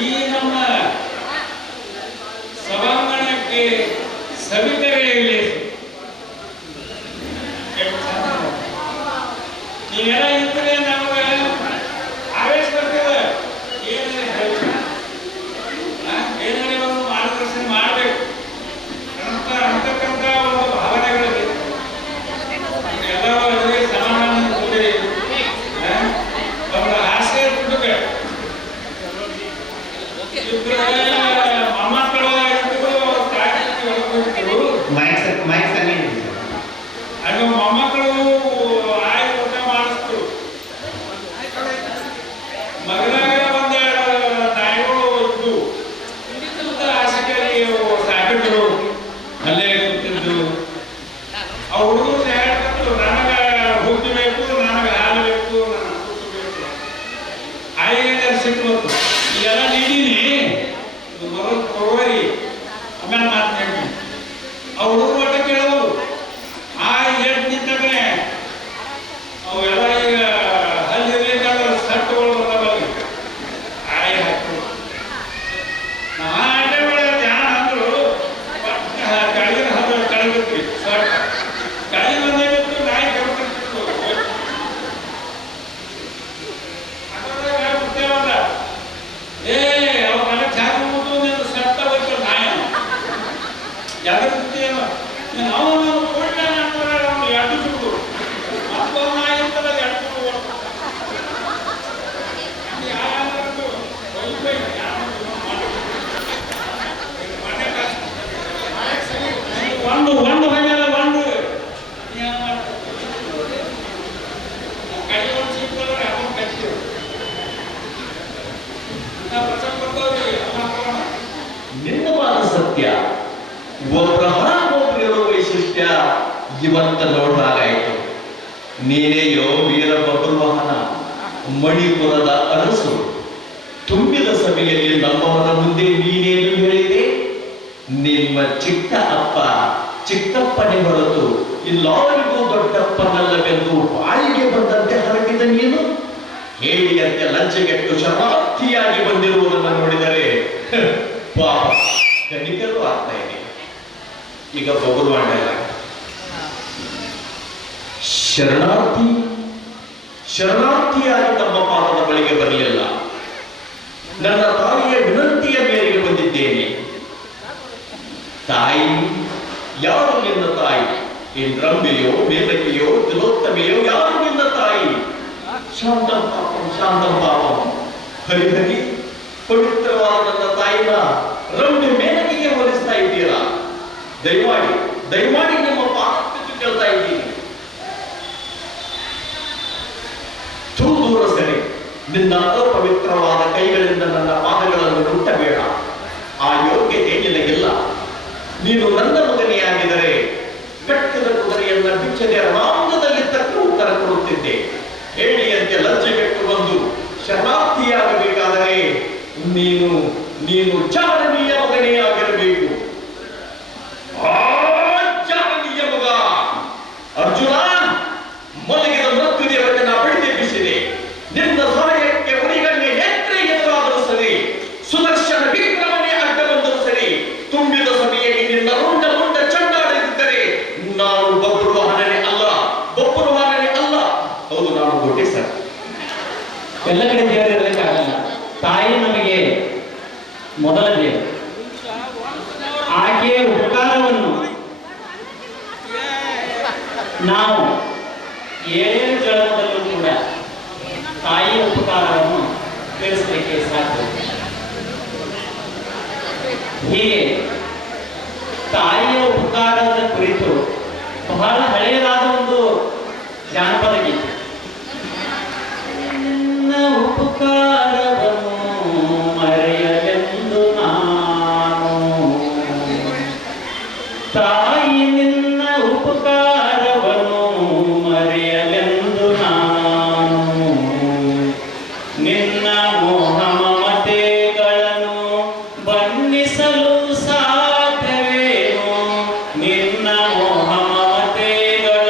ಈ ನಮ್ಮ ಸಭಾಂಗಣಕ್ಕೆ ಸವಿತರೆಯಲ್ಲಿ ನೀವೆಲ್ಲ ಇದ್ರೆ ನಮಗೆ ಆವೇಶ ಬರ್ತದೆ. ಏನಾದ್ರೆ ಒಂದು ಮಾರ್ಗದರ್ಶನ ಮಾಡಬೇಕು ಅಂತಕ್ಕಂಥ ಒಂದು ಭಾವನೆಗಳಿಗೆ ಎಲ್ಲರೂ ಅದಕ್ಕೆ ಸಮಾಧಾನ ಕೊಟ್ಟಿರಿ. ಒಂದು ಹಾಸ್ಯ ತುಡುಗೆ ಮೊಮ್ಮಕ್ಕಳು ಅದು ಮೊಮ್ಮಕ್ಕಳು ಆಯ್ ಊಟ ಮಾಡಿಸ್ತು. ಮಗನಾಗ ಒಂದೆರಡು ನಾಯಿಗಳು ಇದ್ದು ಆಸೆಗಾಗಿ ಸಾಕಿದ್ರು, ಅಲ್ಲೇ ಕೂತಿದ್ದು. ಆ ಹುಡುಗರು ಹೇಳ್ತಿದ್ರು, ನನಗೆ ಹುಗ್ಗಿ ಬೇಕು, ನನಗೆ ಹಾಲು ಬೇಕು, ನನಗೆ ಕೂಸು ಬೇಕು. ಆಯಿಗೆ ಸಿಟ್ಟು ಬಂತು. ಇದೆಲ್ಲ ನೀಡೀನಿ, ಇದು ಮೊದಲು ಕೊಡುವರಿ, ಆಮೇಲೆ ಮಾತನಾಡಿ. ಆ ಹುಡುಗರು ಒಟ್ಟ ಕೇಳೋದು ಆ ಎದ್ದು ನಿಂತಾಗಲೇ ಅವೆಲ್ಲ ಈಗ ಹಲ್ಲಿರ್ಲಿಕ್ಕಾದ್ರೆ ಸಟ್ಟುಗಳು ಬಂದವಲ್ಲಿ ಆಯಿ ಹಾಕಿದ್ರು. ನಾ ಆಟೆ ಬೆಳೆ ಧ್ಯಾನ ಅಂದ್ರು ಕಳಿನ ಹಬ್ಬ ಕಳೆದಿರ್ತೀವಿ. ಸಟ್ ಕಳಿ ಬಂದೇ ಬಿಟ್ಟು ನಾಯಿ ಕರ್ಕೊತಿತ್ತು. ಅದ್ರಾಗ ಬಿಡ್ತೇವಲ್ಲ, ಏ ಅವ್ ನನಗೆ ಚಾಕು ಮುಟ್ಟು ನೀನು ಸಟ್ಟ ಹೋಯ್ತು ನಾಯಿ ಯಾವ್ದು ಅವನು ಕೊಟ್ಟ ಅವ್ನು ಎರಡು ಸುಟ್ಟು ಮತ್ತೊಂದು ನಾಯಿ ಇರ್ತಲ್ಲ ಎರಡು ಸುಟ್ಟು ಒಂದು ಒಂದು ಹೊಯ್ಯಲ್ಲ ಒಂದು ಕೈ ಒಂದು ಸಿಕ್ತಂದ್ರೆ ಅದನ್ನು ಕಚ್ಚಿದ್ರು. ಪ್ರಸಂಗ ಬರ್ತಾವ್ರಿ ನಿನ್ನ ಮಾತು ಸತ್ಯ. ಒಬ್ಬರ ಹೊರಗೊಬ್ಬರಿರೋ ವೈಶಿಷ್ಟ್ಯ ಇವತ್ತ ನೋಡಲಾಗಾಯಿತು. ನೀನೆಯೋ ವೀರ ಬಬ್ರುವಾಹನ, ಮಣಿಪುರದ ಅರಸು. ತುಂಬಿದ ಸಭೆಯಲ್ಲಿ ನಮ್ಮವರ ಮುಂದೆ ನೀನೇನು ಹೇಳಿದೆ? ನಿಮ್ಮ ಚಿಕ್ಕ ಅಪ್ಪ ಚಿಕ್ಕಪ್ಪನೇ ಹೊರತು ಇಲ್ಲಾರಿಗೂ ದೊಡ್ಡಪ್ಪನಲ್ಲವೆಂದು ಬಾಯಿಗೆ ಬಂದಂತೆ ಹರಟಿದ ನೀನು. ಹೇಳಿಯಂತೆ ಲಂಚೆಗೆಟ್ಟು ಶರಣಾರ್ಥಿಯಾಗಿ ಬಂದಿರುವುದನ್ನು ನೋಡಿದರೆ ಪಾಪ ಕನಿಕರು ಆಗ್ತಾ ಇದೆ. ಈಗ ಬೊಗರುವಾಂಡ ಶರಣಾರ್ಥಿ ಶರಣಾರ್ಥಿಯಾಗಿ ತಮ್ಮ ಪಾದದ ಬಳಿಗೆ ಬರಲಿಲ್ಲ. ನನ್ನ ತಾಯಿಯ ವಿನಂತಿಯ ಮೇರೆಗೆ ಬಂದಿದ್ದೇನೆ. ತಾಯಿ, ಯಾರು ನಿನ್ನ ತಾಯಿ? ಇಂದ್ರಂಬೆಯೋ, ಮೇಲಕಿಯೋ, ತಿಲೋತ್ತಮೆಯೋ, ಯಾರು ನಿನ್ನ ತಾಯಿ? ಶಾಂತಂ ಪಾಪಂ, ಶಾಂತಂ ಪಾಪಂ. ಹರಿಹರಿ, ಪವಿತ್ರವಾದ ನನ್ನ ತಾಯಿನ ರಂಬೆ ಮೇಲಕಿಗೆ ಹೋಲಿಸ್ತಾ ಇದ್ದೀರಾ? ದಯಮಾಡಿ ನಿಮ್ಮ ಪಾಪಕ್ಕೆ ಕೇಳ್ತಾ ಇದ್ದೀನಿ. ದೂರ ಸರಿ, ನಿನ್ನ ಅಪವಿತ್ರವಾದ ಕೈಗಳಿಂದ ನನ್ನ ಪಾದಗಳನ್ನು ಮುಟ್ಟಬೇಡ. ಆ ಯೋಗ್ಯತೆ ನಿನಗಿಲ್ಲ. ನೀನು ನನ್ನ ಮಗನೆಯಾಗಿದ್ದರೆ ಕಟ್ಟದ ಕುದುರೆಯನ್ನ ಬಿಚ್ಚದೆ ರಾಮದಲ್ಲಿ ತಕ್ಕ ಉತ್ತರ ಕೊಡುತ್ತಿದ್ದೆ. ಹೇಳಿಯಂತೆ ಲಜ್ಜೆಗೆಟ್ಟು ಬಂದು ಶರಣಾರ್ಥಿಯಾಗಬೇಕಾದರೆ ನೀನು ಜಾನನಿಯ ಮಗನೆಯಾಗಿರಬೇಕು. ಜಾನನಿಯ ಮಗ ಅರ್ಜುನ ಮಲಗಿದ ಮೃತ್ಯುದೇವತನ ಬಡಿದೆಬ್ಬಿಸಿದೆ. ನಿನ್ನ ಸಹಾಯಕ್ಕೆ ಉರಿಗಣ್ಣೆ ನೇತ್ರೆ ಎದುರಾದರೂ ಸರಿ, ಸುದರ್ಶನ ವಿಕ್ರಮಣೆ ಅಡ್ಡ ಬಂದರೂ ಸರಿ, ತುಂಬಿದ ಸಭೆಯಲ್ಲಿ ನಿನ್ನ ರುಂಡ ಚಂಡಾಡದಿದ್ದರೆ ನಾನು ಬಬ್ಬರು ವಾಹನನೇ ಅಲ್ಲ. ಹೌದು, ನಾನು ಗೊಟ್ಟೆ ಸರ್. ಎಲ್ಲ ಕಡೆ ದೇವರಿರಲಿಕ್ಕಾಗಲ್ಲ. ತಾಯಿ ನಮಗೆ ಮೊದಲ ದೇವರು. ಆಕೆಯ ಉಪಕಾರವನ್ನು ನಾವು ಏಳೇಳು ಜನ್ಮದಲ್ಲೂ ಕೂಡ ತಾಯಿಯ ಉಪಕಾರವನ್ನು ತಿಳಿಸಲಿಕ್ಕೆ ಸಾಧ್ಯ. ಹೀಗೆ ತಾಯಿಯ ಉಪಕಾರದ ಕುರಿತು ಬಹಳ ಹಳೆಯದಾದ ಒಂದು ಜಾನಪದ ಗೀತೆ. ನಿನ್ನ ಉಪಕಾರವನ್ನು ಮರೆಯಲೆಂದು ನಾನು, ತಾಯಿ ನಿನ್ನ ಉಪಕಾರವನ್ನು ಮರೆಯಲೆಂದು ನಾನು, ನಿನ್ನ ಮೋಹ ಮಮತೆಗಳನ್ನು ಬಣ್ಣಿಸಲು ಸಾಧ್ಯವೇನು, ನಿನ್ನ ಮೋಹ ಮಮತೆಗಳನ್ನು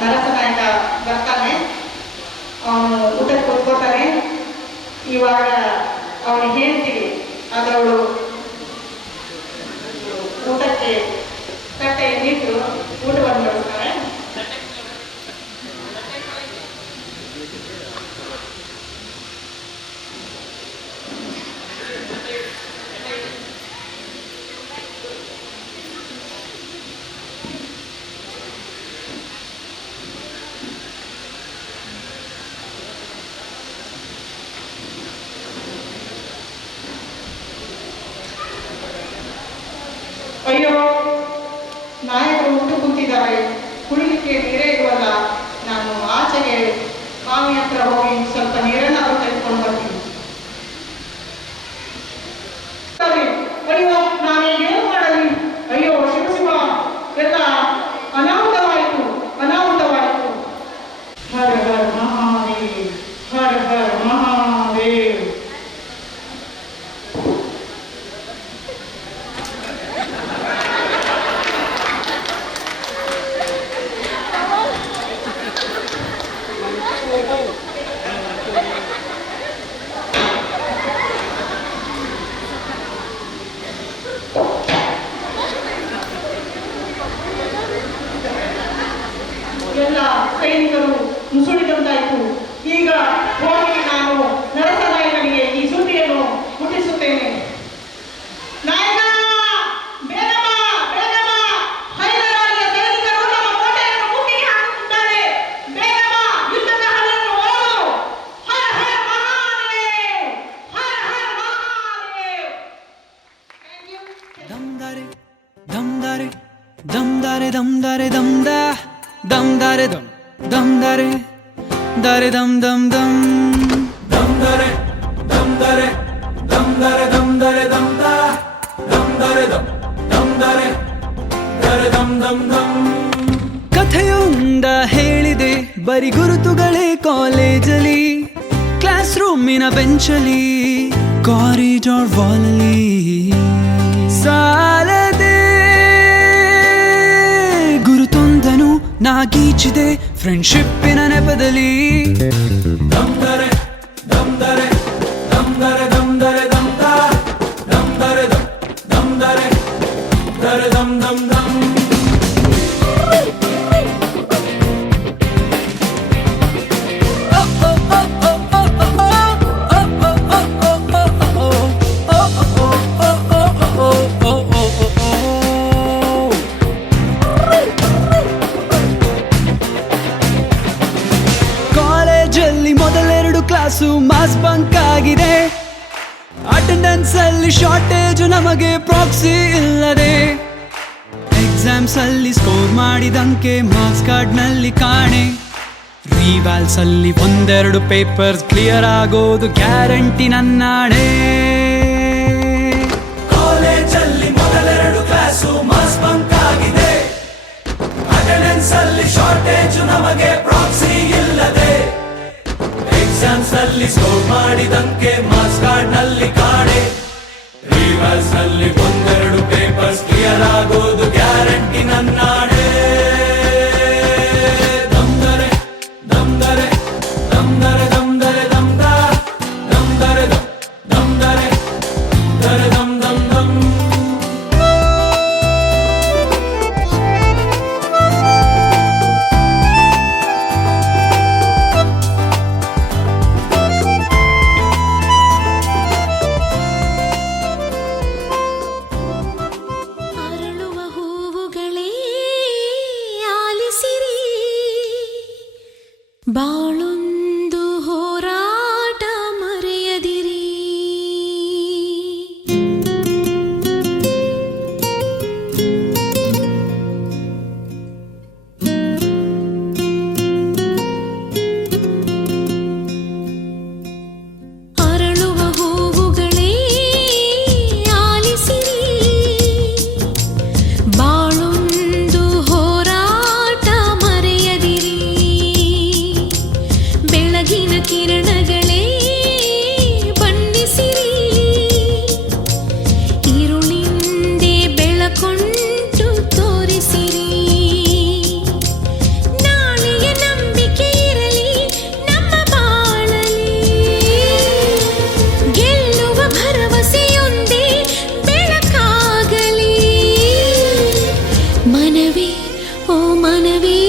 ನರಸನಾಯಕ ಬರ್ತಾನೆ, ಅವನು ಊಟಕ್ಕೆ ಕೂತ್ಕೋತಾನೆ. ಇವಾಗ ಅವನು ಹೇಳ್ತೀವಿ ಅದರವಳು ಊಟಕ್ಕೆ ತಟ್ಟೆಯನ್ನಿಟ್ಟು ಊಟವನ್ನು ಬಡಿಸ್ತಾರೆ. ಅಯ್ಯೋ, ನಾಯಕರು ಊಟ ಕೂತಿದ್ದಾರೆ, ಕುಡಿಲಿಕ್ಕೆ ನೀರೇ ಇರುವಲ್ಲ. ನಾನು ಆಚೆಗೆ ಬಾವಿ ಹತ್ರ ಹೋಗಿ ಸ್ವಲ್ಪ ನೀರನ್ನಾದ್ರೂ ತೆಗೆದುಕೊಂಡು ಬರ್ತೀನಿ. ಅಯ್ಯೋ, ನಾನು ಏನು ಮಾಡಲಿ? ಅಯ್ಯೋ ಶಿವ, ಎಲ್ಲ ಅನಾಹುತವಾಯಿತು, ಅನಾಹುತವಾಯಿತು. ಹರ ಹರ ಮಹಾದೇವ್, ಹರ ಹರ ಮಹಾದೇವ್. ಎಲ್ಲ ಸೈನಿಕರು ಮುಸುಳಿದಂತಾಯಿತು. ಈಗ ಹೋಗಿ ನಾನು ನರಸನಾಯಕನಿಗೆ ಈ ಸುದ್ದಿಯನ್ನು ಮುಟ್ಟಿಸುತ್ತೇನೆ. ನಾಯಕ, ಬೇಗ ಬಾ, ಬೇಗ ಬಾ. ಹೈದರಾಲಿಯ ಸೈನಿಕರು ನಮ್ಮ ಕೋಟೆಯನ್ನು ಮುತ್ತಿಗೆ ಹಾಕುತ್ತಿದ್ದಾರೆ. ಬೇಗ ಬಾ, ಯುದ್ಧದ ಹಲನ್ನು ಓಡು. ಹರ ಹರ ಮಹಾದೇವ್, ಹರ ಹರ Mahadev. Thank you. Damdare, damdare, damdare, damdare, damda, damdare, damdare, dare, dam, dam, dam. Damdare, damdare, damdare, damdare, damda, damdare, damdare, dare, dam, dam, dam. ಕಥೆಯೊಂದ ಹೇಳಿದೆ, ಬರಿ ಗುರುತುಗಳೇ ಕಾಲೇಜಲ್ಲಿ, ಕ್ಲಾಸ್ ರೂಮಿನ ಬೆಂಚಲ್ಲಿ, ಕಾರಿಡಾರ್ ವಾಲಲ್ಲಿ ಸಾಲದೆ ಗುರುತೊಂದನು ನಾಗೀಚಿದೆ ಫ್ರೆಂಡ್ಶಿಪ್ಪಿನ ನೆಪದಲ್ಲಿ. ದಮ್ದರೆ ದಮ್ದರೆ ದಮ್ದರೆ ದಮ್ದರೆ ದಮ್ದ ದಮ್ದರೆ ದಮ್ದರೆ ದರೆ ದಮ್ ದಮ್ ದಮ್. ಕ್ಲಾಸು ಮಾಸ್ ಬಂಕ್ ಆಗಿದೆ, ಅಟೆಂಡೆನ್ಸ್ ಅಲ್ಲಿ ಶಾರ್ಟೇಜ್, ನಮಗೆ ಪ್ರಾಕ್ಸಿ ಇಲ್ಲದೆ, ಎಕ್ಸಾಮ್ಸ್ ಅಲ್ಲಿ ಸ್ಕೋರ್ ಮಾಡಿದಂಕೆ ಮಾರ್ಕ್ಸ್ ಕಾರ್ಡ್ ನಲ್ಲಿ ಕಾಣೆ, ರಿವ್ಯಾಲ್ಸ್ ಅಲ್ಲಿ ಒಂದೆರಡು ಪೇಪರ್ಸ್ ಕ್ಲಿಯರ್ ಆಗೋದು ಗ್ಯಾರಂಟಿ ನನ್ನಾಣೆ. ಕಾಲೇಜಲ್ಲಿ ಮೊದಲೆರಡು ಕ್ಲಾಸು ಮಾಸ್ ಬಂಕ್ ಆಗಿದೆ, ಅಟೆಂಡೆನ್ಸ್ ಅಲ್ಲಿ ಶಾರ್ಟೇಜ್, ನಮಗೆ ಪ್ರಾಕ್ಸಿ ಇಲ್ಲದೆ, ಎಕ್ಸಾಮ್ಸ್ ಅಲ್ಲಿ ಸ್ಕೋರ್ ಮಾಡಿದಂಕೆ ಮಾರ್ಕ್ಸ್ ಕಾರ್ಡ್ ನಲ್ಲಿ ಕಾಣೆ, ರಿವರ್ಸ್ ನಲ್ಲಿ ಒಂದೆರಡು ಪೇಪರ್ಸ್ ಕ್ಲಿಯರ್ ಆಗೋದು ಗ್ಯಾರಂಟಿ ನನ್ನಾಣೆ. ದಮ್ದರೆ ದಮ್ದರೆ ದಮ್ದರೆ ದಮ್ದರೆ ದಮ್ದ ದಮ್ದರೆ ದಮ್ದರೆ ದರೆ ದಮ್ ದಮ್ ದಮ್. ಮನವಿ ಓ ಮನವಿ